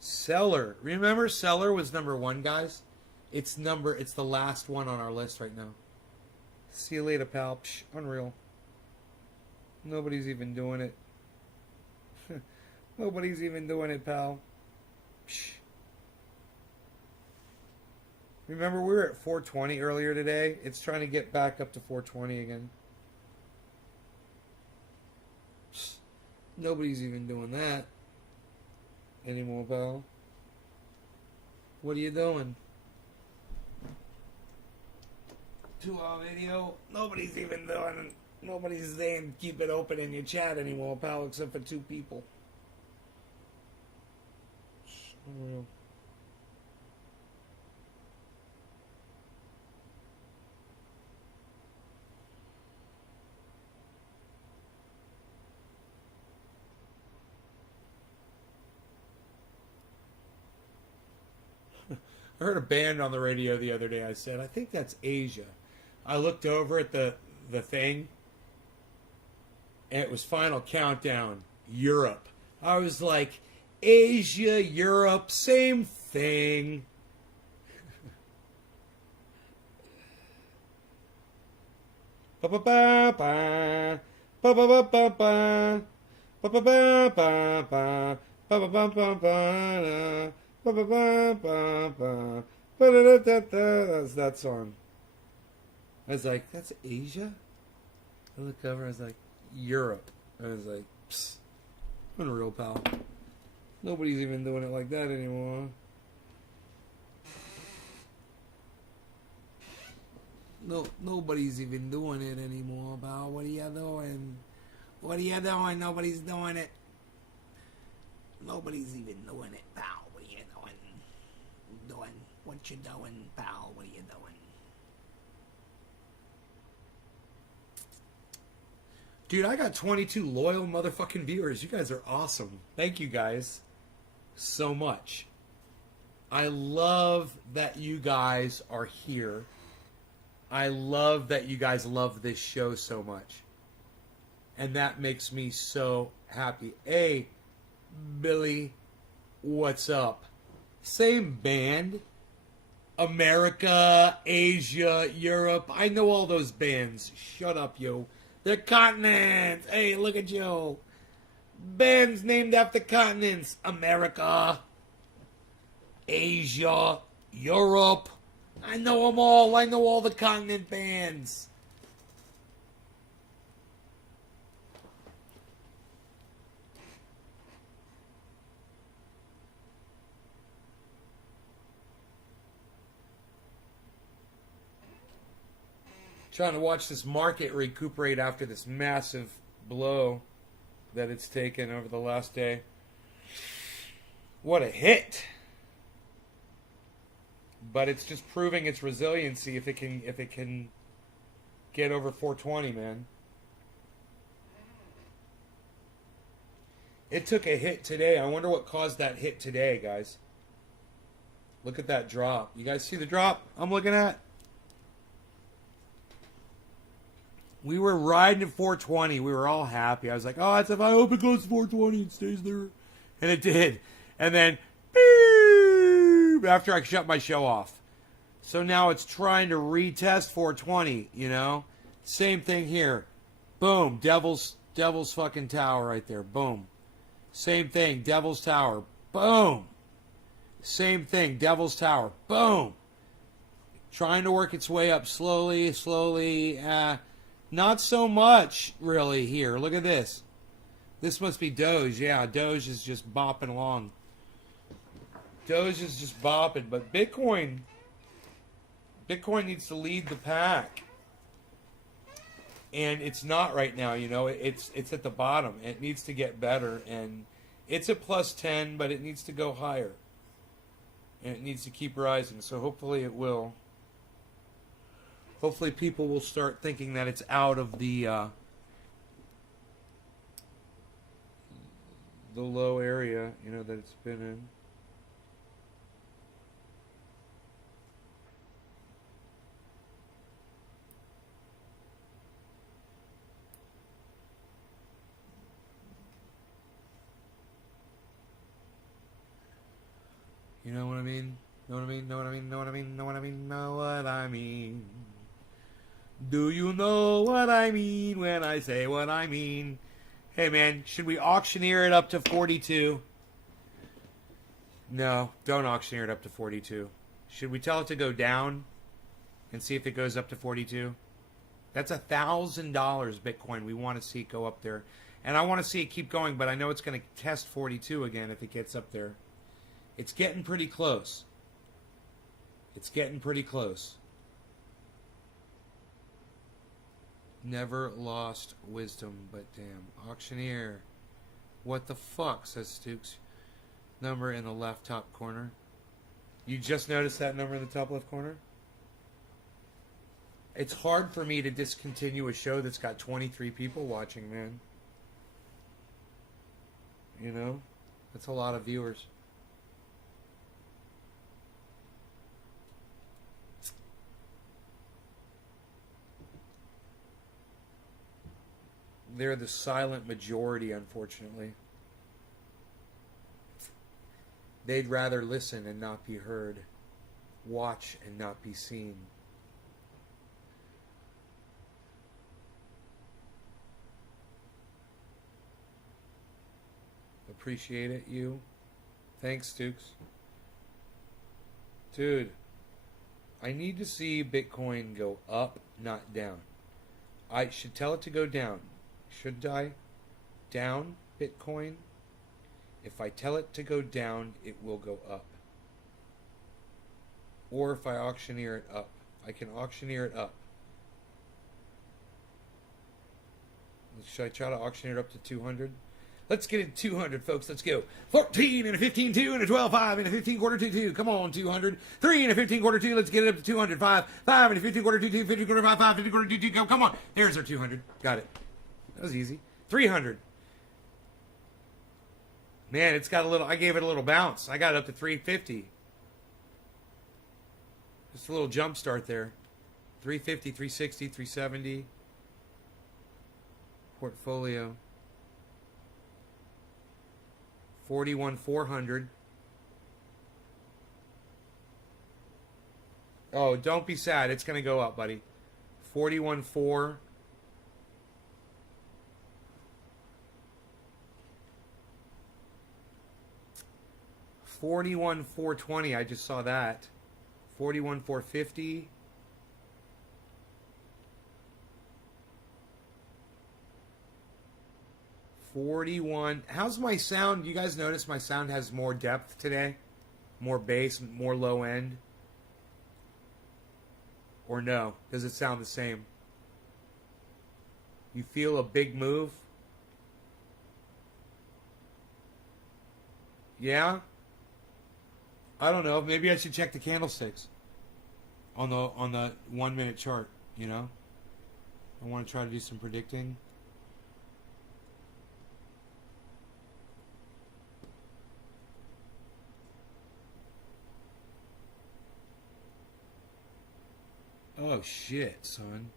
Seller. Remember Seller was number 1, guys? It's the last one on our list right now. See you later, pal. Psh, unreal. Nobody's even doing it. Nobody's even doing it, pal. Psh. Remember, we were at 420 earlier today. It's trying to get back up to 420 again. Psh. Nobody's even doing that anymore, pal. What are you doing? 2-hour video. Nobody's even doing. Nobody's saying keep it open in your chat anymore, pal, except for 2 people. Unreal. I heard a band on the radio the other day. I said, I think that's Asia. I looked over at the thing, and it was Final Countdown, Europe. I was like, Asia, Europe, same thing. Ba ba ba ba ba ba ba ba ba ba ba ba ba ba ba ba ba ba ba. That's that song. I was like, that's Asia? I look over, I was like, Europe. I was like, psst, unreal, pal. Nobody's even doing it like that anymore. No, nobody's even doing it anymore, pal. What are you doing? What are you doing? Nobody's doing it. Nobody's even doing it, pal. What are you doing? Doing what you doing, pal? What are you doing? Dude, I got 22 loyal motherfucking viewers. You guys are awesome. Thank you guys so much. I love that you guys are here. I love that you guys love this show so much. And that makes me so happy. Hey, Billy, what's up? Same band. America, Asia, Europe. I know all those bands. Shut up, yo. They're continents. Hey, look at you. Bands named after continents. America, Asia, Europe. I know them all. I know all the continent bands. Trying to watch this market recuperate after this massive blow that it's taken over the last day. What a hit! But it's just proving its resiliency if it can get over 420, man. It took a hit today. I wonder what caused that hit today, guys. Look at that drop. You guys see the drop I'm looking at? We were riding at 420. We were all happy. I was like, oh, I hope it goes to 420 and stays there. And it did. And then, beep, after I shut my show off. So now it's trying to retest 420, you know? Same thing here. Boom. Devil's fucking tower right there. Boom. Same thing. Devil's tower. Boom. Same thing. Devil's tower. Boom. Trying to work its way up slowly. Not so much, really, here. Look at this. This must be Doge. Yeah, Doge is just bopping along. Doge is just bopping. But Bitcoin needs to lead the pack. And it's not right now, you know. It's at the bottom. It needs to get better. And it's at plus 10, but it needs to go higher. And it needs to keep rising. So hopefully it will. Hopefully people will start thinking that it's out of the low area, you know, that it's been in. You know what I mean? Know what I mean? Know what I mean? Know what I mean? Know what I mean? Know what I mean? Do you know what I mean when I say what I mean? Hey, man, should we auctioneer it up to 42? No, don't auctioneer it up to 42. Should we tell it to go down and see if it goes up to 42? That's $1,000 Bitcoin. We want to see it go up there. And I want to see it keep going, but I know it's going to test 42 again if it gets up there. It's getting pretty close. It's getting pretty close. Never lost wisdom, but damn. Auctioneer. What the fuck, says Stukes. Number in the left top corner. You just noticed that number in the top left corner? It's hard for me to discontinue a show that's got 23 people watching, man. You know? That's a lot of viewers. they're the silent majority, unfortunately. They'd rather listen and not be heard, watch and not be seen. Appreciate it, you. Thanks, Dukes. Dude, I need to see Bitcoin go up, not down. I should tell it to go down. Should I? Down, Bitcoin? If I tell it to go down, it will go up. Or if I auctioneer it up. I can auctioneer it up. Should I try to auctioneer it up to 200? Let's get it 200, folks. Let's go. 14 and a 15 2 and a 12 5 and a 15 quarter 2 2. Come on, 200. 3 and a 15 quarter 2. Let's get it up to 200. 5 and a 15 quarter 2 2. 15 quarter 5 5 15 quarter 2 2. Go. Come on. There's our 200. Got it. That was easy. 300. Man, it's got a little. I gave it a little bounce. I got it up to 350. Just a little jump start there. 350, 360, 370. Portfolio. 41,400. Oh, don't be sad. It's going to go up, buddy. 41,400. 41,420. I just saw that. 41,450. How's my sound? You guys notice my sound has more depth today? More bass, more low end? Or no? Does it sound the same? You feel a big move? Yeah? I don't know. Maybe I should check the candlesticks on the 1 minute chart, you know? I want to try to do some predicting. Oh shit, son.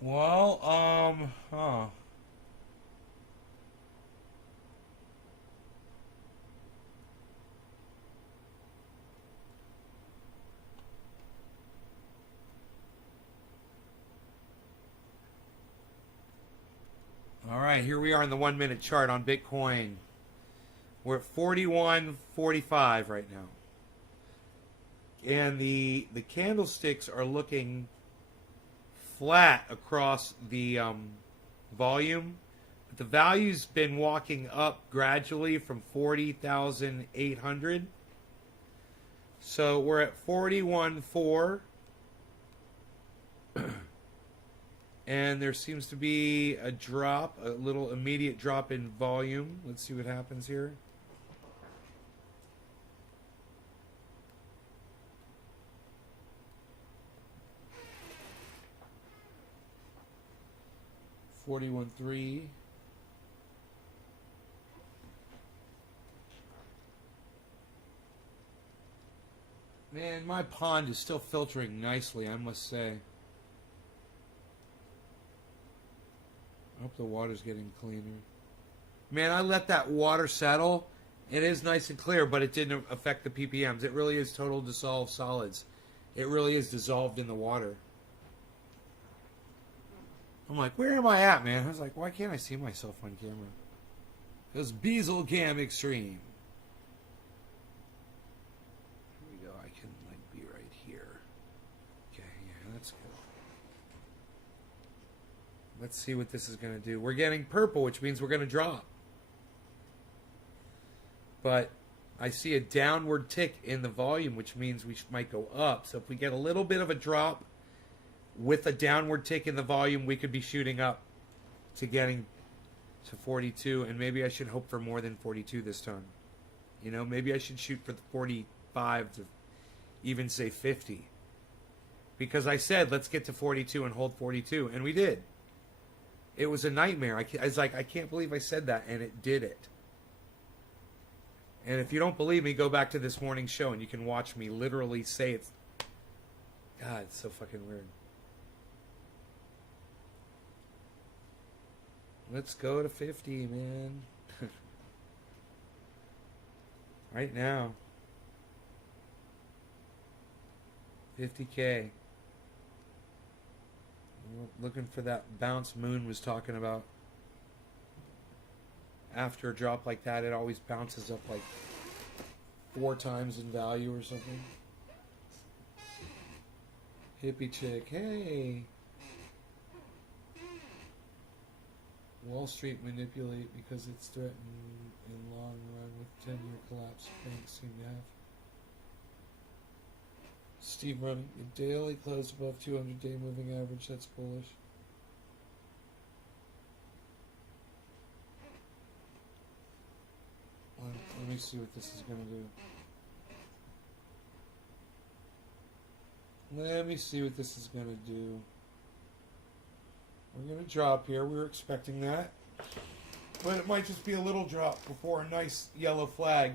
Well, all right, here we are in the 1 minute chart on Bitcoin. We're at 41.45 right now. And the candlesticks are looking flat across the volume. But the value's been walking up gradually from 40,800. So we're at 41.4. And there seems to be a drop, a little immediate drop in volume. Let's see what happens here. $41.3. Man, my pond is still filtering nicely, I must say. I hope the water's getting cleaner. Man, I let that water settle. It is nice and clear, but it didn't affect the ppms. It really is total dissolved solids. It really is dissolved in the water. I'm like, where am I at, man? I was like, why can't I see myself on camera? It was Beazle Cam Extreme. Here we go. I can like be right here. Okay, yeah, that's good. Let's see what this is going to do. We're getting purple, which means we're going to drop. But I see a downward tick in the volume, which means we might go up. So if we get a little bit of a drop with a downward tick in the volume, we could be shooting up to getting to 42. And maybe I should hope for more than 42 this time. You know, maybe I should shoot for the 45 to even say 50. Because I said, let's get to 42 and hold 42. And we did. It was a nightmare. I was like, I can't believe I said that, and it did it. And if you don't believe me, go back to this morning's show and you can watch me literally say it's... God, it's so fucking weird. Let's go to 50, man. Right now. 50K. We're looking for that bounce Moon was talking about. After a drop like that, it always bounces up like 4 times in value or something. Hippie chick, hey. Wall Street manipulate because it's threatened in long run with 10-year collapse. Banks seem to have. Steve running a daily close above 200-day moving average. That's bullish. Let me see what this is going to do. Let me see what this is going to do. We're going to drop here. We were expecting that. But it might just be a little drop before a nice yellow flag.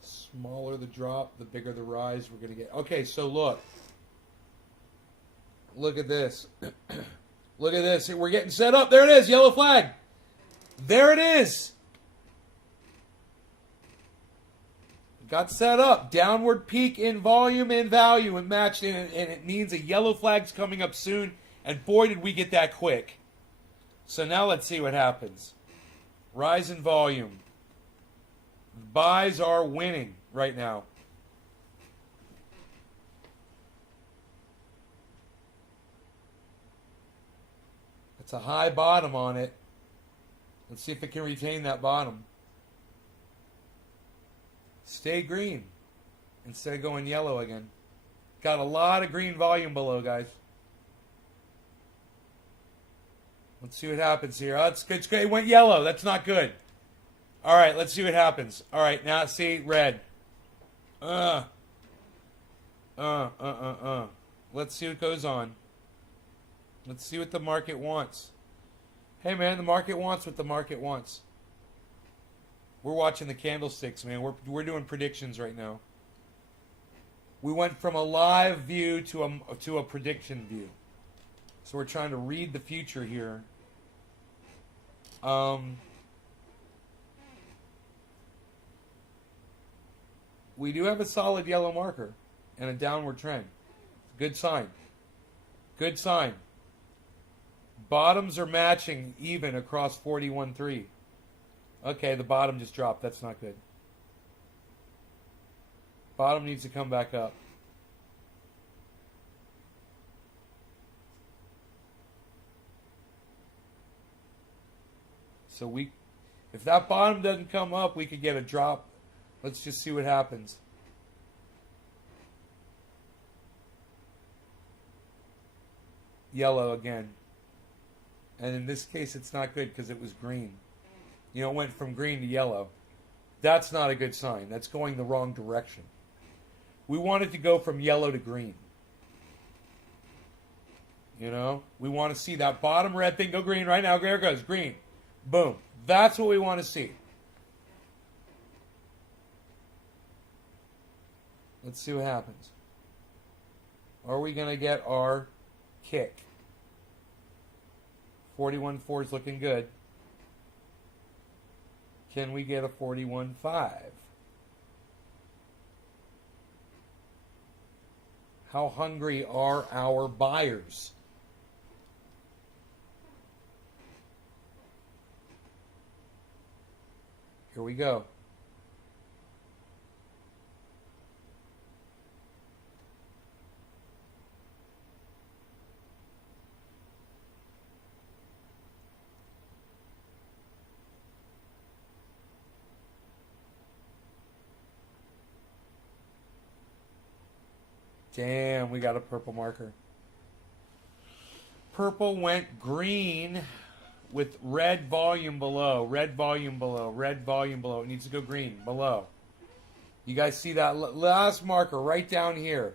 Smaller the drop, the bigger the rise we're going to get. Okay, so look. Look at this. Look at this. We're getting set up. There it is. Yellow flag. There it is. Got set up. Downward peak in volume and value and matched in. And it means a yellow flag's coming up soon. And boy, did we get that quick. So now let's see what happens. Rise in volume. Buys are winning right now. It's a high bottom on it. Let's see if it can retain that bottom. Stay green instead of going yellow again. Got a lot of green volume below, guys. Let's see what happens here. Oh, it's good. It's good. It went yellow. That's not good. All right, let's see what happens. All right, now see red. Let's see what goes on. Let's see what the market wants. Hey, man, the market wants what the market wants. We're watching the candlesticks, man. We're doing predictions right now. We went from a live view to a prediction view. So we're trying to read the future here. We do have a solid yellow marker and a downward trend. Good sign. Good sign. Bottoms are matching even across 41.3. Okay, the bottom just dropped. That's not good. Bottom needs to come back up. So if that bottom doesn't come up, we could get a drop. Let's just see what happens. Yellow again. And in this case, it's not good because it was green. You know, it went from green to yellow. That's not a good sign. That's going the wrong direction. We want it to go from yellow to green. You know? We want to see that bottom red thing go green right now. There it goes. Green. Boom. That's what we want to see. Let's see what happens. Are we going to get our kick? 41.4 is looking good. Can we get a 41.5? How hungry are our buyers? Here we go. Damn, we got a purple marker. Purple went green with red volume below. Red volume below. Red volume below. It needs to go green below. You guys see that last marker right down here?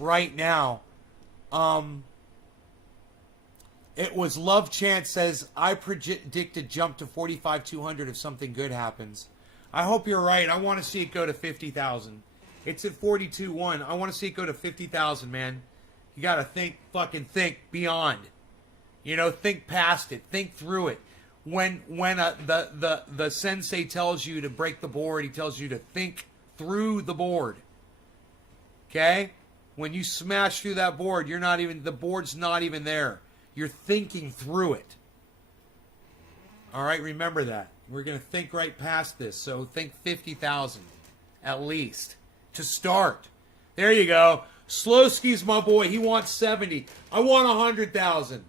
right now. It was Love Chance says, I predict a jump to 45,200 if something good happens. I hope you're right. I want to see it go to 50,000. It's at 42.1. I want to see it go to 50,000, man. You got to fucking think beyond. You know, think past it. Think through it. When the sensei tells you to break the board, he tells you to think through the board. Okay? When you smash through that board, the board's not even there. You're thinking through it. All right, remember that. We're going to think right past this. So think 50,000 at least to start. There you go. Slowski's my boy. He wants 70. I want 100,000.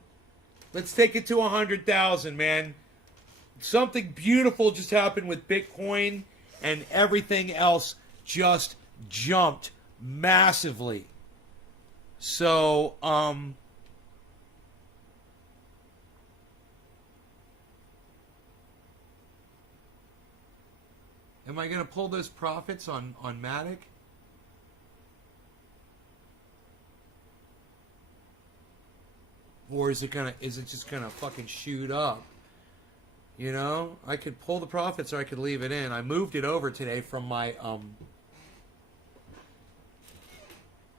Let's take it to 100,000, man. Something beautiful just happened with Bitcoin, and everything else just jumped massively. So, am I going to pull those profits on Matic? Or is it just gonna fucking shoot up? You know, I could pull the profits or I could leave it in. I moved it over today from my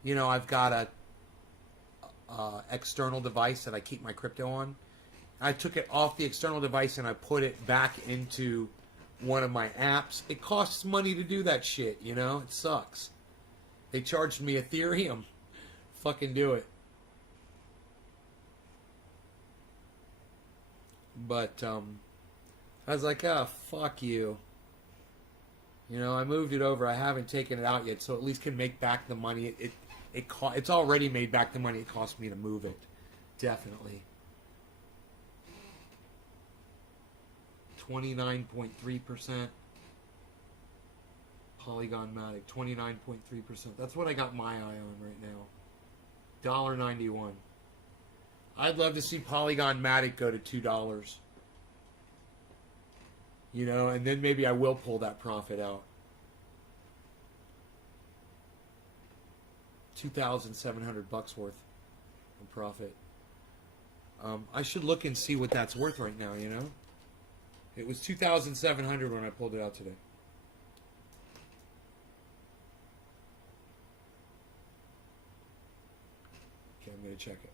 you know, I've got a external device that I keep my crypto on. I took it off the external device and I put it back into one of my apps. It costs money to do that shit, you know? It sucks. They charged me Ethereum. Fucking do it. But I was like, oh, fuck you. You know, I moved it over. I haven't taken it out yet, so at least can make back the money. It's already made back the money it cost me to move it. Definitely. 29.3%. Polygon Matic, 29.3%. That's what I got my eye on right now. $1.91. I'd love to see Polygon Matic go to $2. You know, and then maybe I will pull that profit out. 2,700 bucks worth of profit. I should look and see what that's worth right now, you know? It was 2,700 when I pulled it out today. Okay, I'm going to check it.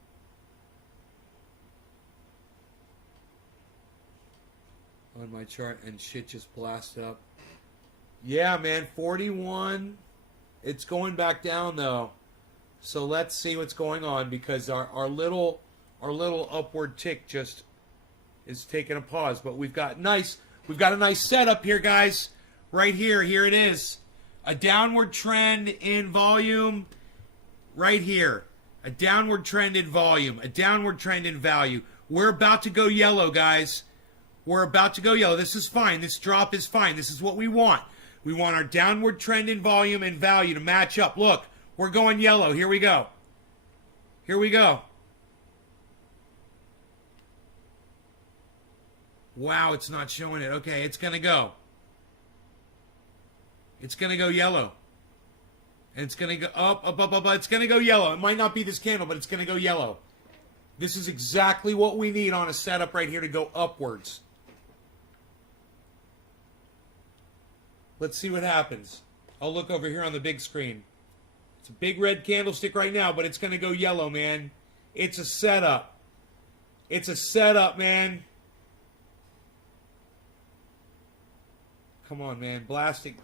On my chart, and shit just blasted up. Yeah, man, 41. It's going back down though. So let's see what's going on, because our little upward tick just is taking a pause. But we've got a nice setup here, guys. Right here, here it is. A downward trend in volume. Right here. A downward trend in volume. A downward trend in value. We're about to go yellow, guys. We're about to go yellow. This is fine. This drop is fine. This is what we want. We want our downward trend in volume and value to match up. Look, we're going yellow. Here we go. Here we go. Wow, it's not showing it. Okay, it's going to go. It's going to go yellow. And it's going to go up. It's going to go yellow. It might not be this candle, but it's going to go yellow. This is exactly what we need on a setup right here to go upwards. Let's see what happens. I'll look over here on the big screen. It's a big red candlestick right now, but it's going to go yellow, man. It's a setup. It's a setup, man. Come on, man. Blasting.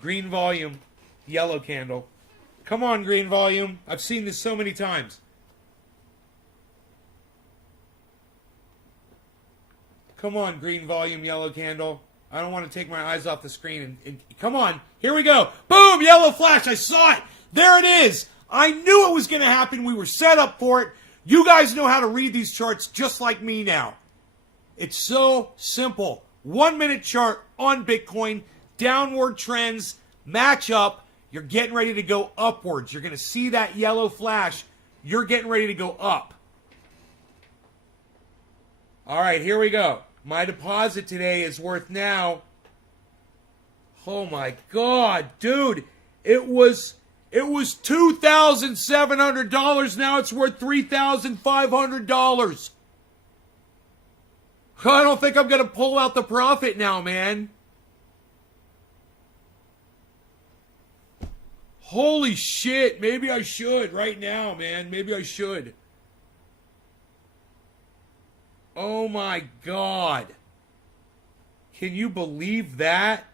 Green volume. Yellow candle. Come on, green volume. I've seen this so many times. Come on, green volume, yellow candle. I don't want to take my eyes off the screen. And come on. Here we go. Boom! Yellow flash. I saw it. There it is. I knew it was going to happen. We were set up for it. You guys know how to read these charts just like me now. It's so simple. 1 minute chart on Bitcoin. Downward trends match up. You're getting ready to go upwards. You're going to see that yellow flash. You're getting ready to go up. All right, here we go. My deposit today is worth now, oh my God, dude, it was It was $2,700. Now it's worth $3,500. I don't think I'm going to pull out the profit now, man. Holy shit. Maybe I should right now, man. Maybe I should. Oh my God. Can you believe that?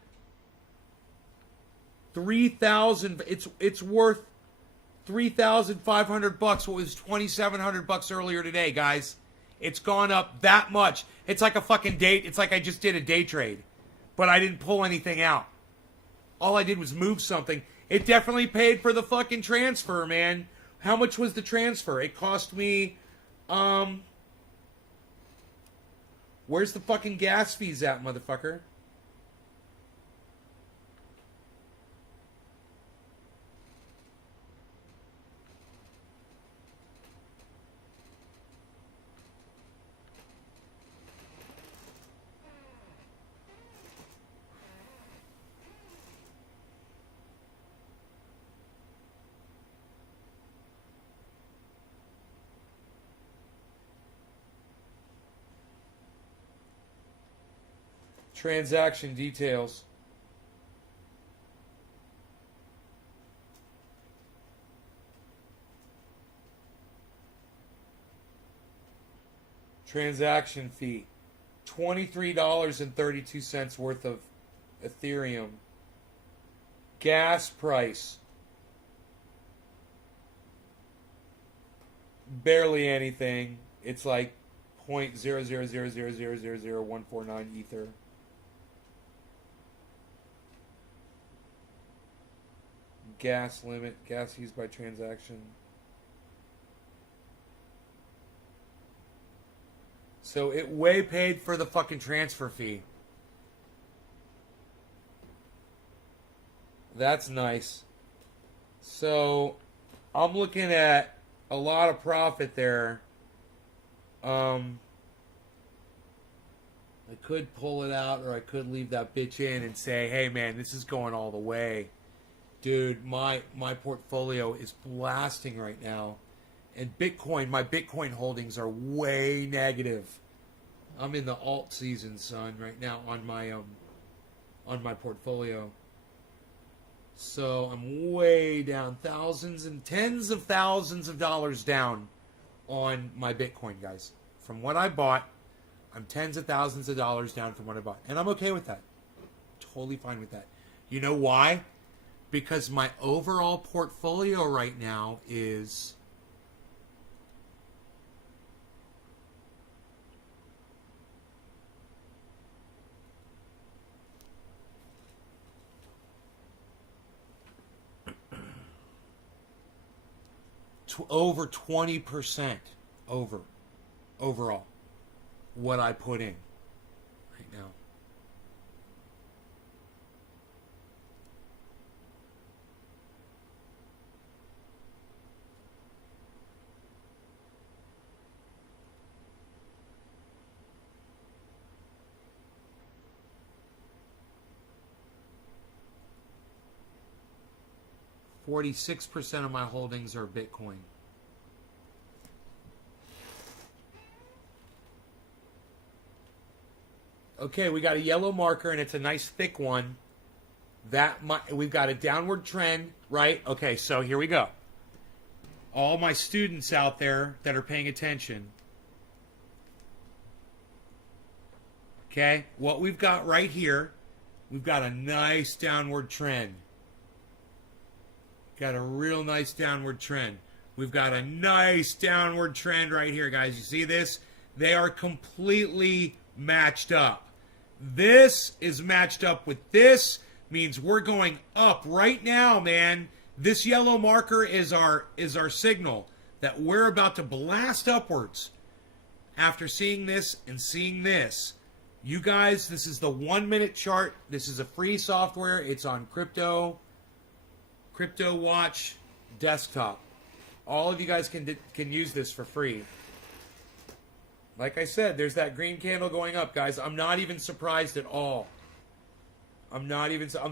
3,000. It's worth $3,500. What was $2,700 earlier today, guys? It's gone up that much. It's like a fucking date. It's like I just did a day trade, but I didn't pull anything out. All I did was move something. It definitely paid for the fucking transfer, man. How much was the transfer? It cost me, where's the fucking gas fees at, motherfucker? Transaction details. Transaction fee. $23.32 worth of Ethereum. Gas price. Barely anything. It's like 0.000000149 Ether. Gas limit, gas used by transaction. So it way paid for the fucking transfer fee. That's nice. So I'm looking at a lot of profit there. I could pull it out, or I could leave that bitch in and say, hey man, this is going all the way. Dude, my portfolio is blasting right now. And Bitcoin, my Bitcoin holdings are way negative. I'm in the alt season, son, right now on my portfolio. So I'm way down, thousands and tens of thousands of dollars down on my Bitcoin, guys. From what I bought, I'm tens of thousands of dollars down from what I bought. And I'm okay with that. Totally fine with that. You know why? Because my overall portfolio right now is over 20% over overall what I put in right now. %46 of my holdings are Bitcoin. Okay, we got a yellow marker, and it's a nice thick one. We've got a downward trend, right? Okay, so here we go. All my students out there that are paying attention. Okay, what we've got right here, we've got a nice downward trend. Got a real nice downward trend. We've got a nice downward trend right here, guys. You see this? They are completely matched up. This is matched up with this, means we're going up right now, man. This yellow marker is our signal that we're about to blast upwards. After seeing this and seeing this, you guys, this is the 1 minute chart. This is a free software. It's on Crypto Watch desktop. All of you guys can use this for free. Like I said, there's that green candle going up, guys. I'm not even surprised at all. I'm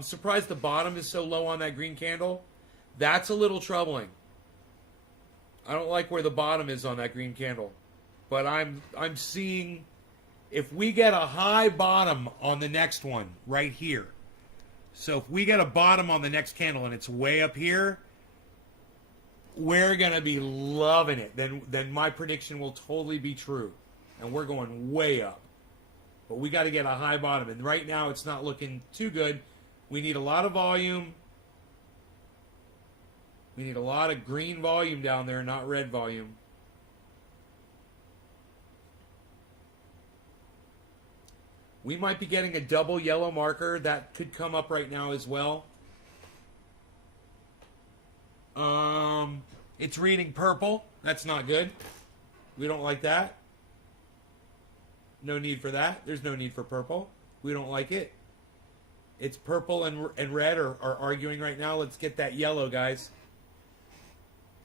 surprised the bottom is so low on that green candle. That's a little troubling. I don't like where the bottom is on that green candle. But I'm seeing if we get a high bottom on the next one right here. So if we get a bottom on the next candle and it's way up here, we're going to be loving it. Then my prediction will totally be true. And we're going way up. But we got to get a high bottom. And right now it's not looking too good. We need a lot of volume. We need a lot of green volume down there, not red volume. We might be getting a double yellow marker. That could come up right now as well. It's reading purple. That's not good. We don't like that. No need for that. There's no need for purple. We don't like it. It's purple and red are arguing right now. Let's get that yellow, guys.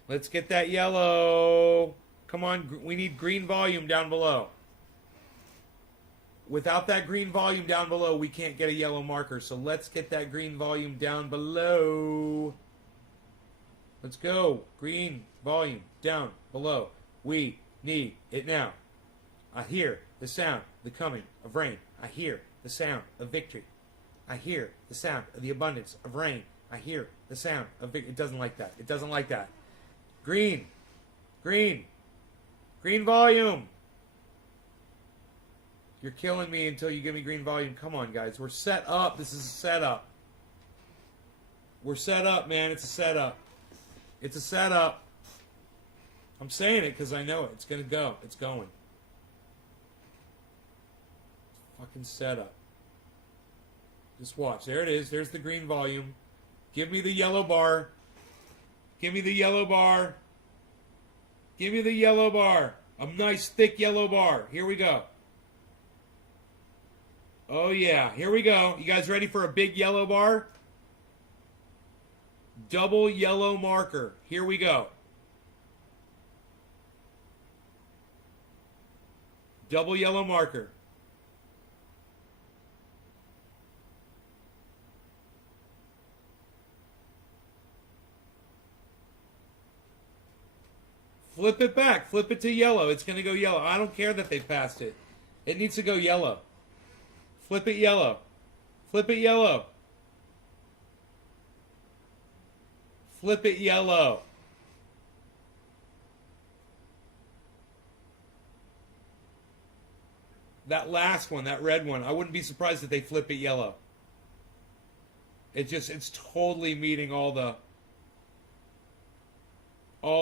Let's get that yellow. Come on. We need green volume down below. Without that green volume down below, we can't get a yellow marker. So let's get that green volume down below. Let's go. Green volume down below. We need it now. I hear the sound, the coming of rain. I hear the sound of victory. I hear the sound of the abundance of rain. I hear the sound of victory. It doesn't like that. It doesn't like that. Green. Green. Green volume. You're killing me until you give me green volume. Come on, guys. We're set up. This is a setup. We're set up, man. It's a setup. It's a setup. I'm saying it because I know it. It's going to go. It's going. Fucking setup. Just watch. There it is. There's the green volume. Give me the yellow bar. Give me the yellow bar. Give me the yellow bar. A nice thick yellow bar. Here we go. Oh yeah, here we go. You guys ready for a big yellow bar? Double yellow marker. Here we go. Double yellow marker. Flip it back. Flip it to yellow. It's going to go yellow. I don't care that they passed it. It needs to go yellow. Flip it yellow. Flip it yellow. Flip it yellow. That last one, that red one, I wouldn't be surprised if they flip it yellow. It's totally meeting all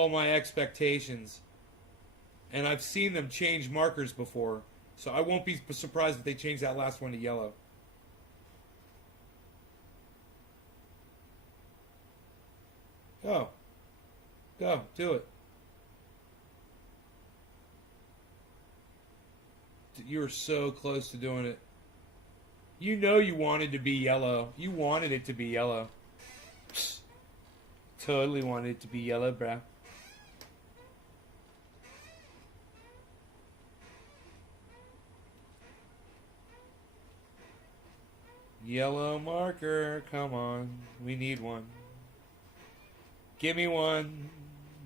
my expectations. And I've seen them change markers before. So I won't be surprised if they change that last one to yellow. Go. Go. Do it. You were so close to doing it. You know you wanted to be yellow. You wanted it to be yellow. Totally wanted it to be yellow, bruh. Yellow marker, come on. We need one. Give me one.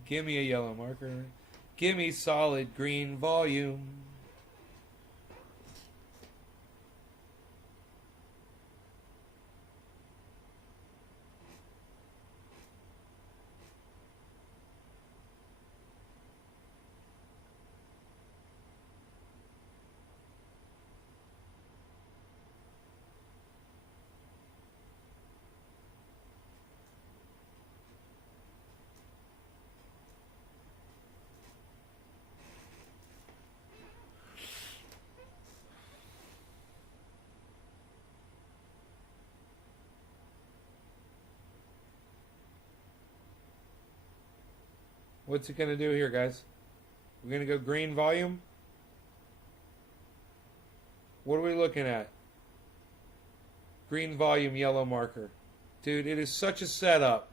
Give me a yellow marker. Give me solid green volume. What's it going to do here, guys? We're going to go green volume. What are we looking at? Green volume, yellow marker. Dude, it is such a setup.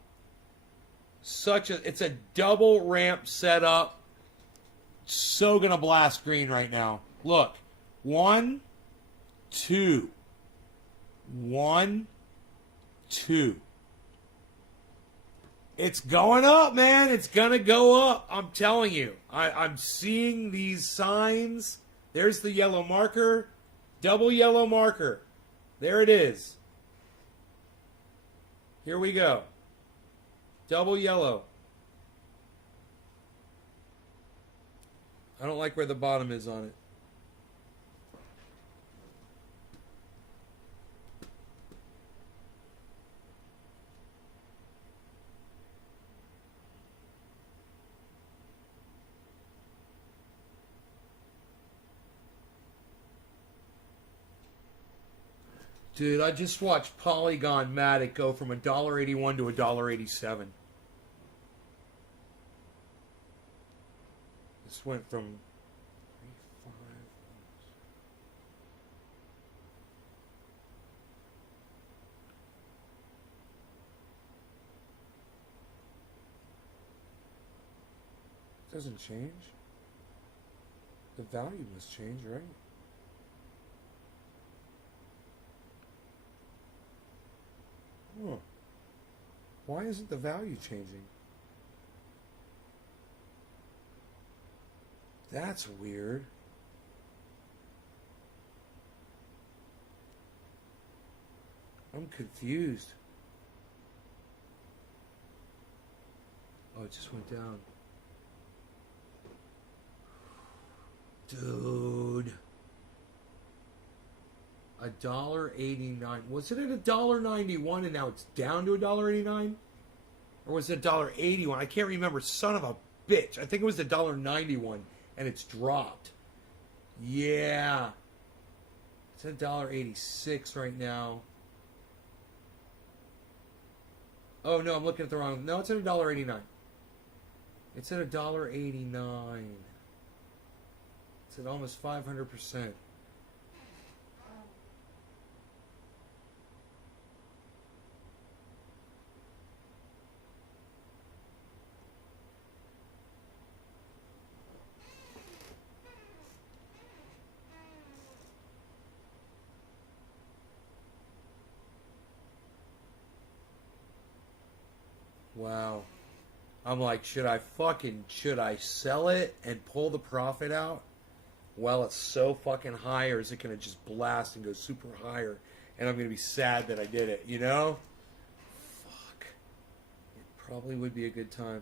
It's a double ramp setup. So going to blast green right now. Look. 1, 2. 1, 2. It's going up, man. It's gonna go up. I'm telling you. I'm seeing these signs. There's the yellow marker. Double yellow marker. There it is. Here we go. Double yellow. I don't like where the bottom is on it. Dude, I just watched Polygon Matic go from $1.81 to $1.87. This went from 3.5. Doesn't change. The value must change, right? Huh. Why isn't the value changing? That's weird. I'm confused. Oh, it just went down. Dude. $1.89. Was it at $1.91 and now it's down to $1.89? Or was it $1.81? I can't remember. Son of a bitch. I think it was $1.91 and it's dropped. Yeah. It's at $1.86 right now. Oh no, I'm looking at the wrong. No, it's at $1.89. It's at $1.89. It's at almost 500%. Wow. I'm like, should I sell it and pull the profit out while it's so fucking high, or is it going to just blast and go super higher and I'm going to be sad that I did it, you know? Fuck. It probably would be a good time.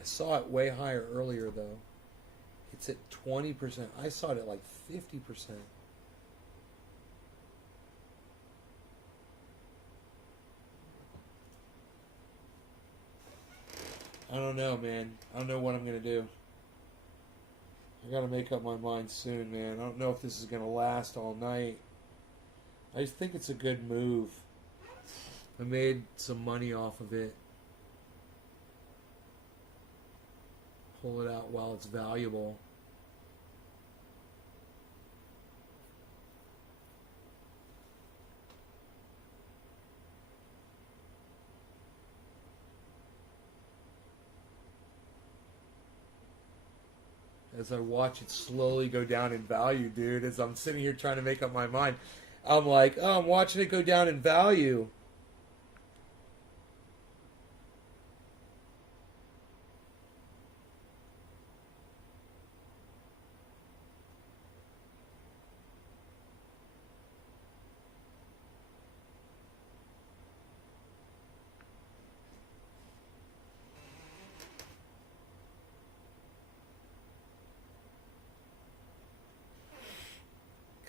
I saw it way higher earlier though. It's at 20%. I saw it at like 50%. I don't know, man. I don't know what I'm going to do. I got to make up my mind soon, man. I don't know if this is going to last all night. I just think it's a good move. I made some money off of it. Pull it out while it's valuable. As I watch it slowly go down in value, dude, as I'm sitting here trying to make up my mind, I'm like, oh, I'm watching it go down in value.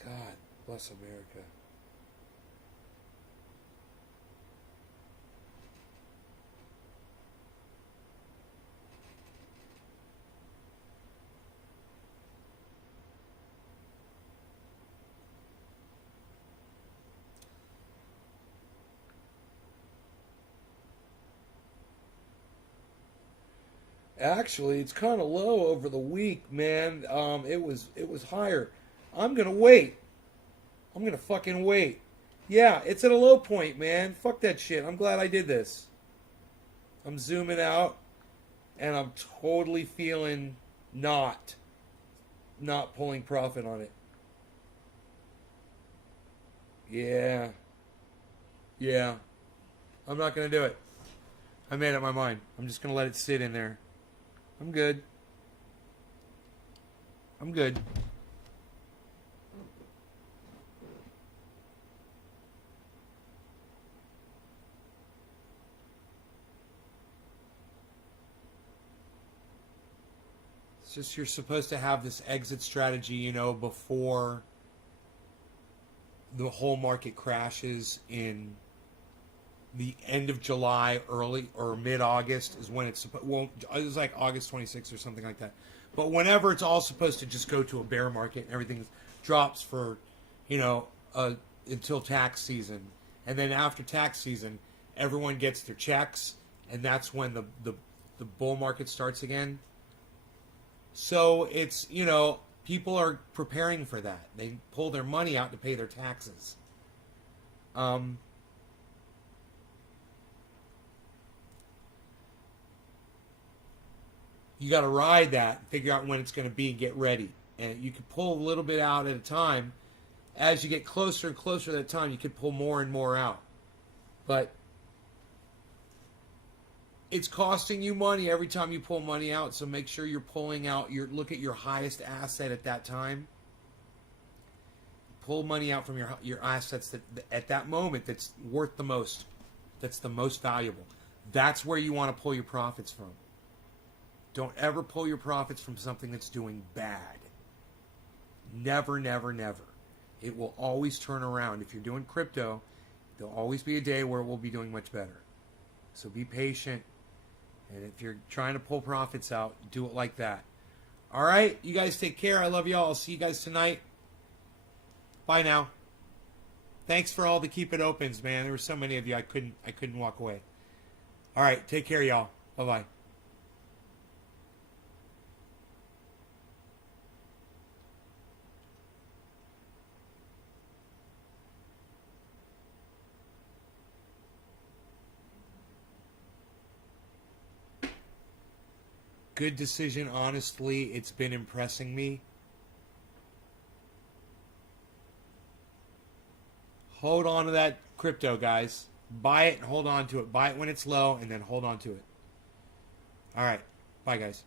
God bless America. Actually, it's kind of low over the week, man. It was higher. I'm gonna wait. I'm gonna fucking wait. Yeah, it's at a low point, man. Fuck that shit. I'm glad I did this. I'm zooming out, and I'm totally feeling not pulling profit on it. Yeah. Yeah. I'm not going to do it. I made up my mind. I'm just going to let it sit in there. I'm good. I'm good. It's just you're supposed to have this exit strategy, you know, before the whole market crashes in the end of July, early or mid-August is when it's supposed. Well, it was like August 26th or something like that. But whenever it's all supposed to just go to a bear market and everything drops for, you know, until tax season, and then after tax season, everyone gets their checks, and that's when the bull market starts again. So it's, you know, people are preparing for that. They pull their money out to pay their taxes. You got to ride that, figure out when it's going to be, and get ready. And you can pull a little bit out at a time. As you get closer and closer to that time, you could pull more and more out. But it's costing you money every time you pull money out, so make sure you're pulling out. Look at your highest asset at that time. Pull money out from your assets that at that moment that's worth the most, that's the most valuable. That's where you want to pull your profits from. Don't ever pull your profits from something that's doing bad. Never, never, never. It will always turn around. If you're doing crypto, there'll always be a day where it will be doing much better. So be patient. And if you're trying to pull profits out, do it like that. All right? You guys take care. I love y'all. I'll see you guys tonight. Bye now. Thanks for all the Keep It Opens, man. There were so many of you I couldn't walk away. All right. Take care, y'all. Bye-bye. Good decision, honestly. It's been impressing me. Hold on to that crypto, guys. Buy it and hold on to it. Buy it when it's low and then hold on to it. All right. Bye, guys.